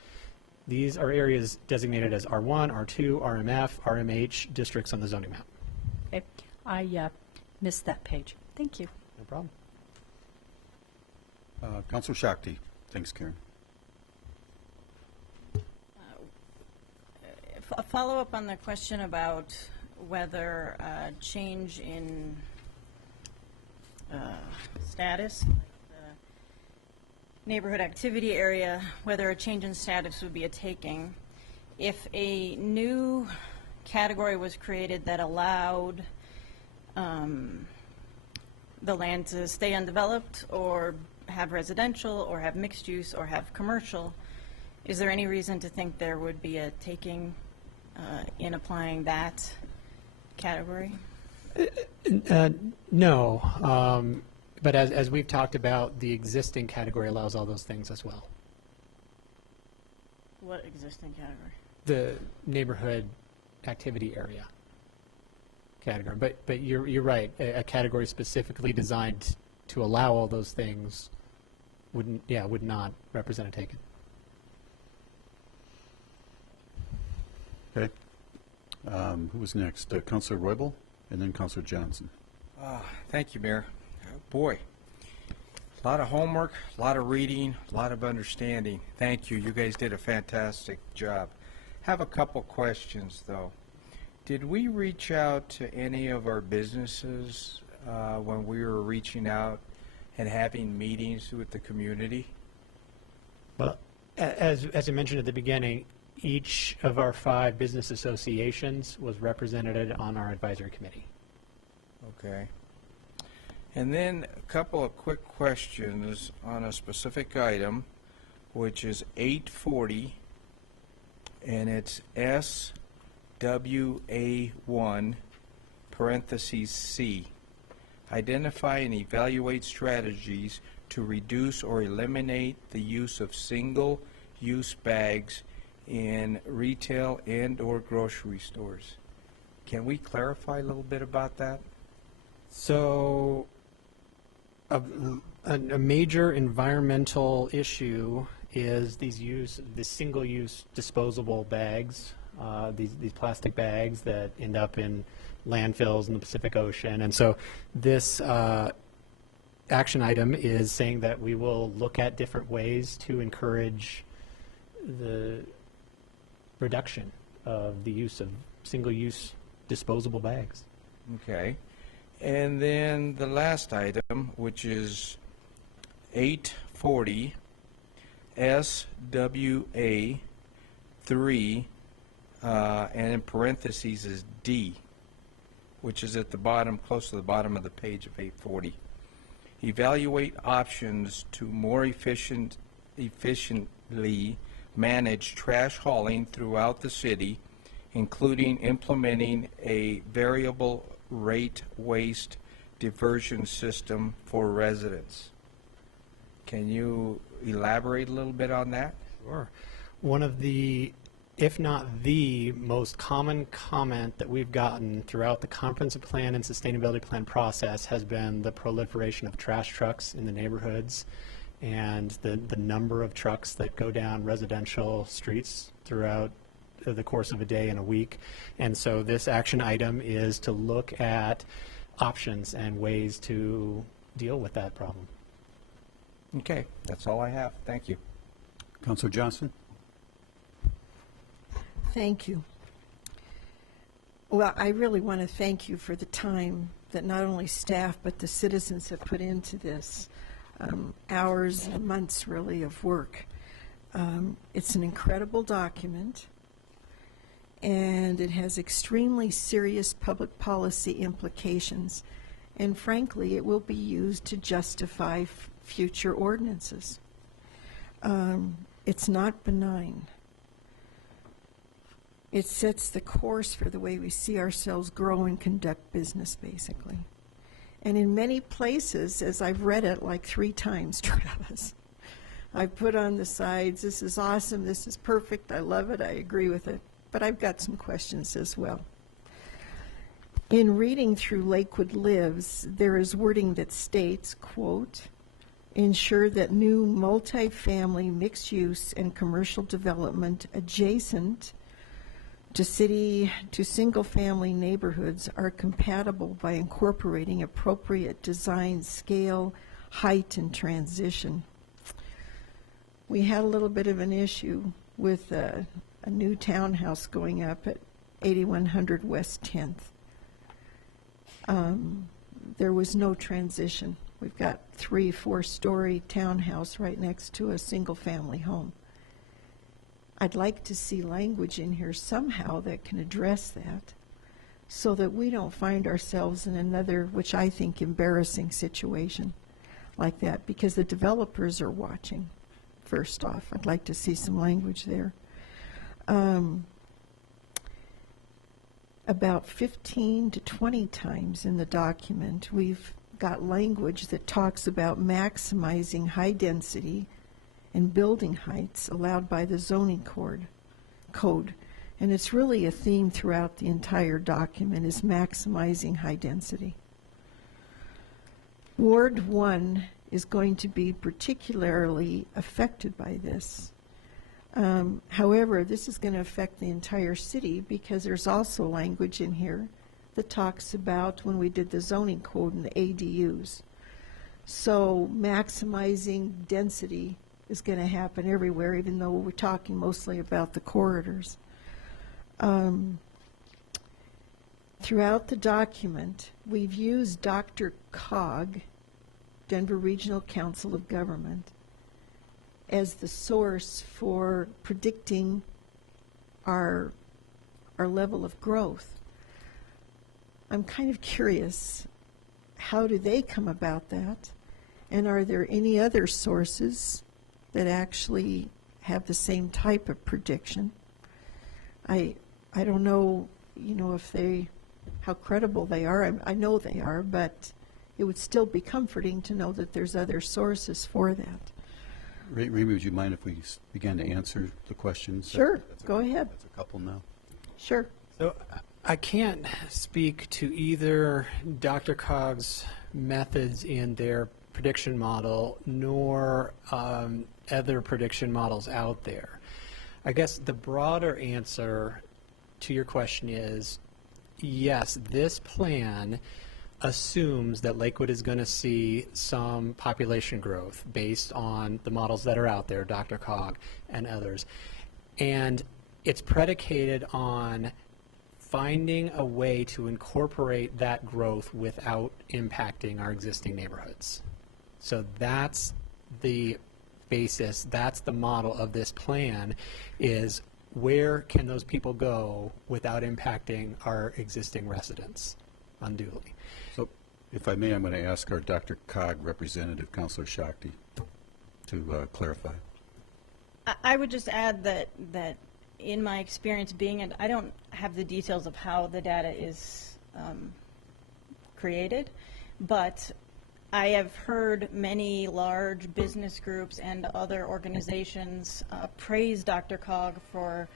These are areas designated as R1, R2, RMF, RMH districts on the zoning map. Okay. I missed that page. Thank you. No problem. Councilor Shakti. Thanks, Karen. A follow-up on the question about whether change in status, neighborhood activity area, whether a change in status would be a taking. If a new category was created that allowed the land to stay undeveloped or have residential or have mixed use or have commercial, is there any reason to think there would be a taking in applying that category? No, but as we've talked about, the existing category allows all those things as well. What existing category? The neighborhood activity area category. But you're right. A category specifically designed to allow all those things would not represent a taken. Okay. Who was next? Councilor Roybal, and then Councilor Johnson. Thank you, Mayor. Boy, a lot of homework, a lot of reading, a lot of understanding. Thank you. You guys did a fantastic job. Have a couple questions, though. Did we reach out to any of our businesses when we were reaching out and having meetings with the community? Well, as I mentioned at the beginning, each of our 5 business associations was represented on our advisory committee. Okay. And then a couple of quick questions on a specific item, which is 840, and it's SWA1, parentheses C. Identify and evaluate strategies to reduce or eliminate the use of single-use bags in retail and/or grocery stores. Can we clarify a little bit about that? So, a major environmental issue is the single-use disposable bags, these plastic bags that end up in landfills in the Pacific Ocean. And so this action item is saying that we will look at different ways to encourage the reduction of the use of single-use disposable bags. Okay. And then the last item, which is 840 SWA 3, and in parentheses is D, which is at the bottom, close to the bottom of the page of 840. Evaluate options to more efficiently manage trash hauling throughout the city, including implementing a variable rate waste diversion system for residents. Can you elaborate a little bit on that? Sure. One of the, if not the most common comment that we've gotten throughout the comprehensive plan and sustainability plan process has been the proliferation of trash trucks in the neighborhoods and the number of trucks that go down residential streets throughout the course of a day and a week. And so this action item is to look at options and ways to deal with that problem. Okay, that's all I have. Thank you. Councilor Johnson? Thank you. Well, I really want to thank you for the time that not only staff but the citizens have put into this. Hours and months, really, of work. It's an incredible document, and it has extremely serious public policy implications, and frankly, it will be used to justify future ordinances. It's not benign. It sets the course for the way we see ourselves grow and conduct business, basically. And in many places, as I've read it like 3 times, Travis, I've put on the sides, this is awesome, this is perfect, I love it, I agree with it. But I've got some questions as well. In reading through Lakewood Lives, there is wording that states, quote, ensure that new multifamily mixed-use and commercial development adjacent to single-family neighborhoods are compatible by incorporating appropriate design, scale, height, and transition. We had a little bit of an issue with a new townhouse going up at 8100 West 10th. There was no transition. We've got 3-4-story townhouse right next to a single-family home. I'd like to see language in here somehow that can address that so that we don't find ourselves in another, which I think, embarrassing situation like that, because the developers are watching, first off. I'd like to see some language there. About 15 to 20 times in the document, we've got language that talks about maximizing high density and building heights allowed by the zoning code. And it's really a theme throughout the entire document, is maximizing high density. Ward 1 is going to be particularly affected by this. However, this is going to affect the entire city because there's also language in here that talks about when we did the zoning code and the ADUs. So maximizing density is going to happen everywhere, even though we're talking mostly about the corridors. Throughout the document, we've used DRCOG, Denver Regional Council of Government, as the source for predicting our level of growth. I'm kind of curious, how do they come about that? And are there any other sources that actually have the same type of prediction? I don't know, if they how credible they are. I know they are, but it would still be comforting to know that there's other sources for that. Remy, would you mind if we began to answer the questions? Sure, go ahead. That's a couple now. Sure. So I can't speak to either DRCOG's methods in their prediction model nor other prediction models out there. I guess the broader answer to your question is yes, this plan assumes that Lakewood is going to see some population growth based on the models that are out there, DRCOG and others. And it's predicated on finding a way to incorporate that growth without impacting our existing neighborhoods. So that's the basis, that's the model of this plan, is where can those people go without impacting our existing residents unduly. So if I may, I'm going to ask our DRCOG representative, Councillor Shakti, to clarify. I would just add that in my experience being, I don't have the details of how the data is created, but I have heard many large business groups and other organizations praise DRCOG for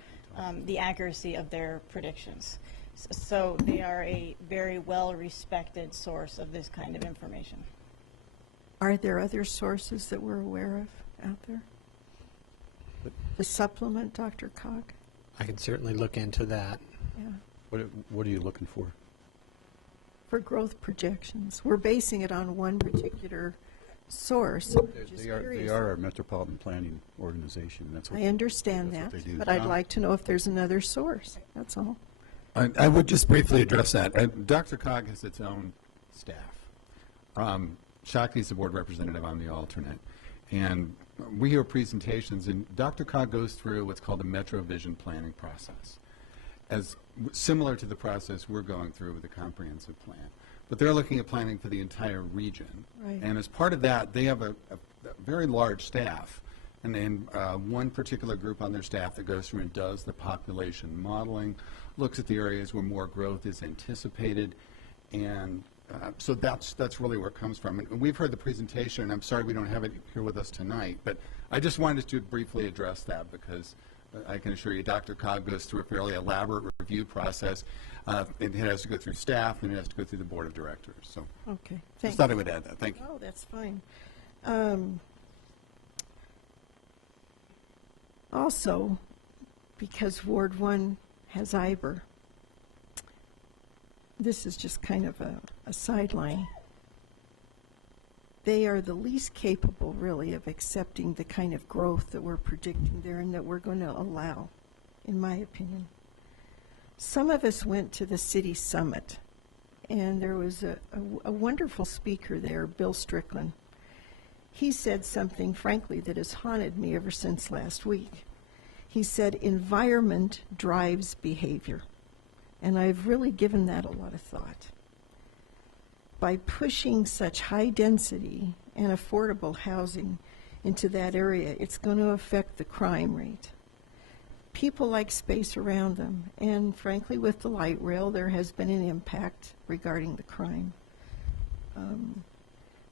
the accuracy of their predictions. So they are a very well-respected source of this kind of information. Are there other sources that we're aware of out there? To supplement DRCOG? I can certainly look into that. Yeah. What are you looking for? For growth projections. We're basing it on one particular source. They are our metropolitan planning organization. That's what I understand that's that, what they do. but I'd like to know if there's another source. That's all. I would just briefly address that. DRCOG has its own staff. Shakti is the board representative. I'm the alternate. And we hear presentations, and DRCOG goes through what's called a Metro Vision planning process, as similar to the process we're going through with the comprehensive plan. But they're looking at planning for the entire region. Right. And as part of that, they have a very large staff, and then one particular group on their staff that goes through and does the population modeling, looks at the areas where more growth is anticipated, and so that's really where it comes from. And we've heard the presentation, and I'm sorry we don't have it here with us tonight, but I just wanted to briefly address that because I can assure you DRCOG goes through a fairly elaborate review process. It has to go through staff, and it has to go through the board of directors. So okay, just thought I would add that. Thank you. Oh, that's fine. Also, because Ward 1 has IBER, this is just kind of a sideline. They are the least capable, really, of accepting the kind of growth that we're predicting there and that we're going to allow, in my opinion. Some of us went to the city summit, and there was a wonderful speaker there, Bill Strickland. He said something, frankly, that has haunted me ever since last week. He said, environment drives behavior. And I've really given that a lot of thought. By pushing such high density and affordable housing into that area, it's going to affect the crime rate. People like space around them, and frankly, with the light rail, there has been an impact regarding the crime.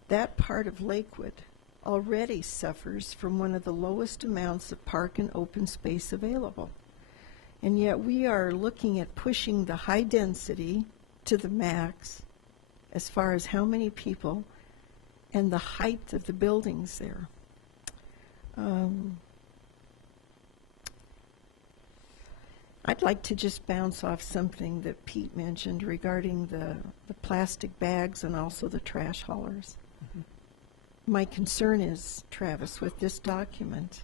That part of Lakewood already suffers from one of the lowest amounts of park and open space available. And yet we are looking at pushing the high density to the max as far as how many people and the height of the buildings there. I'd like to just bounce off something that Pete mentioned regarding the plastic bags and also the trash haulers. Mm-hmm. My concern is, Travis, with this document,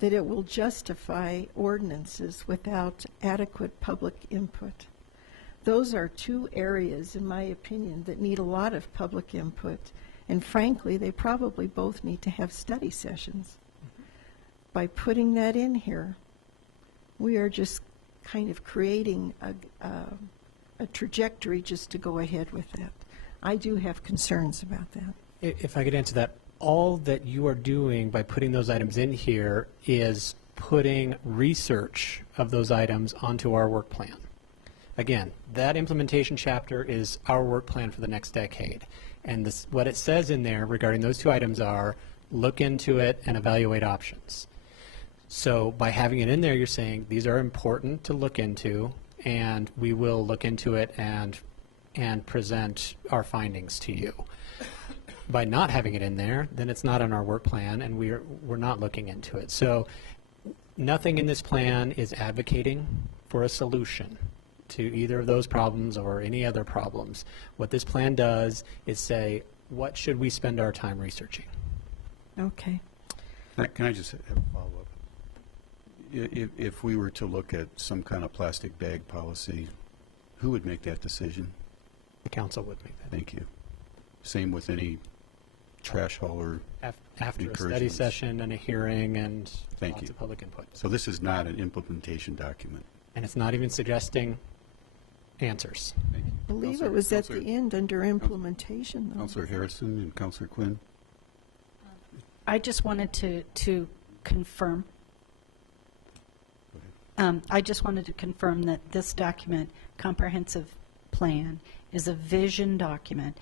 that it will justify ordinances without adequate public input. Those are two areas, in my opinion, that need a lot of public input, and frankly, they probably both need to have study sessions. Mm-hmm. By putting that in here, we are just kind of creating a trajectory just to go ahead with that. I do have concerns about that. If I could answer that, all that you are doing by putting those items in here is putting research of those items onto our work plan. Again, that implementation chapter is our work plan for the next decade. And this, what it says in there regarding those two items are, look into it and evaluate options. So by having it in there, you're saying these are important to look into, and we will look into it and present our findings to you. By not having it in there, then it's not on our work plan, and we're not looking into it. So nothing in this plan is advocating for a solution to either of those problems or any other problems. What this plan does is say, what should we spend our time researching? Okay. Can I just have a follow-up? If we were to look at some kind of plastic bag policy, who would make that decision? The council would make that. Thank you. Same with any trash hauler After a study encouragements. session and a hearing and Thank lots you. of public input. So this is not an implementation document. And it's not even suggesting answers. Thank you. I believe Counselor- it was at Counselor- the end under implementation, though. Councilor Harrison and Councilor Quinn. I just wanted to confirm. I just wanted to confirm that this document, comprehensive plan, is a vision document.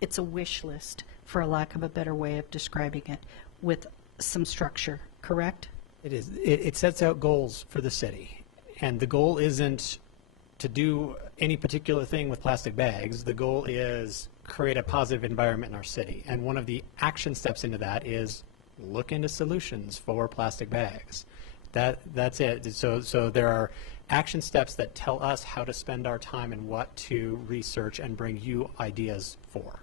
It's a wish list, for a lack of a better way of describing it, with some structure, correct? It is. It sets out goals for the city. And the goal isn't to do any particular thing with plastic bags. The goal is create a positive environment in our city. And one of the action steps into that is look into solutions for plastic bags. That's it. So there are action steps that tell us how to spend our time and what to research and bring you ideas for.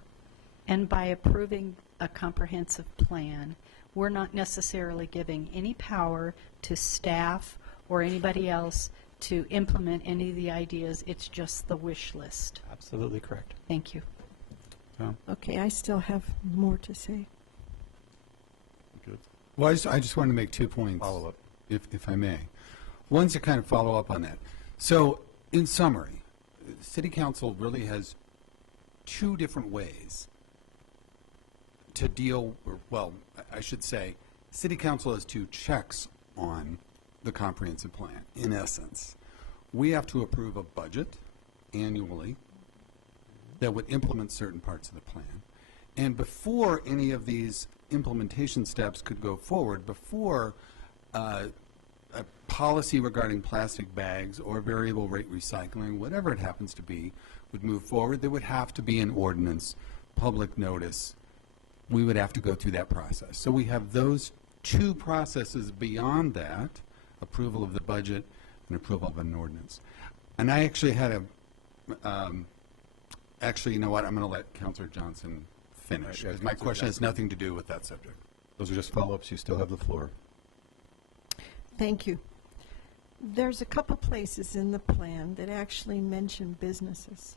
And by approving a comprehensive plan, we're not necessarily giving any power to staff or anybody else to implement any of the ideas. It's just the wish list. Absolutely correct. Thank you. Tom? Okay, I still have more to say. Good. Well, I just want to make 2 points. Follow-up. If I may. One's to kind of follow up on that. So, in summary, City Council really has two different ways to deal, or, well, I should say, City Council has two checks on the comprehensive plan, in essence. We have to approve a budget annually that would implement certain parts of the plan. And before any of these implementation steps could go forward, before a policy regarding plastic bags or variable rate recycling, whatever it happens to be, would move forward, there would have to be an ordinance, public notice. We would have to go through that process. So we have those two processes beyond that, approval of the budget and approval of an ordinance. And I actually had actually, you know what, I'm going to let Councilor Johnson finish, because my question has nothing to do with that subject. Those are just follow-ups. You still have the floor. Thank you. There's a couple places in the plan that actually mention businesses.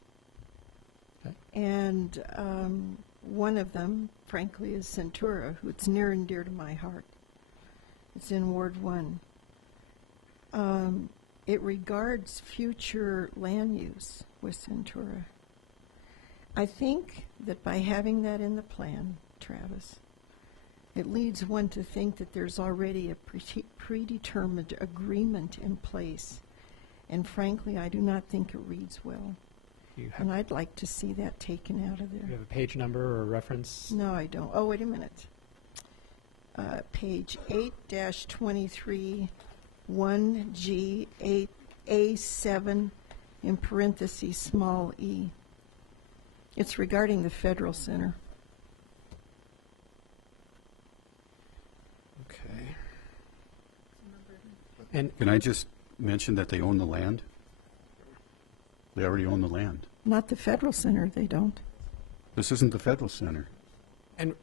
Okay. And one of them, frankly, is Centura, who's near and dear to my heart. It's in Ward 1. It regards future land use with Centura. I think that by having that in the plan, Travis, it leads one to think that there's already a predetermined agreement in place. And frankly, I do not think it reads well. And I'd like to see that taken out of Do you there. have a page number or a reference? No, I don't. Oh, wait a minute. Page 8-23, 1G, 8A7, in parentheses, small e. It's regarding the Federal Center. Okay. And Can I just mention that they own the land? They already own the land. Not the Federal Center, they don't. This isn't the Federal Center. And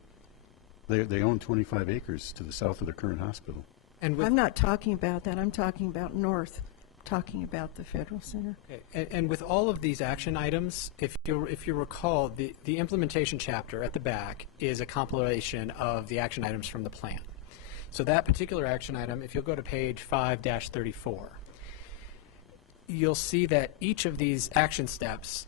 They own 25 acres to the south of the current hospital. and I'm not talking about that. I'm talking about north, talking about the Federal Center. And with all of these action items, if you recall, the implementation chapter at the back is a compilation of the action items from the plan. So that particular action item, if you'll go to page 5-34, you'll see that each of these action steps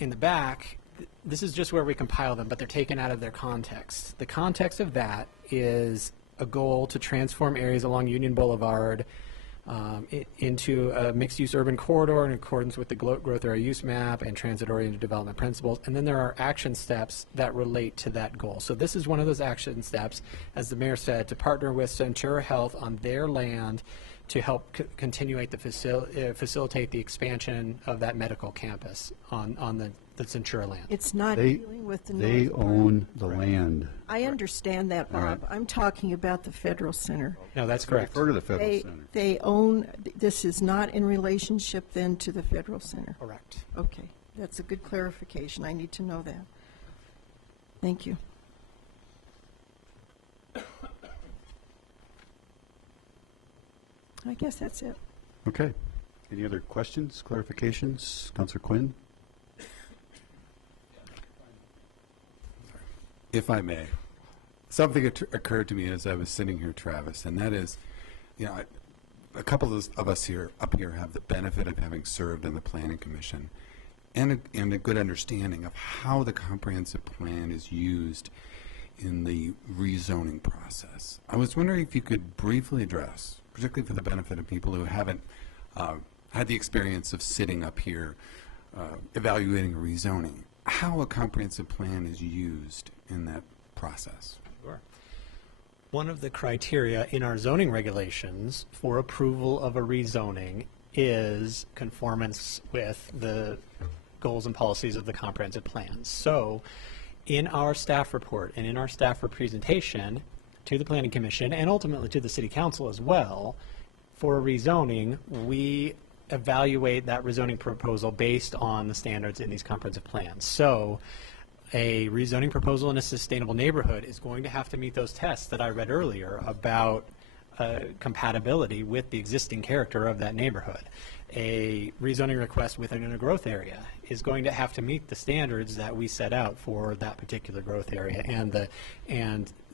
in the back, this is just where we compile them, but they're taken out of their context. The context of that is a goal to transform areas along Union Boulevard into a mixed-use urban corridor in accordance with the growth area use map and transit-oriented development principles. And then there are action steps that relate to that goal. So this is one of those action steps, as the mayor said, to partner with Centura Health on their land to help facilitate the expansion of that medical campus on the Centura land. It's not dealing with the They north part. own the land. I understand that, All right. Bob. I'm talking about the federal center. No, that's correct. Refer to the federal center. They own, this is not in relationship then to the federal center. Correct. Okay, that's a good clarification. I need to know that. Thank you. I guess that's it. Okay. Any other questions, clarifications? Councillor Quinn? If I may, something occurred to me as I was sitting here, Travis, and that is, a couple of us here up here have the benefit of having served in the Planning Commission and a good understanding of how the comprehensive plan is used in the rezoning process. I was wondering if you could briefly address, particularly for the benefit of people who haven't had the experience of sitting up here evaluating a rezoning, how a comprehensive plan is used in that process. Sure. One of the criteria in our zoning regulations for approval of a rezoning is conformance with the goals and policies of the comprehensive plan. So in our staff report and in our staff presentation to the Planning Commission and ultimately to the City Council as well, for a rezoning, we evaluate that rezoning proposal based on the standards in these comprehensive plans. So a rezoning proposal in a sustainable neighborhood is going to have to meet those tests that I read earlier about compatibility with the existing character of that neighborhood. A rezoning request within a growth area is going to have to meet the standards that we set out for that particular growth area and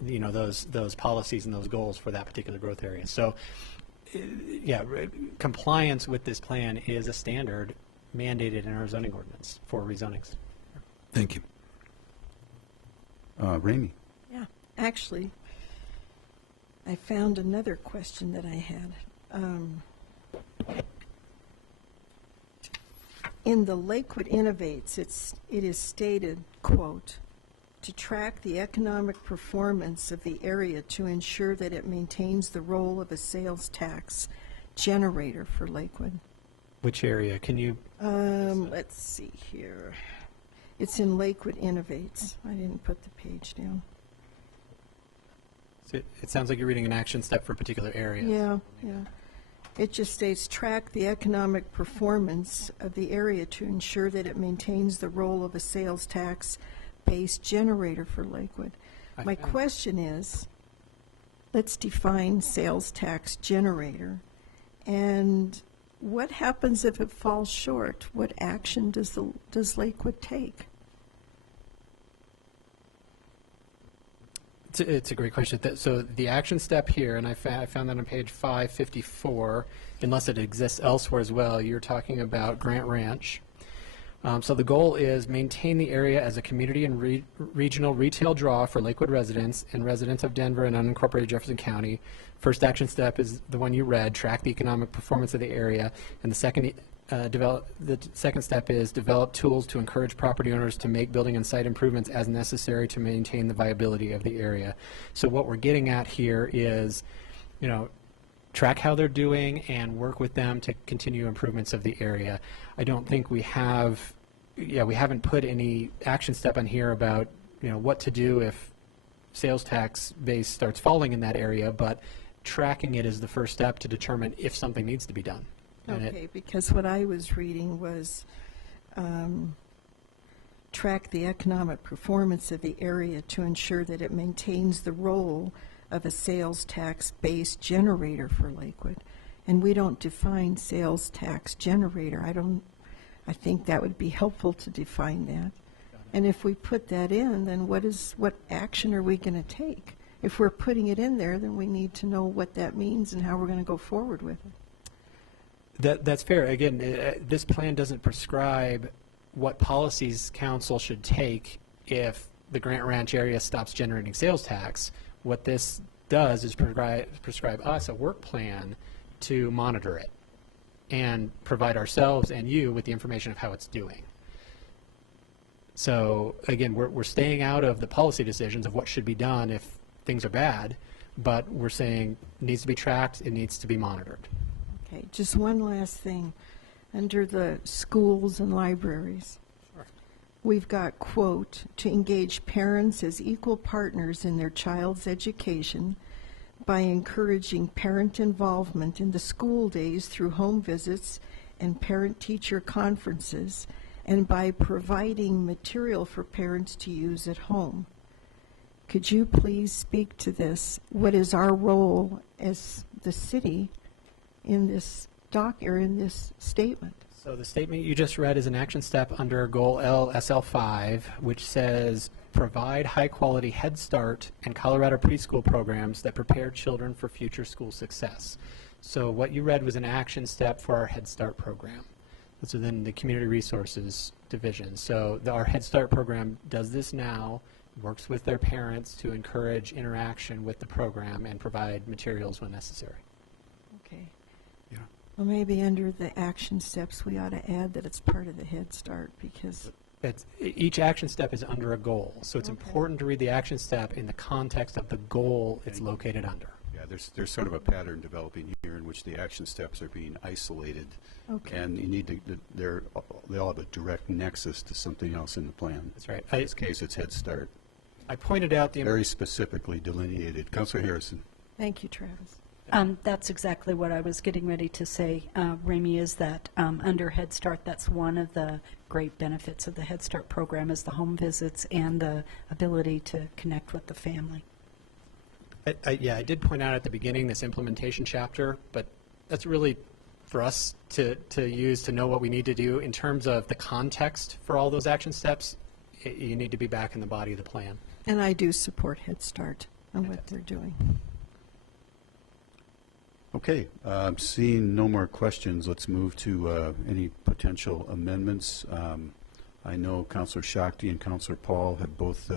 those policies and those goals for that particular growth area. So compliance with this plan is a standard mandated in our zoning ordinance for rezonings. Thank you. Ramey? Yeah, actually, I found another question that I had. In the Lakewood Innovates, it is stated, quote, to track the economic performance of the area to ensure that it maintains the role of a sales tax generator for Lakewood. Which area? Can you? Let's see here. It's in Lakewood Innovates. I didn't put the page down. So it sounds like you're reading an action step for a particular area. Yeah. It just states, track the economic performance of the area to ensure that it maintains the role of a sales tax-based generator for Lakewood. My question is, let's define sales tax generator. And what happens if it falls short? What action does Lakewood take? It's a great question. So the action step here, and I found that on page 554, unless it exists elsewhere as well, you're talking about Grant Ranch. So the goal is maintain the area as a community and regional retail draw for Lakewood residents and residents of Denver and unincorporated Jefferson County. First action step is the one you read, track the economic performance of the area, and the second step is develop tools to encourage property owners to make building and site improvements as necessary to maintain the viability of the area. So what we're getting at here is, track how they're doing and work with them to continue improvements of the area. I don't think we haven't put any action step on here about, what to do if sales tax base starts falling in that area, but tracking it is the first step to determine if something needs to be done. Okay, because what I was reading was track the economic performance of the area to ensure that it maintains the role of a sales tax-based generator for Lakewood. And we don't define sales tax generator. I think that would be helpful to define that. And if we put that in, then what action are we going to take? If we're putting it in there, then we need to know what that means and how we're going to go forward with it. That's fair. Again, this plan doesn't prescribe what policies council should take if the Grant Ranch area stops generating sales tax. What this does is prescribe us a work plan to monitor it and provide ourselves and you with the information of how it's doing. So again, we're staying out of the policy decisions of what should be done if things are bad, but we're saying it needs to be tracked, it needs to be monitored. Okay, just one last thing. Under the schools and libraries, we've got, quote, to engage parents as equal partners in their child's education by encouraging parent involvement in the school days through home visits and parent-teacher conferences, and by providing material for parents to use at home. Could you please speak to this? What is our role as the city in this in this statement? So the statement you just read is an action step under Goal L SL5, which says provide high-quality Head Start and Colorado preschool programs that prepare children for future school success. So what you read was an action step for our Head Start program. That's within the Community Resources Division. So our Head Start program does this now, works with their parents to encourage interaction with the program and provide materials when necessary. Okay. Yeah. Well, maybe under the action steps, we ought to add that it's part of the Head Start, because each action step is under a goal. So it's important to read the action step in the context of the goal it's located under. Yeah, there's sort of a pattern developing here in which the action steps are being isolated. Okay. And you need to, they all have a direct nexus to something else in the plan. That's right. In this case, it's Head Start. I pointed out the very specifically delineated. Councilor Harrison. Thank you, Travis. That's exactly what I was getting ready to say, Ramey, is that under Head Start, that's one of the great benefits of the Head Start program is the home visits and the ability to connect with the family. I did point out at the beginning this implementation chapter, but that's really for us to use to know what we need to do in terms of the context for all those action steps. You need to be back in the body of the plan. And I do support Head Start and what they're doing. Okay, seeing no more questions, let's move to any potential amendments. I know Councilor Shakti and Councilor Paul have both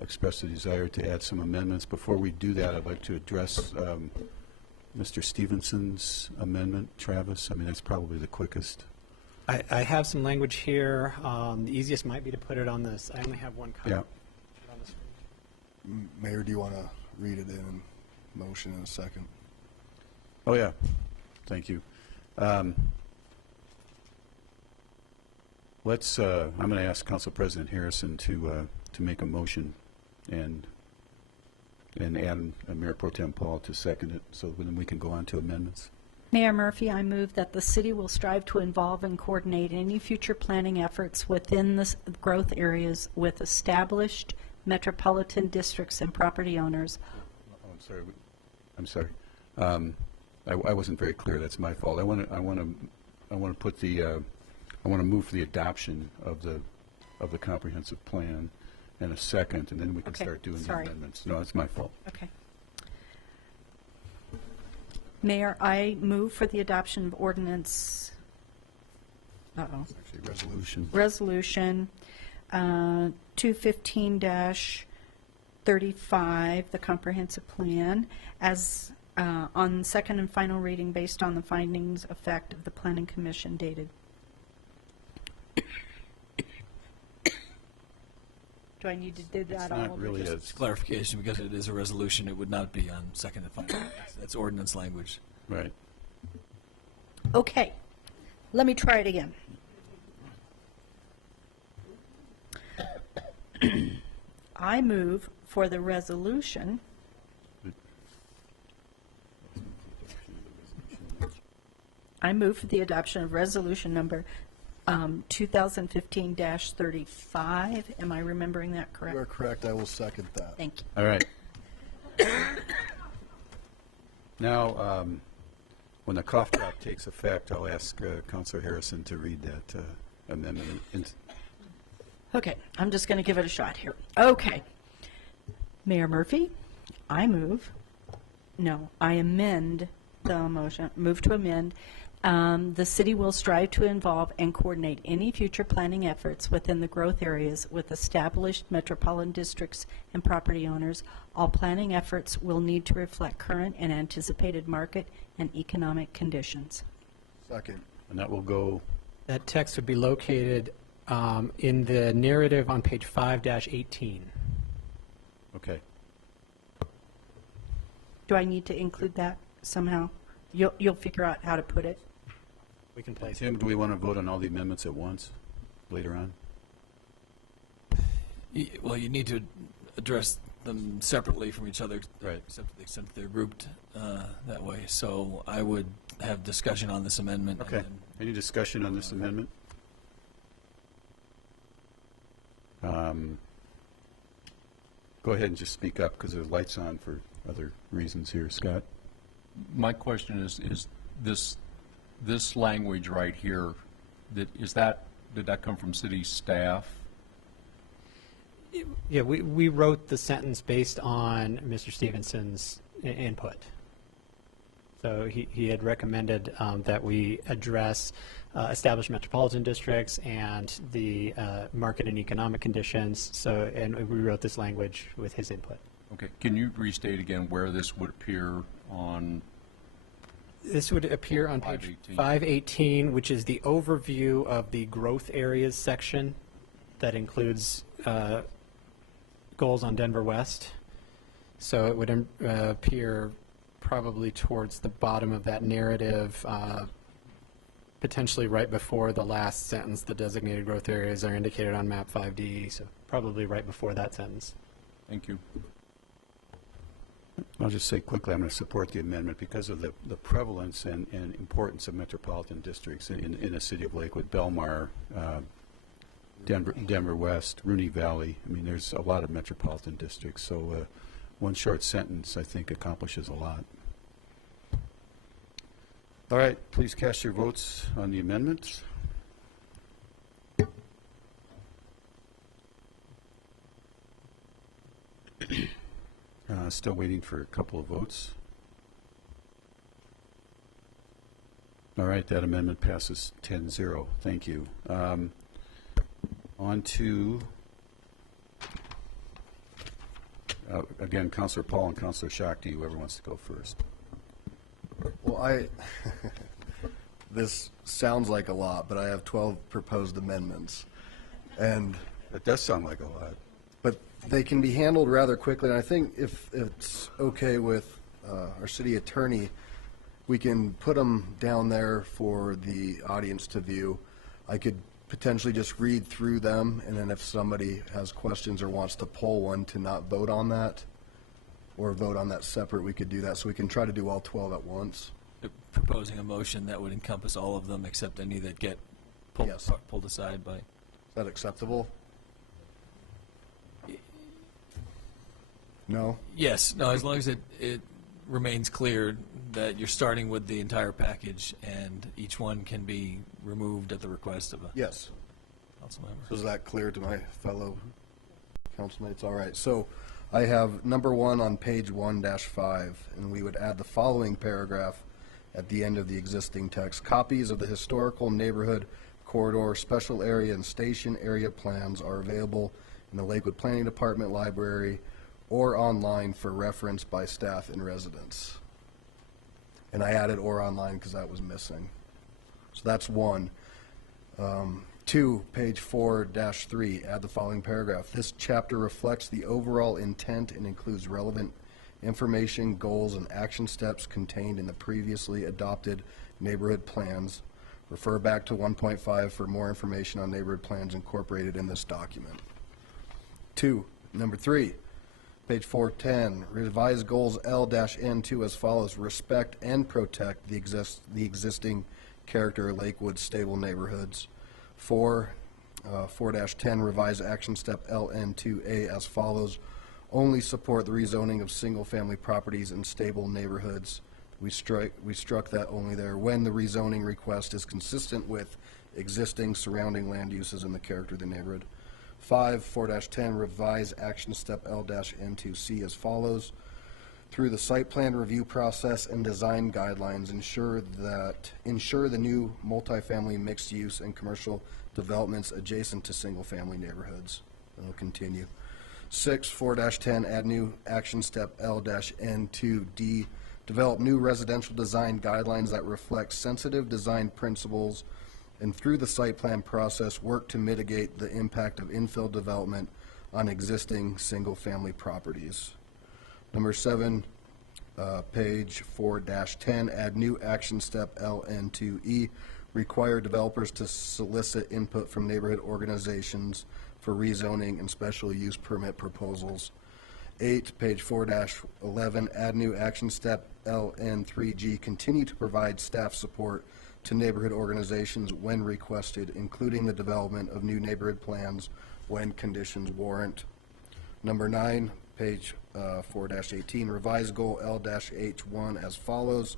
expressed a desire to add some amendments. Before we do that, I'd like to address Mr. Stevenson's amendment. Travis, I mean, that's probably the quickest. I have some language here. The easiest might be to put it on this. I only have one copy. Yeah. On the screen. Mayor, do you want to read it in motion in a second? Oh, yeah. Thank you. Let's. I'm going to ask Council President Harrison to make a motion, and add Mayor Pro Tem Paul to second it, so then we can go on to amendments. Mayor Murphy, I move that the city will strive to involve and coordinate any future planning efforts within the growth areas with established metropolitan districts and property owners. Oh, I'm sorry. I wasn't very clear. That's my fault. I want to put the I want to move for the adoption of the comprehensive plan and a second, and then we can start doing the amendments. No, it's my fault. Okay. Mayor, I move for the adoption of ordinance. Actually, resolution. Resolution 215-35, the comprehensive plan, as on second and final reading based on the findings of fact of the Planning Commission dated. Do I need to do that all over? Really Just clarification, because it is a resolution, it would not be on second and final. That's ordinance language. Right. Okay, let me try it again. I move for the resolution I move for the adoption of resolution number 2015-35. Am I remembering that correct? You are correct. I will second that. Thank you. All right. Now, when the cough drop takes effect, I'll ask Councilor Harrison to read that amendment. Okay, I'm just going to give it a shot here. Okay. Mayor Murphy, I amend the motion, move to amend The city will strive to involve and coordinate any future planning efforts within the growth areas with established metropolitan districts and property owners. All planning efforts will need to reflect current and anticipated market and economic conditions. Second. And that will go, That text would be located in the narrative on page 5-18. okay. Do I need to include that somehow? You'll figure out how to put it. We can place Tim, do we want to vote on all the amendments at once later on? Well, you need to address them separately from each other, Right. except to the extent that they're grouped that way. So I would have discussion on this amendment. and Okay. then- Any discussion on this amendment? Go ahead and just speak up, because there's lights on for other reasons here. Scott? My question is this language right here, did that come from city staff? Yeah, we wrote the sentence based on Mr. Stevenson's input. So he had recommended that we address established metropolitan districts and the market and economic conditions. So, and we wrote this language with his input. Okay, can you restate again where this would appear on? This would appear on page 518, which is the overview of the growth areas section that includes goals on Denver West. So it would appear probably towards the bottom of that narrative, potentially right before the last sentence. The designated growth areas are indicated on map 5D, so probably right before that sentence. Thank you. I'll just say quickly, I'm going to support the amendment because of the prevalence and importance of metropolitan districts in the city of Lakewood. Belmar, Denver West, Rooney Valley. I mean, there's a lot of metropolitan districts, so one short sentence, I think, accomplishes a lot. All right, please cast your votes on the amendments. Still waiting for a couple of votes. All right, that amendment passes 10-0. Thank you. On to, again, Councilor Paul and Councilor Shakti, whoever wants to go first. Well, this sounds like a lot, but I have 12 proposed amendments. And it does sound like a lot. But they can be handled rather quickly, and I think if it's okay with our city attorney, we can put them down there for the audience to view. I could potentially just read through them, and then if somebody has questions or wants to pull one to not vote on that, or vote on that separate, we could do that. So we can try to do all 12 at once. Proposing a motion that would encompass all of them except any that get pulled, pulled aside by. Is that acceptable? No? Yes, no, as long as it remains clear that you're starting with the entire package and each one can be removed at the request of a Yes. council member. So is that clear to my fellow councilmates? All right. So I have number 1 on page 1-5, and we would add the following paragraph at the end of the existing text. Copies of the historical neighborhood corridor, special area, and station area plans are available in the Lakewood Planning Department library or online for reference by staff and residents. And I added or online because that was missing. So that's 1. 2, page 4-3, add the following paragraph. This chapter reflects the overall intent and includes relevant information, goals, and action steps contained in the previously adopted neighborhood plans. Refer back to 1.5 for more information on neighborhood plans incorporated in this document. 2, number 3, page 410, revise goals L-N2 as follows: respect and protect the existing character of Lakewood's stable neighborhoods. 4-10, revise action step LN2A as follows: only support the rezoning of single-family properties in stable neighborhoods. We struck that only there when the rezoning request is consistent with existing surrounding land uses and the character of the neighborhood. 4-10, revise action step L-N2C as follows: through the site plan review process and design guidelines, ensure the new multifamily mixed use and commercial developments adjacent to single-family neighborhoods. And it'll continue. 6, 4-10, add new action step L-N2D, develop new residential design guidelines that reflect sensitive design principles, and through the site plan process, work to mitigate the impact of infill development on existing single-family properties. Number 7, page 4-10, add new action step LN2E, require developers to solicit input from neighborhood organizations for rezoning and special use permit proposals. 8, page 4-11, add new action step LN3G, continue to provide staff support to neighborhood organizations when requested, including the development of new neighborhood plans when conditions warrant. Number 9, page 4-18, revise goal L-H1 as follows: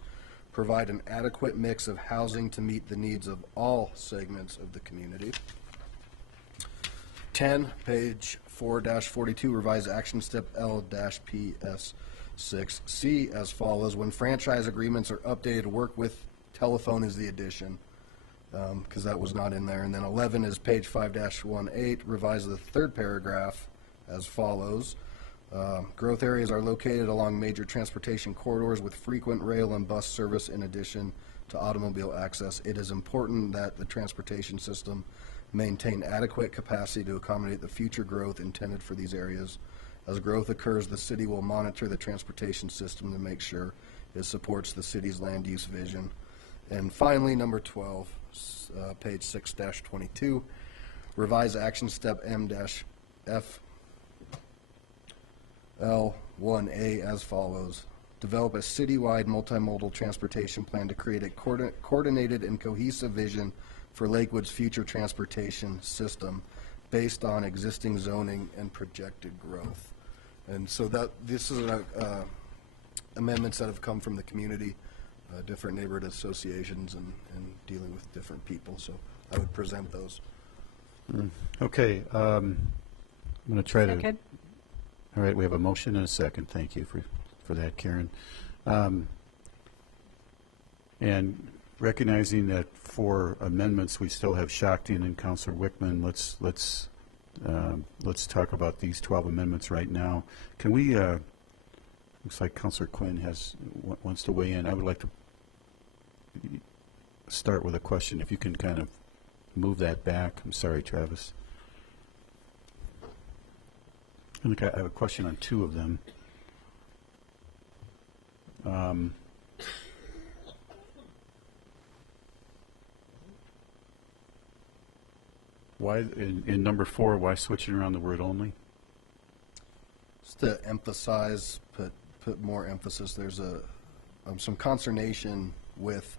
provide an adequate mix of housing to meet the needs of all segments of the community. 10, page 4-42, revise action step L-PS6C as follows: when franchise agreements are updated, work with telephone is the addition, because that was not in there. And then 11 is page 5-18, revise the third paragraph as follows: growth areas are located along major transportation corridors with frequent rail and bus service in addition to automobile access. It is important that the transportation system maintain adequate capacity to accommodate the future growth intended for these areas. As growth occurs, the city will monitor the transportation system to make sure it supports the city's land use vision. And finally, number 12, page 6-22, revise action step M-F L1A as follows: develop a citywide multimodal transportation plan to create a coordinated and cohesive vision for Lakewood's future transportation system based on existing zoning and projected growth. And so that this is amendments that have come from the community, different neighborhood associations, and dealing with different people. So I would present those. Okay, I'm going to try to. Second. All right, we have a motion and a second. Thank you for that, Karen. And recognizing that for amendments, we still have Shakti and Councilor Wickman. Let's talk about these 12 amendments right now. Can we? Looks like Councilor Quinn wants to weigh in. I would like to start with a question. If you can kind of move that back. I'm sorry, Travis. I think I have a question on 2 of them. Why in number 4? Why switching around the word only? Just to emphasize, put more emphasis. There's some consternation with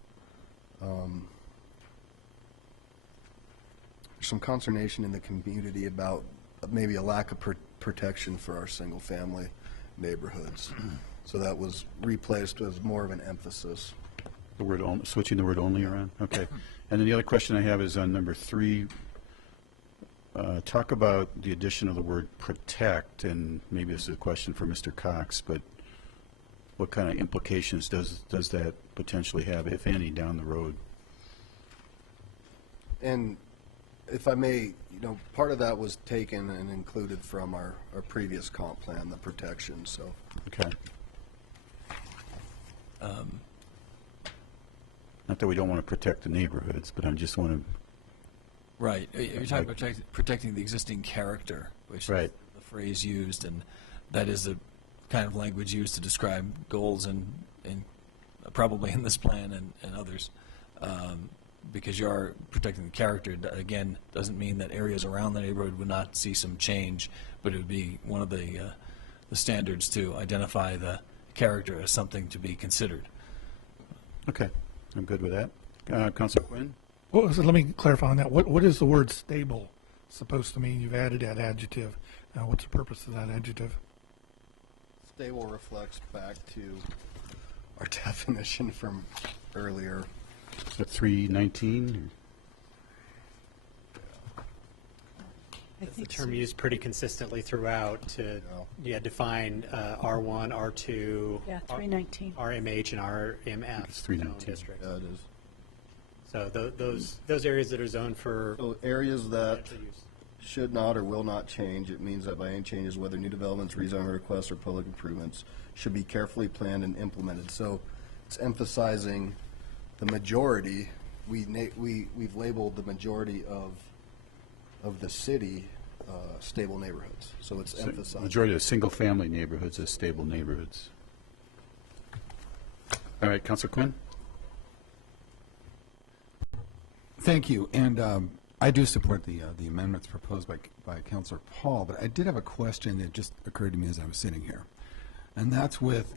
some consternation in the community about maybe a lack of protection for our single-family neighborhoods. So that was replaced with more of an emphasis. The word switching the word only around? Okay. And then the other question I have is on number 3. Talk about the addition of the word protect, and maybe this is a question for Mr. Cox, but what kind of implications does that potentially have, if any, down the road? And if I may, part of that was taken and included from our previous comp plan, the protection, so. Okay. Not that we don't want to protect the neighborhoods, but I just want to. Right. You're talking about protecting the existing character, which is the phrase used, and that is the kind of language used to describe goals and probably in this plan and others. Because you are protecting the character, again, doesn't mean that areas around the neighborhood would not see some change, but it would be one of the standards to identify the character as something to be considered. Okay. I'm good with that. Councilor Quinn? Well, so let me clarify on that. What is the word stable supposed to mean? You've added that adjective. What's the purpose of that adjective? Stable reflects back to our definition from earlier. Is that 319? That's the term used pretty consistently throughout to define R1, R2, Yeah, 319. RMH, and RMF. It's 319. Districts. Yeah, it is. So those areas that are zoned for So areas that residential use. should not or will not change, it means that by any changes, whether new developments, rezoning requests, or public improvements, should be carefully planned and implemented. So it's emphasizing the majority. We've labeled the majority of the city stable neighborhoods. So it's emphasizing. Majority of single-family neighborhoods as stable neighborhoods. All right, Councilor Quinn? Thank you, and I do support the amendments proposed by Councilor Paul, but I did have a question that just occurred to me as I was sitting here, and that's with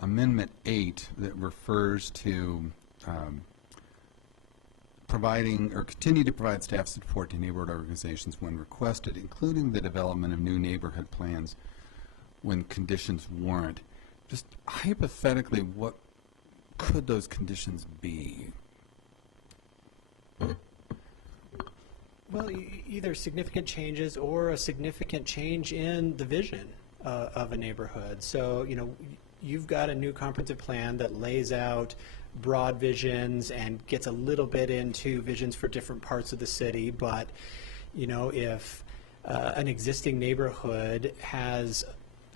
Amendment 8 that refers to providing or continue to provide staff support to neighborhood organizations when requested, including the development of new neighborhood plans when conditions warrant. Just hypothetically, what could those conditions be? Well, either significant changes or a significant change in the vision of a neighborhood. So, you've got a new comprehensive plan that lays out broad visions and gets a little bit into visions for different parts of the city, but, if an existing neighborhood has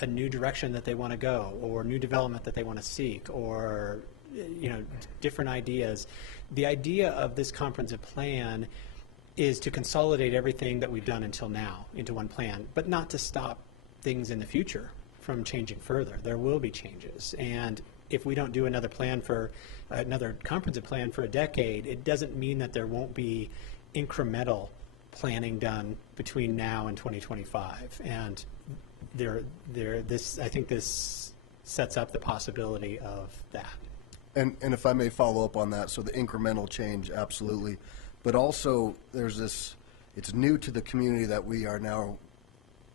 a new direction that they want to go, or new development that they want to seek, or, different ideas, the idea of this comprehensive plan is to consolidate everything that we've done until now into one plan, but not to stop things in the future from changing further. There will be changes, and if we don't do another comprehensive plan for a decade, it doesn't mean that there won't be incremental planning done between now and 2025. And I think this sets up the possibility of that. And if I may follow up on that, so the incremental change, absolutely. But also, it's new to the community that we are now,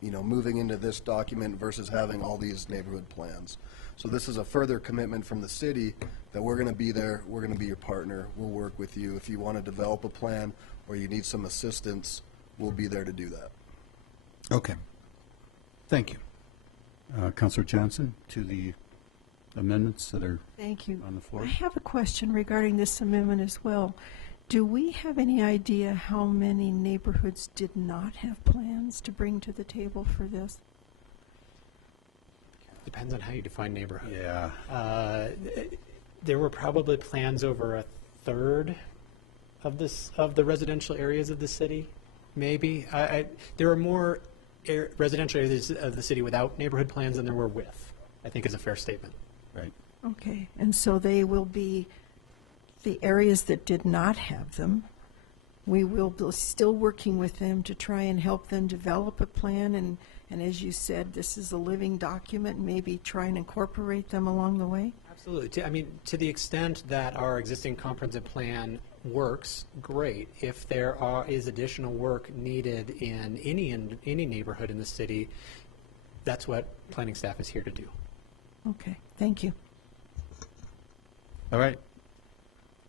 moving into this document versus having all these neighborhood plans. So this is a further commitment from the city that we're going to be there, we're going to be your partner, we'll work with you. If you want to develop a plan or you need some assistance, we'll be there to do that. Okay. Thank you. Councilor Johnson, to the amendments that are Thank you. on the floor. I have a question regarding this amendment as well. Do we have any idea how many neighborhoods did not have plans to bring to the table for this? Depends on how you define neighborhood. Yeah. There were probably plans over a third of the residential areas of the city, maybe. There are more residential areas of the city without neighborhood plans than there were with, I think is a fair statement. Right. Okay, and so they will be the areas that did not have them. We will be still working with them to try and help them develop a plan, and as you said, this is a living document, maybe try and incorporate them along the way? Absolutely. To the extent that our existing comprehensive plan works, great. If there is additional work needed in any neighborhood in the city, that's what planning staff is here to do. Okay, thank you. All right.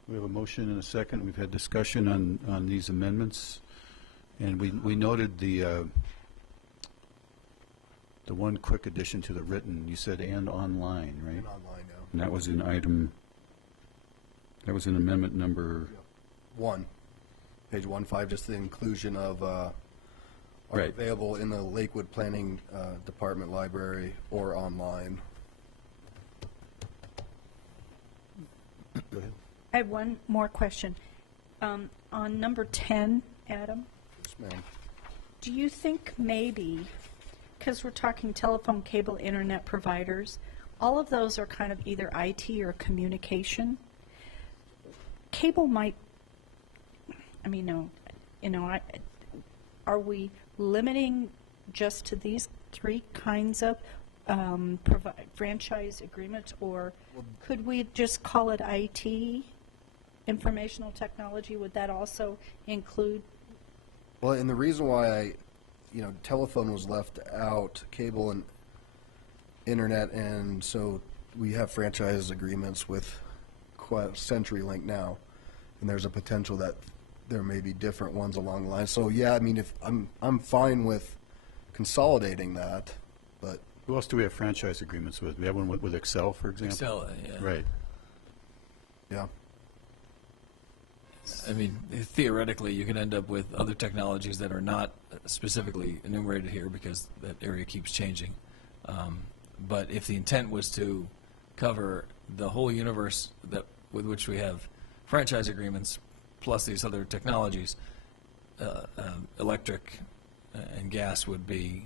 We have a motion and a second. We've had discussion on these amendments, and we noted the one quick addition to the written. You said "and online," right? And online, yeah. And that was in amendment number 1, page 1.5, just the inclusion of are Right. available in the Lakewood Planning Department library or online. Go ahead. I have one more question. On number 10, Adam, Yes, ma'am. do you think maybe, because we're talking telephone, cable, internet providers, all of those are kind of either IT or communication. Cable might, are we limiting just to these three kinds of franchise agreements, or could we just call it IT, informational technology? Would that also include? Well, and the reason why telephone was left out, cable and internet, and so we have franchise agreements with CenturyLink now, and there's a potential that there may be different ones along the line. So, yeah, I mean, if I'm fine with consolidating that, but Who else do we have franchise agreements with? We have one with Excel, for example? Excel, yeah. Right. yeah. I mean, theoretically, you could end up with other technologies that are not specifically enumerated here because that area keeps changing. But if the intent was to cover the whole universe with which we have franchise agreements, plus these other technologies, electric and gas would be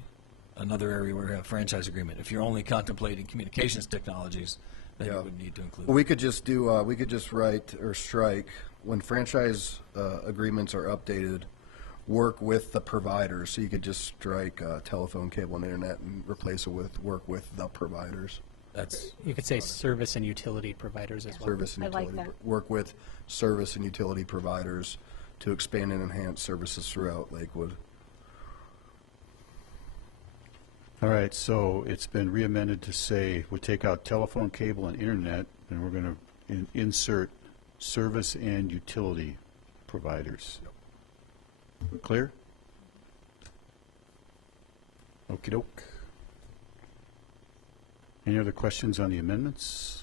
another area where we have franchise agreement. If you're only contemplating communications technologies, then you would need to include. Well, we could just do, we could just write or strike, when franchise agreements are updated, work with the providers. So you could just strike telephone, cable, and internet and replace it with work with the providers. You could say service and utility providers as well. Service and I like utility. that. Work with service and utility providers to expand and enhance services throughout Lakewood. All right, so it's been re-amended to say, we'll take out telephone, cable, and internet, and we're going to insert service and utility providers. Clear? Okey doke. Any other questions on the amendments?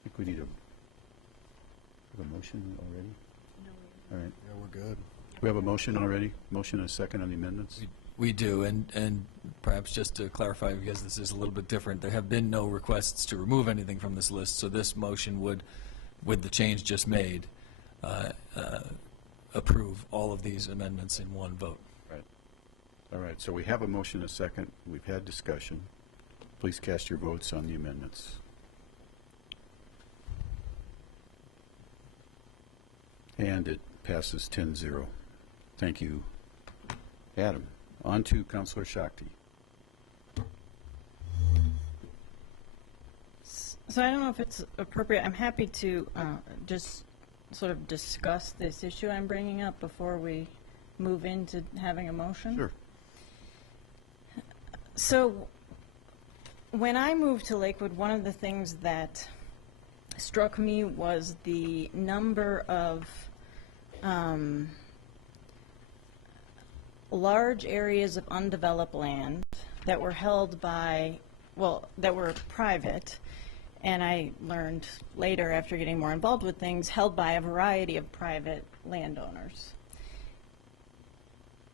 I think we need a motion already? All right. Yeah, we're good. We have a motion already? Motion and a second on the amendments? We do, and perhaps just to clarify, because this is a little bit different, there have been no requests to remove anything from this list, so this motion would, with the change just made, approve all of these amendments in one vote. Right. All right, so we have a motion and a second. We've had discussion. Please cast your votes on the amendments. And it passes 10-0. Thank you, Adam. On to Councillor Shakti. So I don't know if it's appropriate. I'm happy to just sort of discuss this issue I'm bringing up before we move into having a motion. Sure. So when I moved to Lakewood, one of the things that struck me was the number of large areas of undeveloped land that were held by, well, that were private, and I learned later after getting more involved with things, held by a variety of private landowners.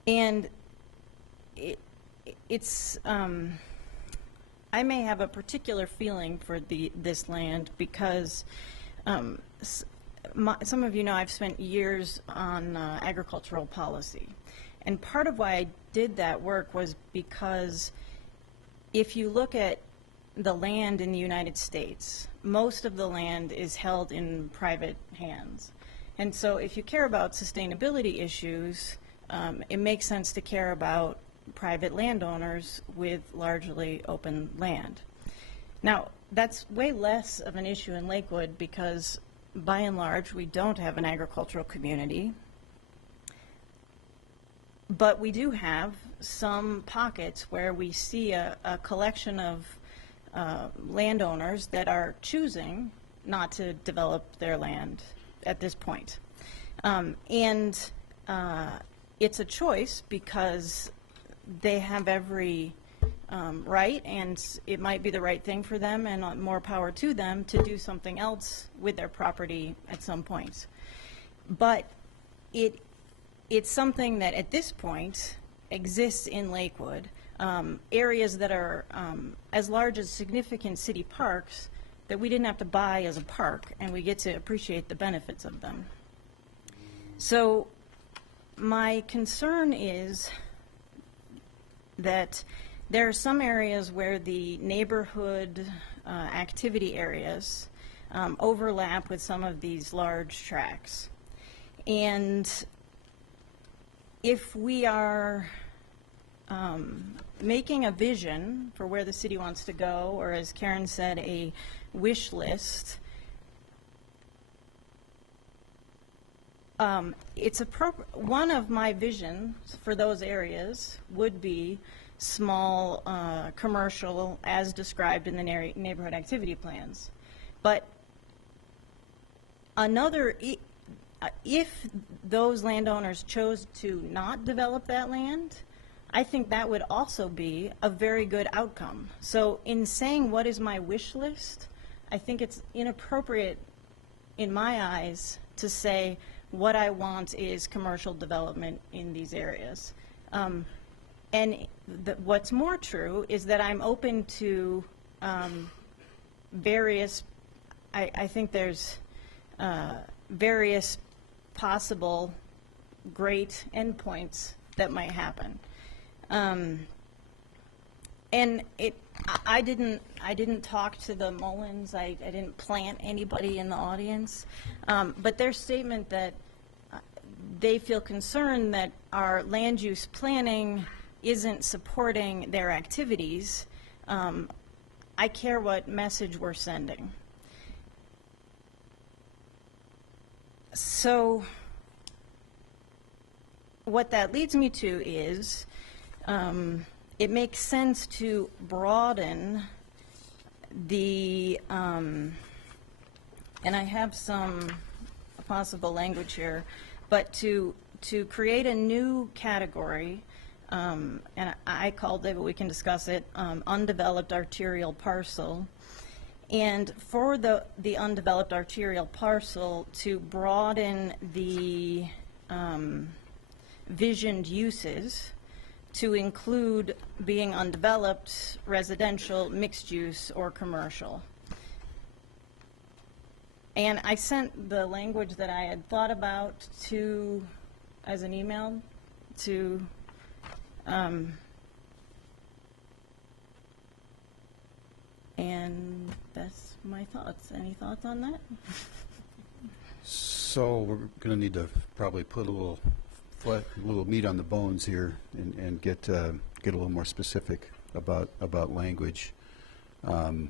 And it's, I may have a particular feeling for this land because some of you know I've spent years on agricultural policy. And part of why I did that work was because if you look at the land in the United States, most of the land is held in private hands. And so if you care about sustainability issues, it makes sense to care about private landowners with largely open land. Now, that's way less of an issue in Lakewood because by and large we don't have an agricultural community. But we do have some pockets where we see a collection of landowners that are choosing not to develop their land at this point. And it's a choice because they have every right, and it might be the right thing for them, and more power to them to do something else with their property at some point. But it's something that at this point exists in Lakewood. Areas that are as large as significant city parks that we didn't have to buy as a park, and we get to appreciate the benefits of them. So my concern is that there are some areas where the neighborhood activity areas overlap with some of these large tracts. And if we are making a vision for where the city wants to go, or as Karen said, a wish list, it's appropriate. One of my visions for those areas would be small commercial as described in the neighborhood activity plans. But another, if those landowners chose to not develop that land, I think that would also be a very good outcome. So in saying what is my wish list, I think it's inappropriate in my eyes to say what I want is commercial development in these areas. And what's more true is that I'm open to various, I think there's various possible great endpoints that might happen. And I didn't talk to the Mullins. I didn't plant anybody in the audience. But their statement that they feel concerned that our land use planning isn't supporting their activities, I care what message we're sending. So what that leads me to is it makes sense to broaden the, and I have some possible language here, but to create a new category, and I called it, but we can discuss it, undeveloped arterial parcel. And for the undeveloped arterial parcel, to broaden the visioned uses to include being undeveloped, residential, mixed use, or commercial. And I sent the language that I had thought about as an email to and that's my thoughts. Any thoughts on that? So we're going to need to probably put a little meat on the bones here and get a little more specific about language. But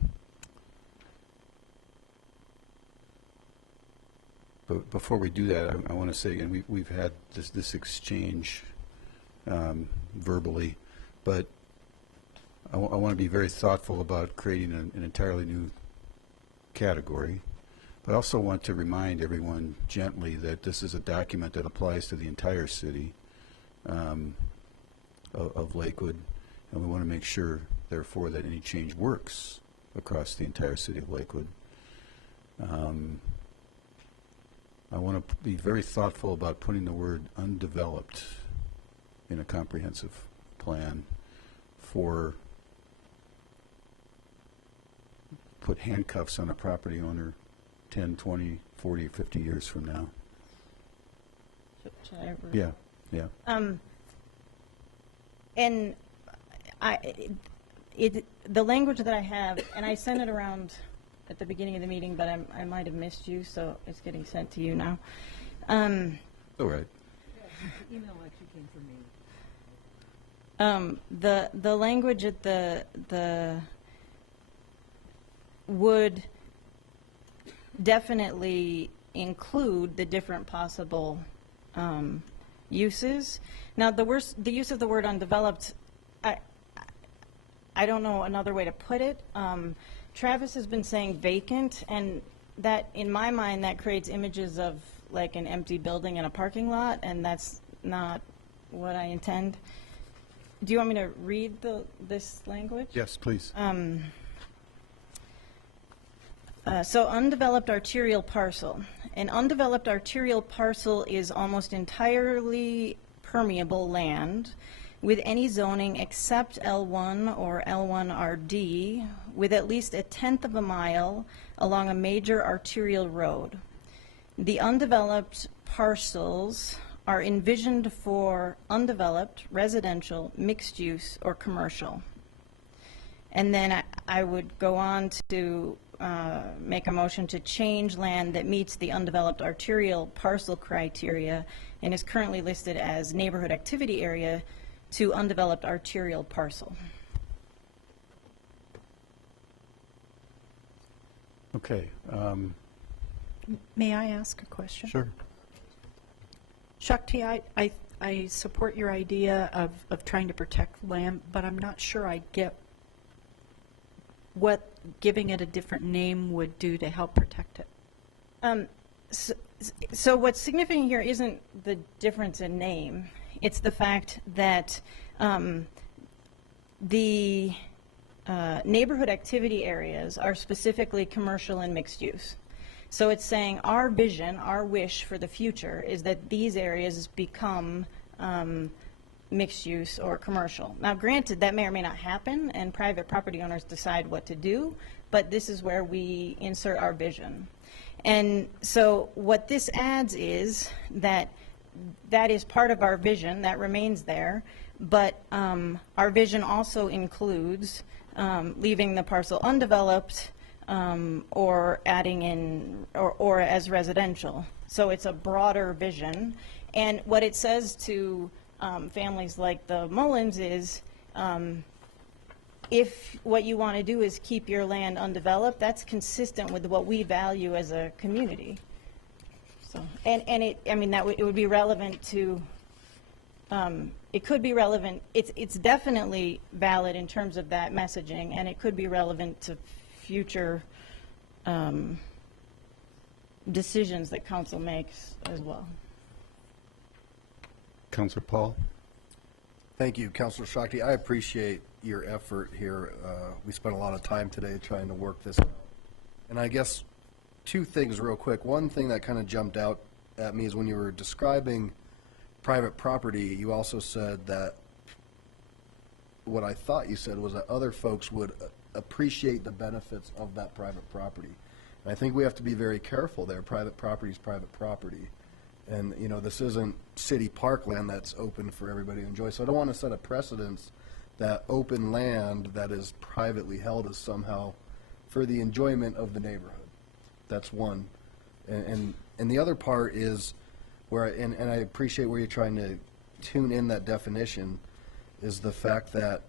before we do that, I want to say again, we've had this exchange verbally, but I want to be very thoughtful about creating an entirely new category. But I also want to remind everyone gently that this is a document that applies to the entire city of Lakewood, and we want to make sure, therefore, that any change works across the entire city of Lakewood. I want to be very thoughtful about putting the word undeveloped in a comprehensive plan for put handcuffs on a property owner 10, 20, 40, 50 years from now. Should I Yeah. And the language that I have, and I sent it around at the beginning of the meeting, but I might have missed you, so it's getting sent to you now. All right. Email actually came from me. The language at the would definitely include the different possible uses. Now, the use of the word undeveloped, I don't know another way to put it. Travis has been saying vacant, and that, in my mind, that creates images of like an empty building in a parking lot, and that's not what I intend. Do you want me to read this language? Yes, please. So undeveloped arterial parcel. An undeveloped arterial parcel is almost entirely permeable land with any zoning except L1 or L1RD with at least 1/10 of a mile along a major arterial road. The undeveloped parcels are envisioned for undeveloped, residential, mixed use, or commercial. And then I would go on to make a motion to change land that meets the undeveloped arterial parcel criteria and is currently listed as neighborhood activity area to undeveloped arterial parcel. Okay. May I ask a question? Sure. Shakti, I support your idea of trying to protect land, but I'm not sure I get what giving it a different name would do to help protect it. So what's significant here isn't the difference in name. It's the fact that the neighborhood activity areas are specifically commercial and mixed use. So it's saying our vision, our wish for the future is that these areas become mixed use or commercial. Now granted, that may or may not happen and private property owners decide what to do, but this is where we insert our vision. And so what this adds is that is part of our vision, that remains there, but our vision also includes leaving the parcel undeveloped or adding in, or as residential. So it's a broader vision. And what it says to families like the Mullins is, if what you want to do is keep your land undeveloped, that's consistent with what we value as a community. So, and it, I mean, it would be relevant to, it could be relevant, it's definitely valid in terms of that messaging, and it could be relevant to future decisions that council makes as well. Councilor Paul? Thank you, Councilor Shakti. I appreciate your effort here. We spent a lot of time today trying to work this out. And I guess two things real quick. One thing that kind of jumped out at me is when you were describing private property, you also said that, what I thought you said was that other folks would appreciate the benefits of that private property. And I think we have to be very careful there. Private property is private property. And, you know, this isn't city parkland that's open for everybody to enjoy. So I don't want to set a precedence that open land that is privately held is somehow for the enjoyment of the neighborhood. That's one. And the other part is where, and I appreciate where you're trying to tune in that definition, is the fact that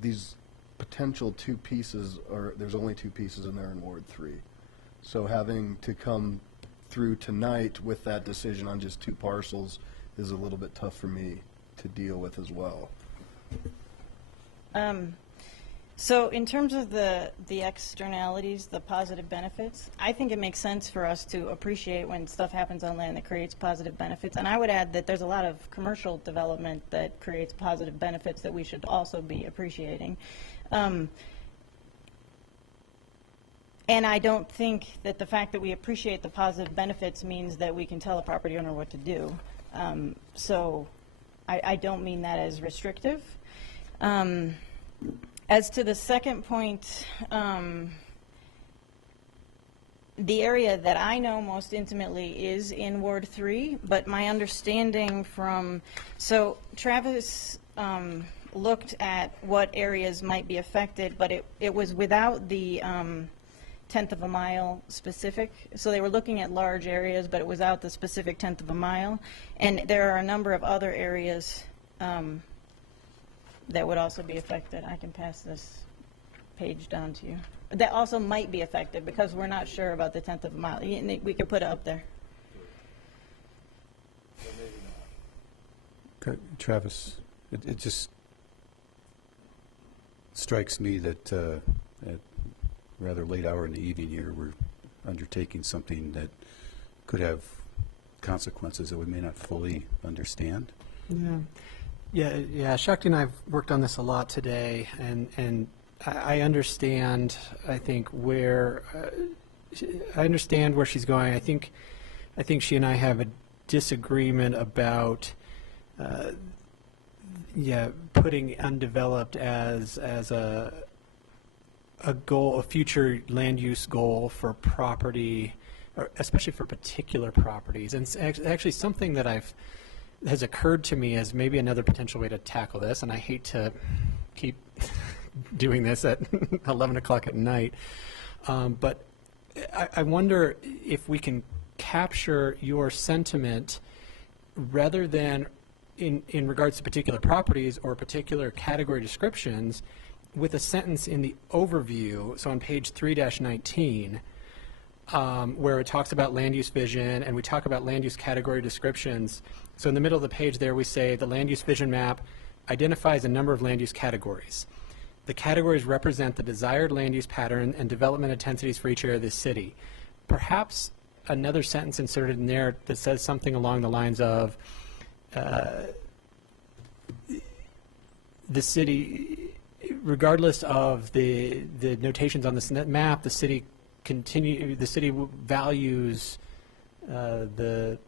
these potential two pieces, or there's only two pieces in there in Ward 3. So having to come through tonight with that decision on just two parcels is a little bit tough for me to deal with as well. So in terms of the externalities, the positive benefits, I think it makes sense for us to appreciate when stuff happens on land that creates positive benefits. And I would add that there's a lot of commercial development that creates positive benefits that we should also be appreciating. And I don't think that the fact that we appreciate the positive benefits means that we can tell a property owner what to do. So I don't mean that as restrictive. As to the second point, the area that I know most intimately is in Ward 3, but my understanding from, so Travis looked at what areas might be affected, but it was without the tenth of a mile specific. So they were looking at large areas, but it was out the specific tenth of a mile. And there are a number of other areas that would also be affected. I can pass this page down to you. That also might be affected because we're not sure about the tenth of a mile. We could put it up there. Travis, it just strikes me that at rather late hour in the evening here, we're undertaking something that could have consequences that we may not fully understand. Yeah. Shakti and I have worked on this a lot today, and I understand. I think where she's going. I think she and I have a disagreement about putting undeveloped as a goal, a future land use goal for property, or especially for particular properties. And it's actually something that has occurred to me as maybe another potential way to tackle this, and I hate to keep doing this at 11 o'clock at night, but I wonder if we can capture your sentiment rather than in regards to particular properties or particular category descriptions with a sentence in the overview, so on page 3-19, where it talks about land use vision and we talk about land use category descriptions. So in the middle of the page there we say the land use vision map identifies a number of land use categories. The categories represent the desired land use pattern and development intensities for each area of the city. Perhaps another sentence inserted in there that says something along the lines of the city, regardless of the notations on this map, the city values the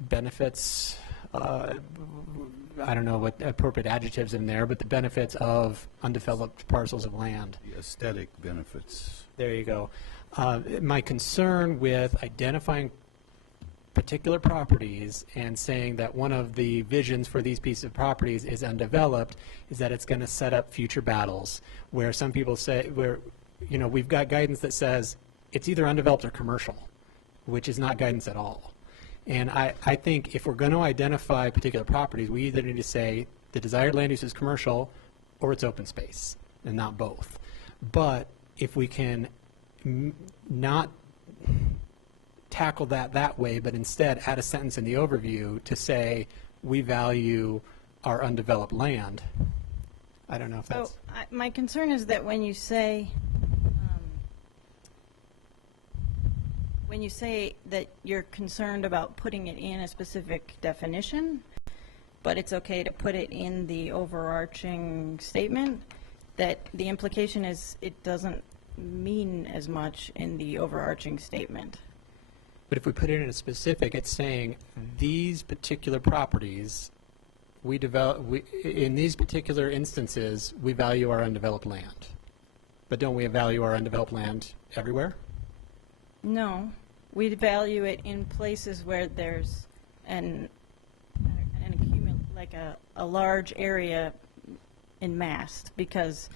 benefits. I don't know what appropriate adjectives in there, but the benefits of undeveloped parcels of land. The aesthetic benefits. There you go. My concern with identifying particular properties and saying that one of the visions for these pieces of properties is undeveloped is that it's going to set up future battles where some people say, we've got guidance that says it's either undeveloped or commercial, which is not guidance at all. And I think if we're going to identify particular properties, we either need to say the desired land use is commercial or it's open space, and not both. But if we can not tackle that way, but instead add a sentence in the overview to say we value our undeveloped land, I don't know if that's... My concern is that when you say that you're concerned about putting it in a specific definition, but it's okay to put it in the overarching statement, that the implication is it doesn't mean as much in the overarching statement. But if we put it in a specific, it's saying these particular properties, in these particular instances, we value our undeveloped land. But don't we value our undeveloped land everywhere? No, we value it in places where there's like a large area in mass, because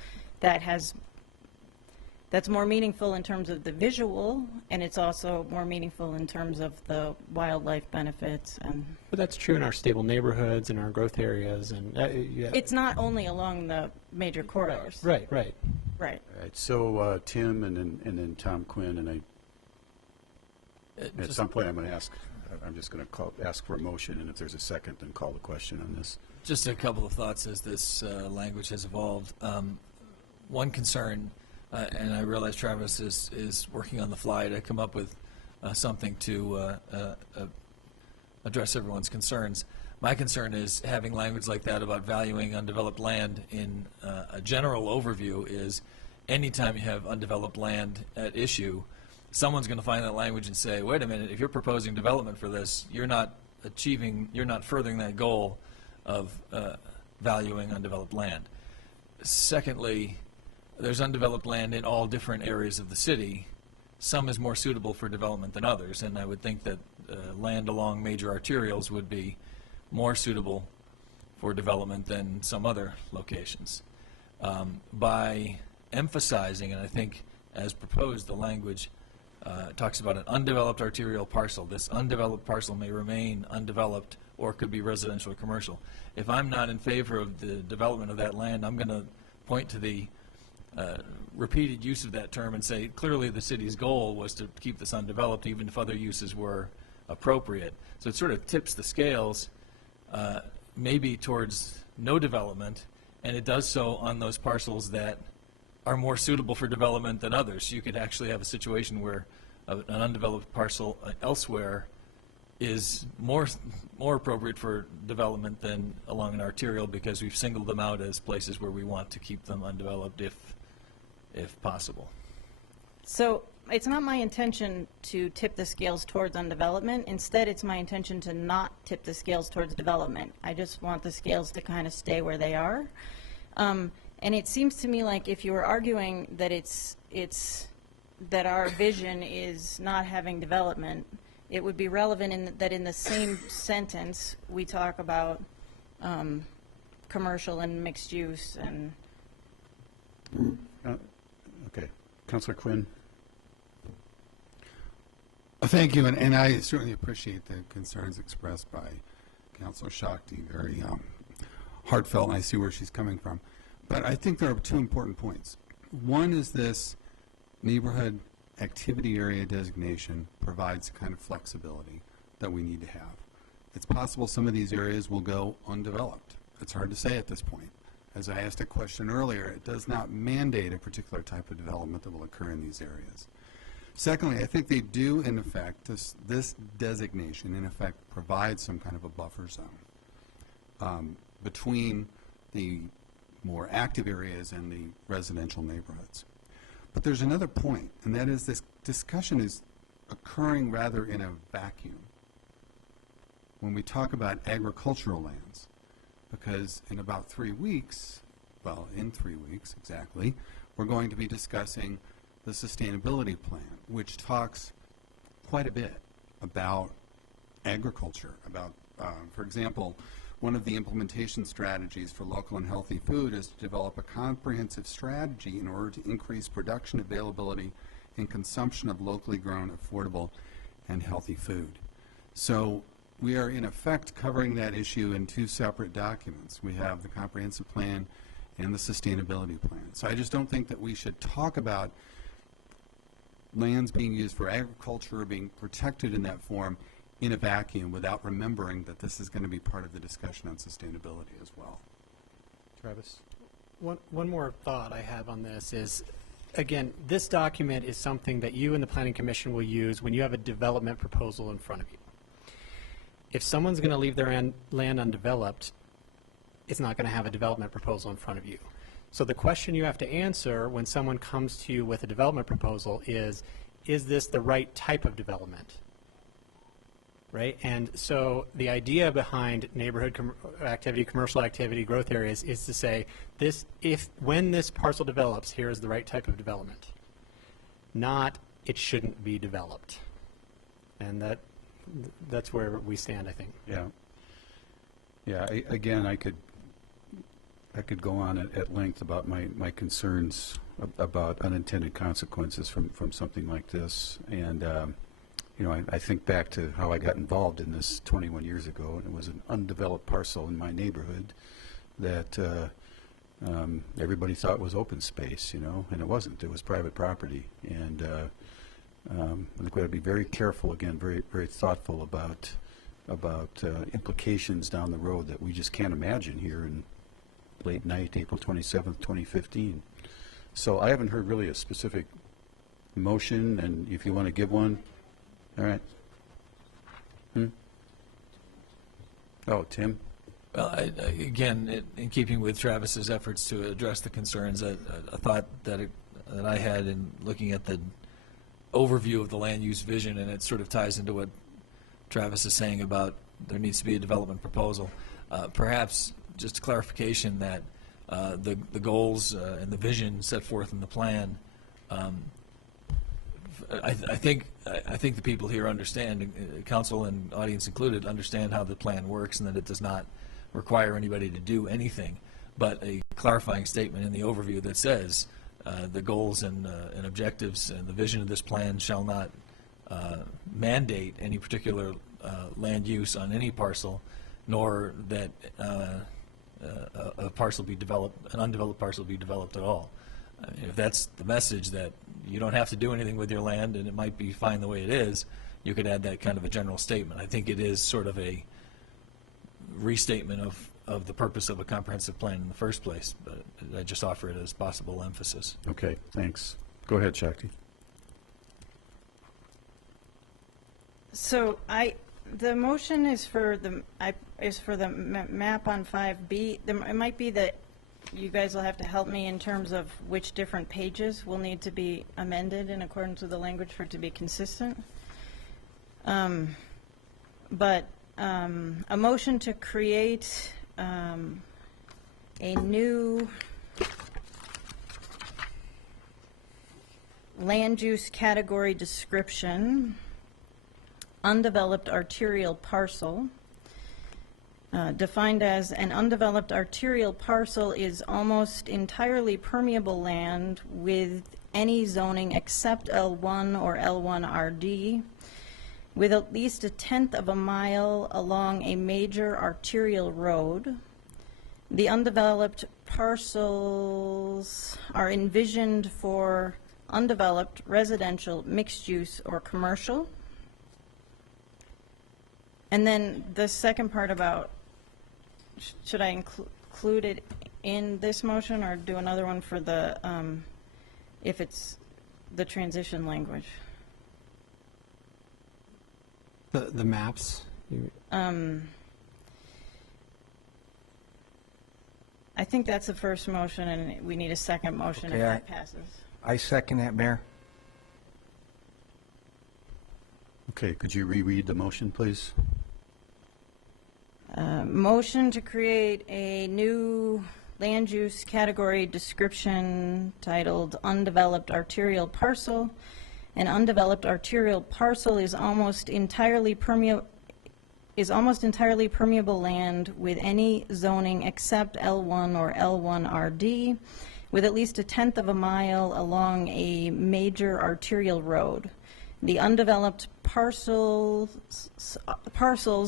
that's more meaningful in terms of the visual, and it's also more meaningful in terms of the wildlife benefits. But that's true in our stable neighborhoods and our growth areas, and yeah. It's not only along the major corridors. Right. Right. All right. So Tim, and then Tom Quinn, and at some point I'm going to ask. I'm just going to ask for a motion, and if there's a second, then call the question on this. Just a couple of thoughts as this language has evolved. One concern. And I realize Travis is working on the fly to come up with something to address everyone's concerns. My concern is having language like that about valuing undeveloped land in a general overview is anytime you have undeveloped land at issue, someone's going to find that language and say, wait a minute, if you're proposing development for this, you're not furthering that goal of valuing undeveloped land. Secondly, there's undeveloped land in all different areas of the city. Some is more suitable for development than others, and I would think that land along major arterials would be more suitable for development than some other locations. By emphasizing, and I think as proposed, the language talks about an undeveloped arterial parcel. This undeveloped parcel may remain undeveloped or could be residential or commercial. If I'm not in favor of the development of that land, I'm going to point to the repeated use of that term and say clearly the city's goal was to keep this undeveloped even if other uses were appropriate. So it sort of tips the scales maybe towards no development, and it does so on those parcels that are more suitable for development than others. You could actually have a situation where an undeveloped parcel elsewhere is more appropriate for development than along an arterial because we've singled them out as places where we want to keep them undeveloped if possible. So it's not my intention to tip the scales towards undevelopment. Instead, it's my intention to not tip the scales towards development. I just want the scales to kind of stay where they are. And it seems to me like if you were arguing that that our vision is not having development, it would be relevant that in the same sentence we talk about commercial and mixed use and. Okay, Councilor Quinn. Thank you, and I certainly appreciate the concerns expressed by Councilor Shakti. Very heartfelt, and I see where she's coming from. But I think there are two important points. One is this neighborhood activity area designation provides the kind of flexibility that we need to have. It's possible some of these areas will go undeveloped. It's hard to say at this point. As I asked a question earlier, it does not mandate a particular type of development that will occur in these areas. Secondly, I think they do, in effect, this designation, in effect, provides some kind of a buffer zone between the more active areas and the residential neighborhoods. But there's another point, and that is this discussion is occurring rather in a vacuum when we talk about agricultural lands, because in about 3 weeks, well, in 3 weeks exactly, we're going to be discussing the sustainability plan, which talks quite a bit about agriculture, about, for example, one of the implementation strategies for local and healthy food is to develop a comprehensive strategy in order to increase production, availability, and consumption of locally grown, affordable, and healthy food. So we are, in effect, covering that issue in 2 separate documents. We have the comprehensive plan and the sustainability plan. So I just don't think that we should talk about lands being used for agriculture or being protected in that form in a vacuum without remembering that this is going to be part of the discussion on sustainability as well. Travis? One more thought I have on this is, again, this document is something that you and the Planning Commission will use when you have a development proposal in front of you. If someone's going to leave their land undeveloped, it's not going to have a development proposal in front of you. So the question you have to answer when someone comes to you with a development proposal is this the right type of development? Right? And so the idea behind neighborhood activity, commercial activity, growth areas is to say, when this parcel develops, here is the right type of development. Not, it shouldn't be developed. And that's where we stand, I think. Yeah. Yeah, again, I could go on at length about my concerns about unintended consequences from something like this. And, you know, I think back to how I got involved in this 21 years ago, and it was an undeveloped parcel in my neighborhood that everybody thought was open space, you know, and it wasn't. It was private property. And I think we have to be very careful, again, very, very thoughtful about implications down the road that we just can't imagine here in late night, April 27th, 2015. So I haven't heard really a specific motion, and if you want to give one, all right. Oh, Tim? Well, again, in keeping with Travis's efforts to address the concerns, a thought that I had in looking at the overview of the land use vision, and it sort of ties into what Travis is saying about there needs to be a development proposal. Perhaps just a clarification that the goals and the vision set forth in the plan, I think the people here understand, council and audience included, understand how the plan works and that it does not require anybody to do anything, but a clarifying statement in the overview that says the goals and objectives and the vision of this plan shall not mandate any particular land use on any parcel, nor that a parcel be developed, an undeveloped parcel be developed at all. If that's the message, that you don't have to do anything with your land and it might be fine the way it is, you could add that kind of a general statement. I think it is sort of a restatement of the purpose of a comprehensive plan in the first place, but I just offer it as possible emphasis. Okay, thanks. Go ahead, Shakti. So the motion is for the map on 5B. It might be that you guys will have to help me in terms of which different pages will need to be amended in accordance with the language for it to be consistent. But a motion to create a new land use category description, undeveloped arterial parcel, defined as an undeveloped arterial parcel is almost entirely permeable land with any zoning except L1 or L1RD, with at least 1/10 of a mile along a major arterial road. The undeveloped parcels are envisioned for undeveloped residential, mixed use, or commercial. And then the second part about, should I include it in this motion or do another one for the, if it's the transition language? The maps? I think that's the first motion, and we need a second motion if Okay, that passes. I second that, Mayor. Okay, could you reread the motion, please? Motion to create a new land use category description titled undeveloped arterial parcel. An undeveloped arterial parcel is almost entirely permeable land with any zoning except L1 or L1RD, with at least 1/10 of a mile along a major arterial road. The undeveloped parcels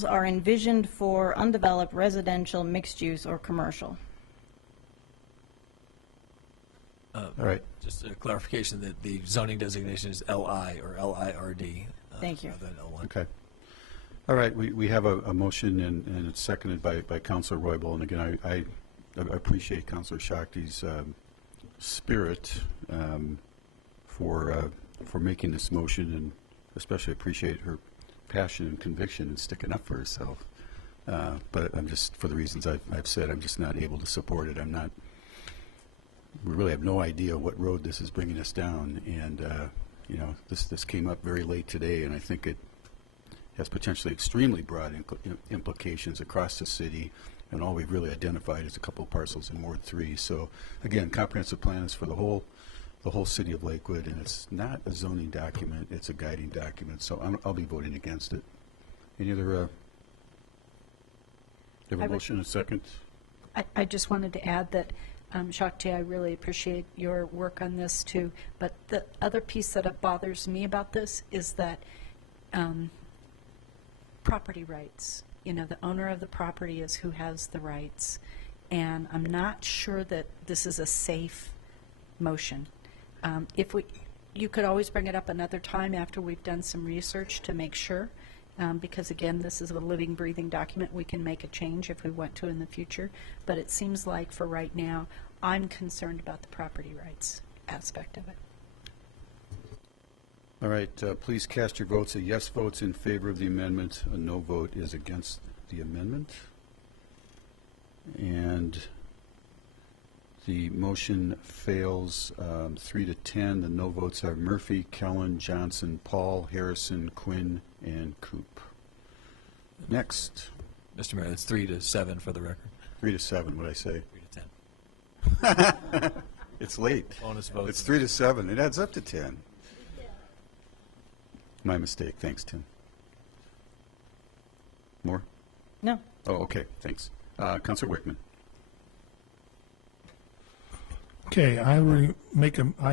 are envisioned for undeveloped residential, mixed use, or commercial. All right. Just a clarification that the zoning designation is LI or LIRD. Thank you. Rather than L1. Okay. All right, we have a motion, and it's seconded by Councilor Roybal. And again, I appreciate Councilor Shakti's spirit for making this motion, and especially appreciate her passion and conviction and sticking up for herself. But I'm just, for the reasons I've said, I'm just not able to support it. We really have no idea what road this is bringing us down, and this came up very late today, and I think it has potentially extremely broad implications across the city, and all we've really identified is a couple of parcels in Ward 3. So again, comprehensive plan is for the whole city of Lakewood, and it's not a zoning document, it's a guiding document. So I'll be voting against it. Any other have a motion, a second? I just wanted to add that, Shakti, I really appreciate your work on this too, but the other piece that bothers me about this is that property rights. The owner of the property is who has the rights, and I'm not sure that this is a safe motion. You could always bring it up another time after we've done some research to make sure, because again, this is a living, breathing document. We can make a change if we want to in the future, but it seems like for right now, I'm concerned about the property rights aspect of it. All right, please cast your votes. A yes vote's in favor of the amendment. A no vote is against the amendment. And the motion fails 3-10. The no votes are Murphy, Kellen, Johnson, Paul, Harrison, Quinn, and Coop. Next. Mr. Mayor, that's 3-7 for the record. 3-7, what'd I say? 3-10. It's late. Bonus votes. It's 3-7. It adds up to 10. My mistake. Thanks, Tim. More? No. Oh, okay. Thanks. Councilor Wickman. Okay, I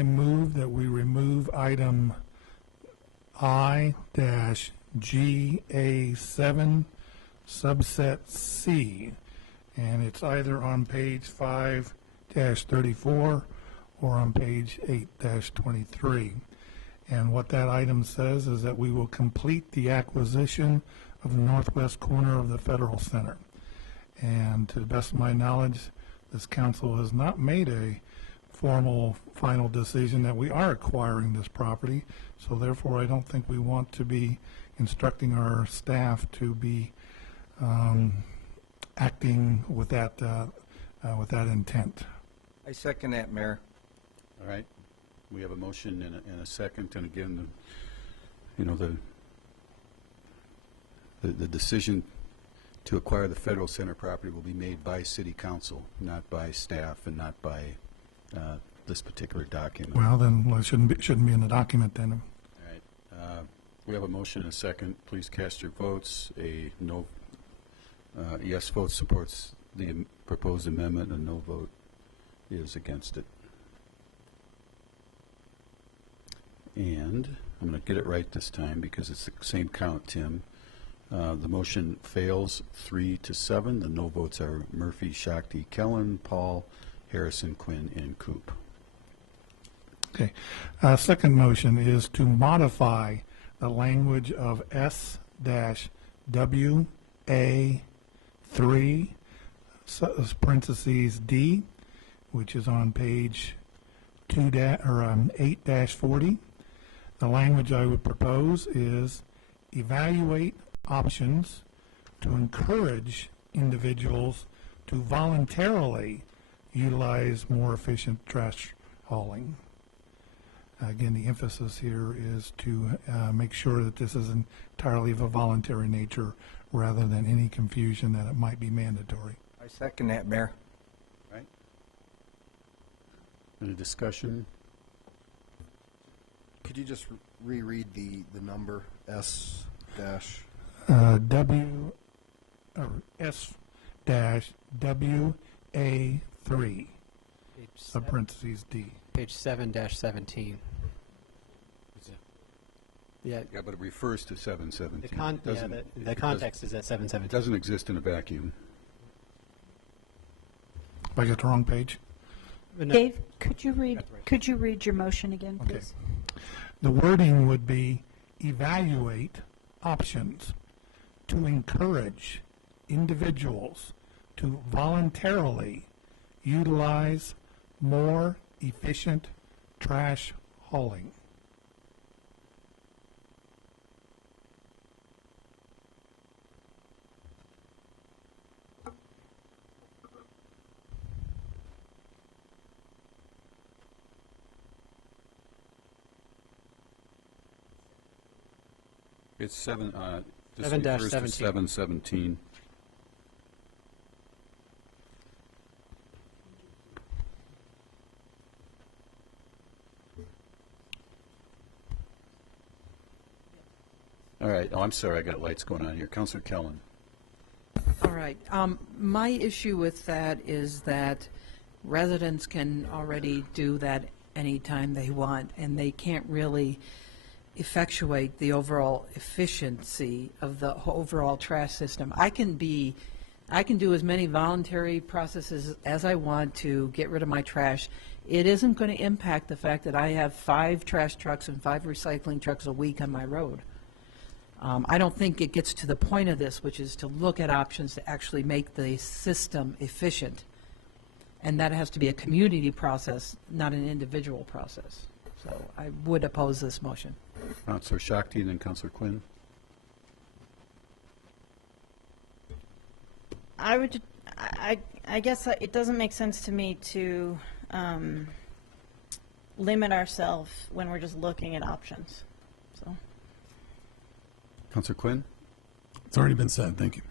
move that we remove item I-GA7 subset C, and it's either on page 5-34 or on page 8-23. And what that item says is that we will complete the acquisition of the northwest corner of the Federal Center. And to the best of my knowledge, this council has not made a formal final decision that we are acquiring this property. So therefore, I don't think we want to be instructing our staff to be acting with that intent. I second that, Mayor. All right. We have a motion and a second, and again, the decision to acquire the Federal Center property will be made by City Council, not by staff and not by this particular document. Well, then it shouldn't be in the document then. All right. We have a motion and a second. Please cast your votes. A yes vote supports the proposed amendment, and a no vote is against it. And I'm going to get it right this time because it's the same count, Tim. The motion fails 3-7. The no votes are Murphy, Shakti, Kellen, Paul, Harrison, Quinn, and Coop. Okay. Second motion is to modify the language of S-WA3 parentheses D, which is on page 8-40. The language I would propose is evaluate options to encourage individuals to voluntarily utilize more efficient trash hauling. Again, the emphasis here is to make sure that this is entirely of a voluntary nature rather than any confusion that it might be mandatory. I second that, Mayor. Right. Any discussion? Could you just reread the number S dash? W or S dash WA3, sub parentheses D. Page 7-17. Yeah, Yeah, but it refers to 717. the context is at 717. It doesn't exist in a vacuum. If I got the wrong page. Dave, could you read your motion again, Okay. please? The wording would be evaluate options to encourage individuals to voluntarily utilize more efficient trash hauling. It's this 7-17. refers to 717. All right. Oh, I'm sorry. I got lights going on here. Councilor Kellen. All right. My issue with that is that residents can already do that anytime they want, and they can't really effectuate the overall efficiency of the overall trash system. I can do as many voluntary processes as I want to get rid of my trash. It isn't going to impact the fact that I have 5 trash trucks and 5 recycling trucks a week on my road. I don't think it gets to the point of this, which is to look at options to actually make the system efficient. And that has to be a community process, not an individual process. So I would oppose this motion. Councilor Shakti and then Councilor Quinn. I guess it doesn't make sense to me to limit ourselves when we're just looking at options. So. Councilor Quinn. It's already been said. Thank you.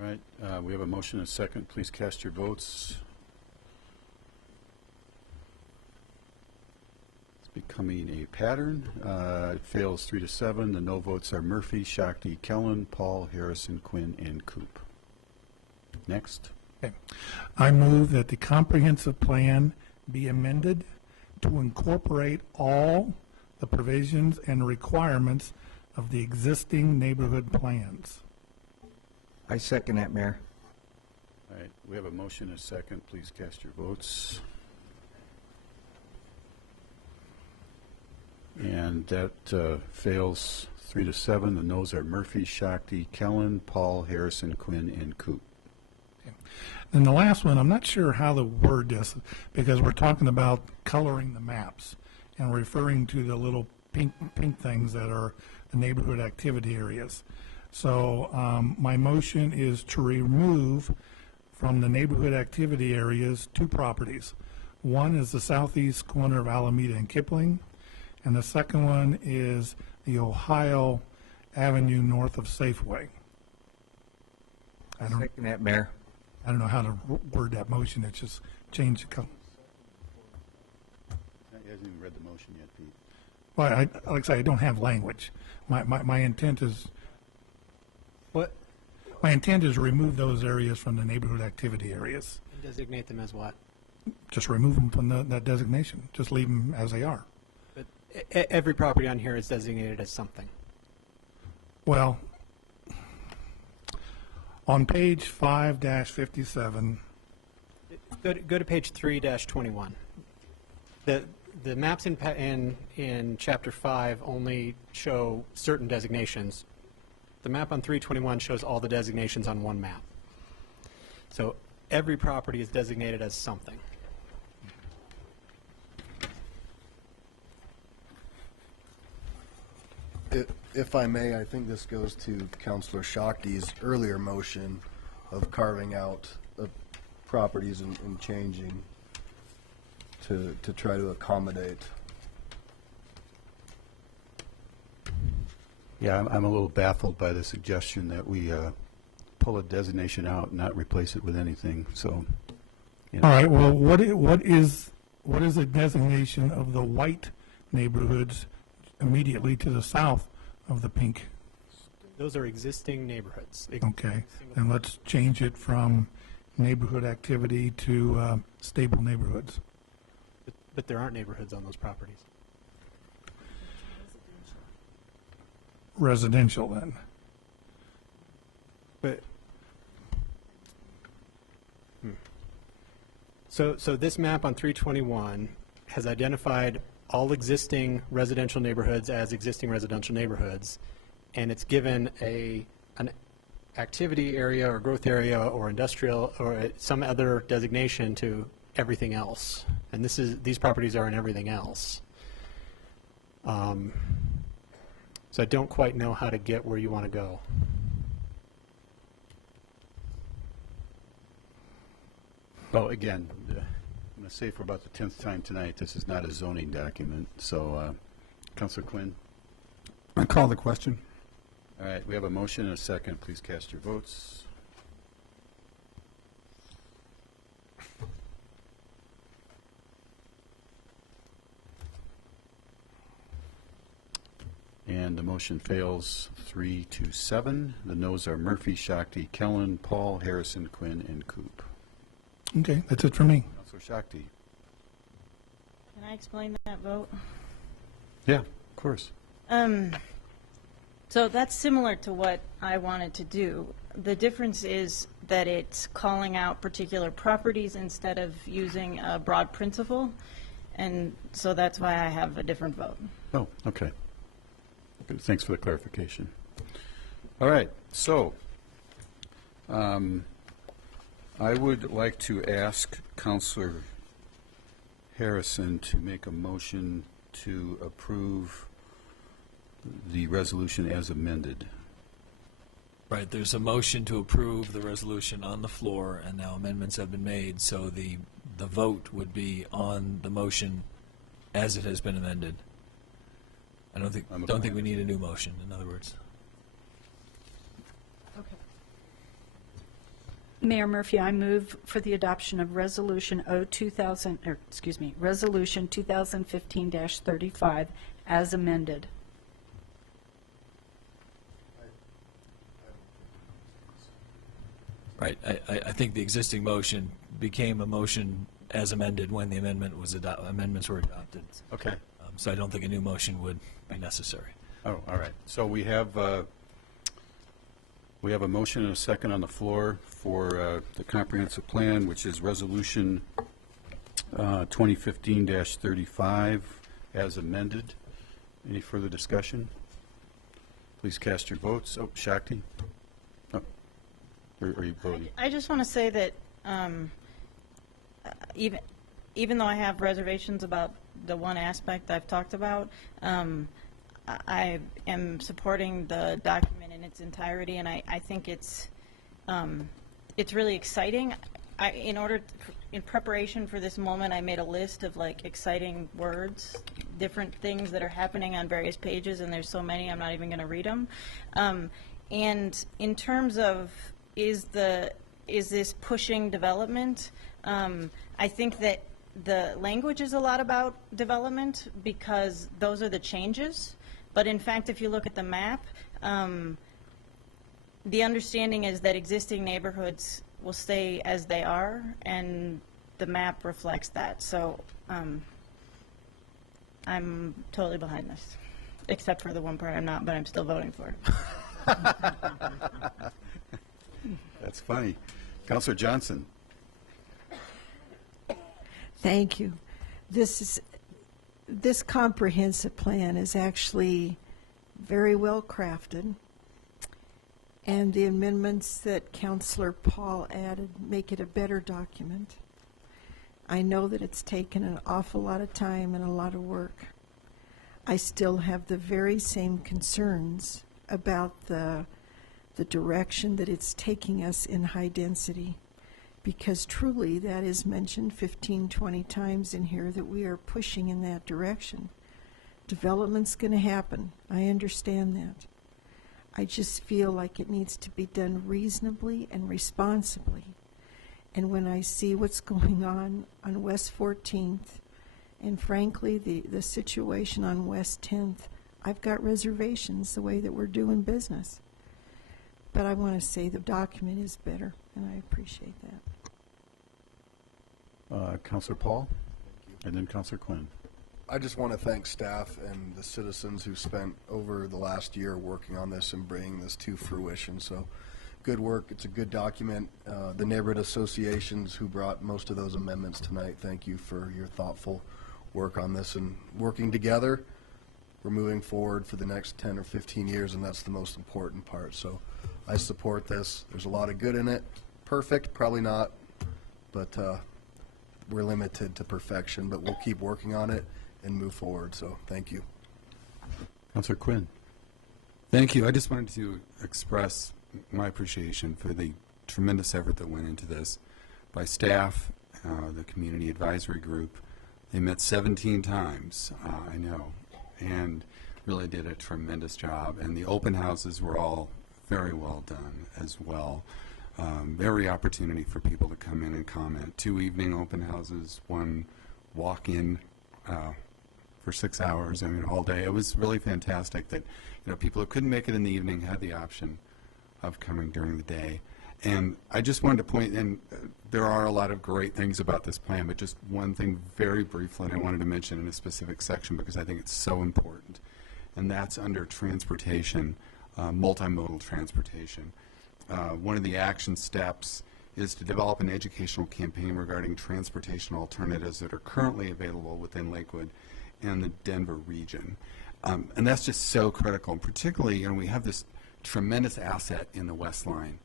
All right. We have a motion and a second. Please cast your votes. Becoming a pattern. It fails 3-7. The no votes are Murphy, Shakti, Kellen, Paul, Harrison, Quinn, and Coop. Next. Okay. I move that the comprehensive plan be amended to incorporate all the provisions and requirements of the existing neighborhood plans. I second that, Mayor. All right. We have a motion and a second. Please cast your votes. And that fails 3-7. The noes are Murphy, Shakti, Kellen, Paul, Harrison, Quinn, and Coop. Okay. And the last one, I'm not sure how to word this because we're talking about coloring the maps and referring to the little pink things that are the neighborhood activity areas. So my motion is to remove from the neighborhood activity areas 2 properties. One is the southeast corner of Alameda and Kipling, and the second one is the Ohio Avenue north of Safeway. I second that, Mayor. I don't know how to word that motion. It's just change the color. He hasn't even read the motion yet, Pete. Well, like I say, I don't have language. My intent is What? my intent is to remove those areas from the neighborhood activity areas. Designate them as what? Just remove them from that designation. Just leave them as they are. But every property on here is designated as something. Well, on page 5-57, Go to page 3-21. The maps in chapter 5 only show certain designations. The map on 321 shows all the designations on one map. So every property is designated as something. If I may, I think this goes to Councilor Shakti's earlier motion of carving out properties and changing to try to accommodate. Yeah, I'm a little baffled by the suggestion that we pull a designation out and not replace it with anything, so. You know. All right, well, what is a designation of the white neighborhoods immediately to the south of the pink? Those are existing neighborhoods. Okay, then let's change it from neighborhood activity to stable neighborhoods. But there aren't neighborhoods on those properties. Residential, then. But So this map on 321 has identified all existing residential neighborhoods as existing residential neighborhoods, and it's given an activity area or growth area or industrial or some other designation to everything else. And these properties are in everything else. So I don't quite know how to get where you want to go. Well, again, I'm going to say for about the 10th time tonight, this is not a zoning document. So, Councilor Quinn. I call the question. All right, we have a motion and a second. Please cast your votes. And the motion fails 3-7. The noes are Murphy, Shakti, Kellen, Paul, Harrison, Quinn, and Coop. Okay, that's it for me. Councilor Shakti. Can I explain that vote? Yeah, of course. So that's similar to what I wanted to do. The difference is that it's calling out particular properties instead of using a broad principle, and so that's why I have a different vote. Oh, okay. Good. Thanks for the clarification. All right, so I would like to ask Councilor Harrison to make a motion to approve the resolution as amended. Right, there's a motion to approve the resolution on the floor, and now amendments have been made, so the vote would be on the motion as it has been amended. I don't think we need a new motion, in other words. Okay. Mayor Murphy, I move for the adoption of Resolution Resolution 2015-35 as amended. Right, I think the existing motion became a motion as amended when the amendments were adopted. Okay. So I don't think a new motion would be necessary. Oh, all right. So we have a motion and a second on the floor for the comprehensive plan, which is Resolution 2015-35 as amended. Any further discussion? Please cast your votes. Oh, Shakti? Oh. Are you voting? I just want to say that even though I have reservations about the one aspect I've talked about, I am supporting the document in its entirety, and I think it's really exciting. In preparation for this moment, I made a list of like exciting words, different things that are happening on various pages, and there's so many I'm not even going to read them. And in terms of is this pushing development? I think that the language is a lot about development because those are the changes. But in fact, if you look at the map, the understanding is that existing neighborhoods will stay as they are, and the map reflects that. So I'm totally behind this, except for the one part I'm not, but I'm still voting for it. That's funny. Councilor Johnson. Thank you. This comprehensive plan is actually very well crafted, and the amendments that Councilor Paul added make it a better document. I know that it's taken an awful lot of time and a lot of work. I still have the very same concerns about the direction that it's taking us in high density, because truly that is mentioned 15, 20 times in here that we are pushing in that direction. Development's going to happen. I understand that. I just feel like it needs to be done reasonably and responsibly. And when I see what's going on West 14th, and frankly, the situation on West 10th, I've got reservations the way that we're doing business. But I want to say the document is better, and I appreciate that. Councillor Paul? And then Councillor Quinn. I just want to thank staff and the citizens who spent over the last year working on this and bringing this to fruition. So good work. It's a good document. The neighborhood associations who brought most of those amendments tonight, thank you for your thoughtful work on this and working together. We're moving forward for the next 10 or 15 years, and that's the most important part. So I support this. There's a lot of good in it. Perfect? Probably not. But we're limited to perfection, but we'll keep working on it and move forward. So thank you. Councillor Quinn. Thank you. I just wanted to express my appreciation for the tremendous effort that went into this by staff, the community advisory group. They met 17 times, I know, and really did a tremendous job. And the open houses were all very well done as well. Every opportunity for people to come in and comment. 2 evening open houses, 1 walk-in for 6 hours, I mean, all day. It was really fantastic that, you know, people who couldn't make it in the evening had the option of coming during the day. And I just wanted to point, and there are a lot of great things about this plan, but just one thing very briefly I wanted to mention in a specific section because I think it's so important, and that's under transportation, multimodal transportation. One of the action steps is to develop an educational campaign regarding transportation alternatives that are currently available within Lakewood and the Denver region. And that's just so critical, and particularly, you know, we have this tremendous asset in the West Line.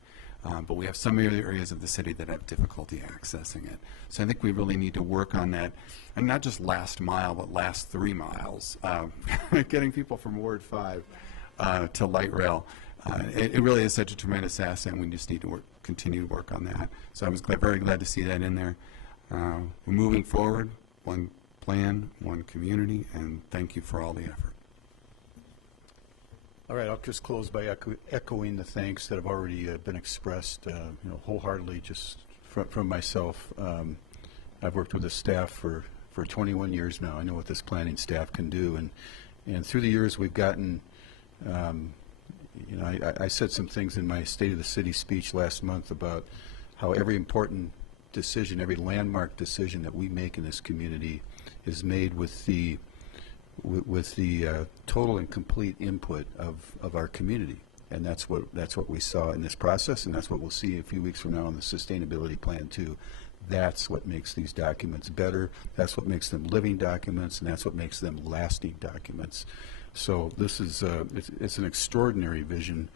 But we have some areas of the city that have difficulty accessing it. So I think we really need to work on that, and not just last mile, but last 3 miles, getting people from Ward 5 to light rail. It really is such a tremendous asset, and we just need to continue to work on that. So I was very glad to see that in there. We're moving forward, one plan, one community, and thank you for all the effort. All right, I'll just close by echoing the thanks that have already been expressed, you know, wholeheartedly, just from myself. I've worked with the staff for 21 years now. I know what this planning staff can do, and through the years we've gotten, you know, I said some things in my State of the City speech last month about how every important decision, every landmark decision that we make in this community is made with the total and complete input of our community, and that's what we saw in this process, and that's what we'll see a few weeks from now on the sustainability plan too. That's what makes these documents better. That's what makes them living documents, and that's what makes them lasting documents. So this is it's an extraordinary vision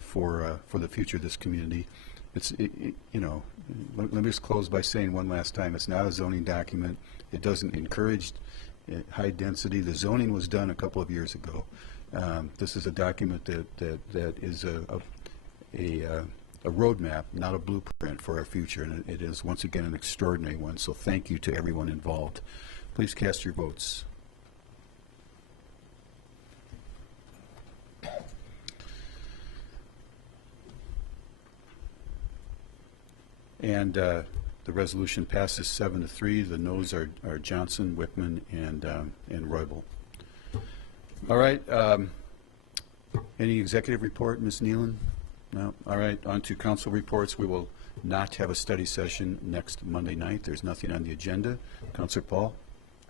for the future of this community. You know, let me just close by saying one last time, it's not a zoning document. It doesn't encourage high density. The zoning was done a couple of years ago. This is a document that is a roadmap, not a blueprint for our future, and it is once again an extraordinary one. So thank you to everyone involved. Please cast your votes. And the resolution passes 7-3. The noes are Johnson, Wickman, and Roybal. All right. Any executive report, Ms. Nealon? No. All right. On to council reports. We will not have a study session next Monday night. There's nothing on the agenda. Councilor Paul?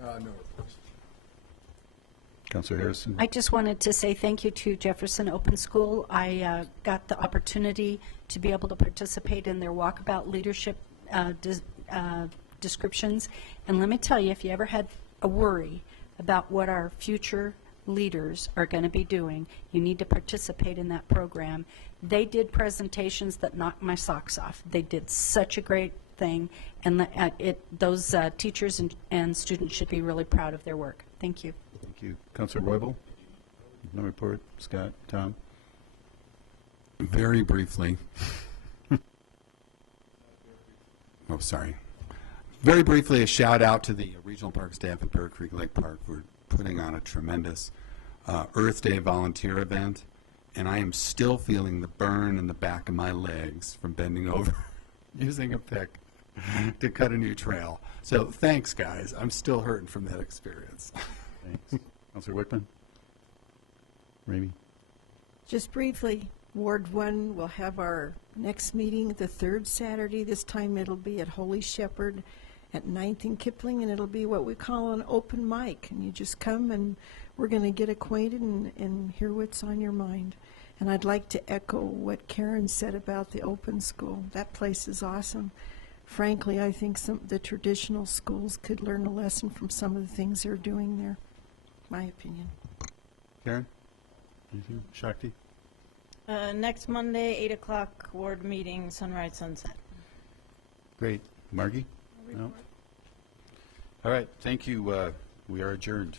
No reports. Councilor Harrison? I just wanted to say thank you to Jefferson Open School. I got the opportunity to be able to participate in their walkabout leadership descriptions. And let me tell you, if you ever had a worry about what our future leaders are going to be doing, you need to participate in that program. They did presentations that knocked my socks off. They did such a great thing, and those teachers and students should be really proud of their work. Thank you. Thank you. Councilor Roybal? No report. Scott? Tom? Very briefly. Oh, sorry. Very briefly, a shout out to the regional park staff at Bear Creek Lake Park for putting on a tremendous Earth Day volunteer event, and I am still feeling the burn in the back of my legs from bending over using a pick to cut a new trail. So thanks, guys. I'm still hurting from that experience. Thanks. Councilor Wickman? Ramey? Just briefly, Ward 1 will have our next meeting the third Saturday. This time it'll be at Holy Shepherd at 9th and Kipling, and it'll be what we call an open mic. And you just come and we're going to get acquainted and hear what's on your mind. And I'd like to echo what Karen said about the open school. That place is awesome. Frankly, I think the traditional schools could learn a lesson from some of the things they're doing there. My opinion. Karen? Anything? Shakti? Next Monday, 8 o'clock, ward meeting, Sunrise Sunset. Great. Margie? No? All right. Thank you. We are adjourned.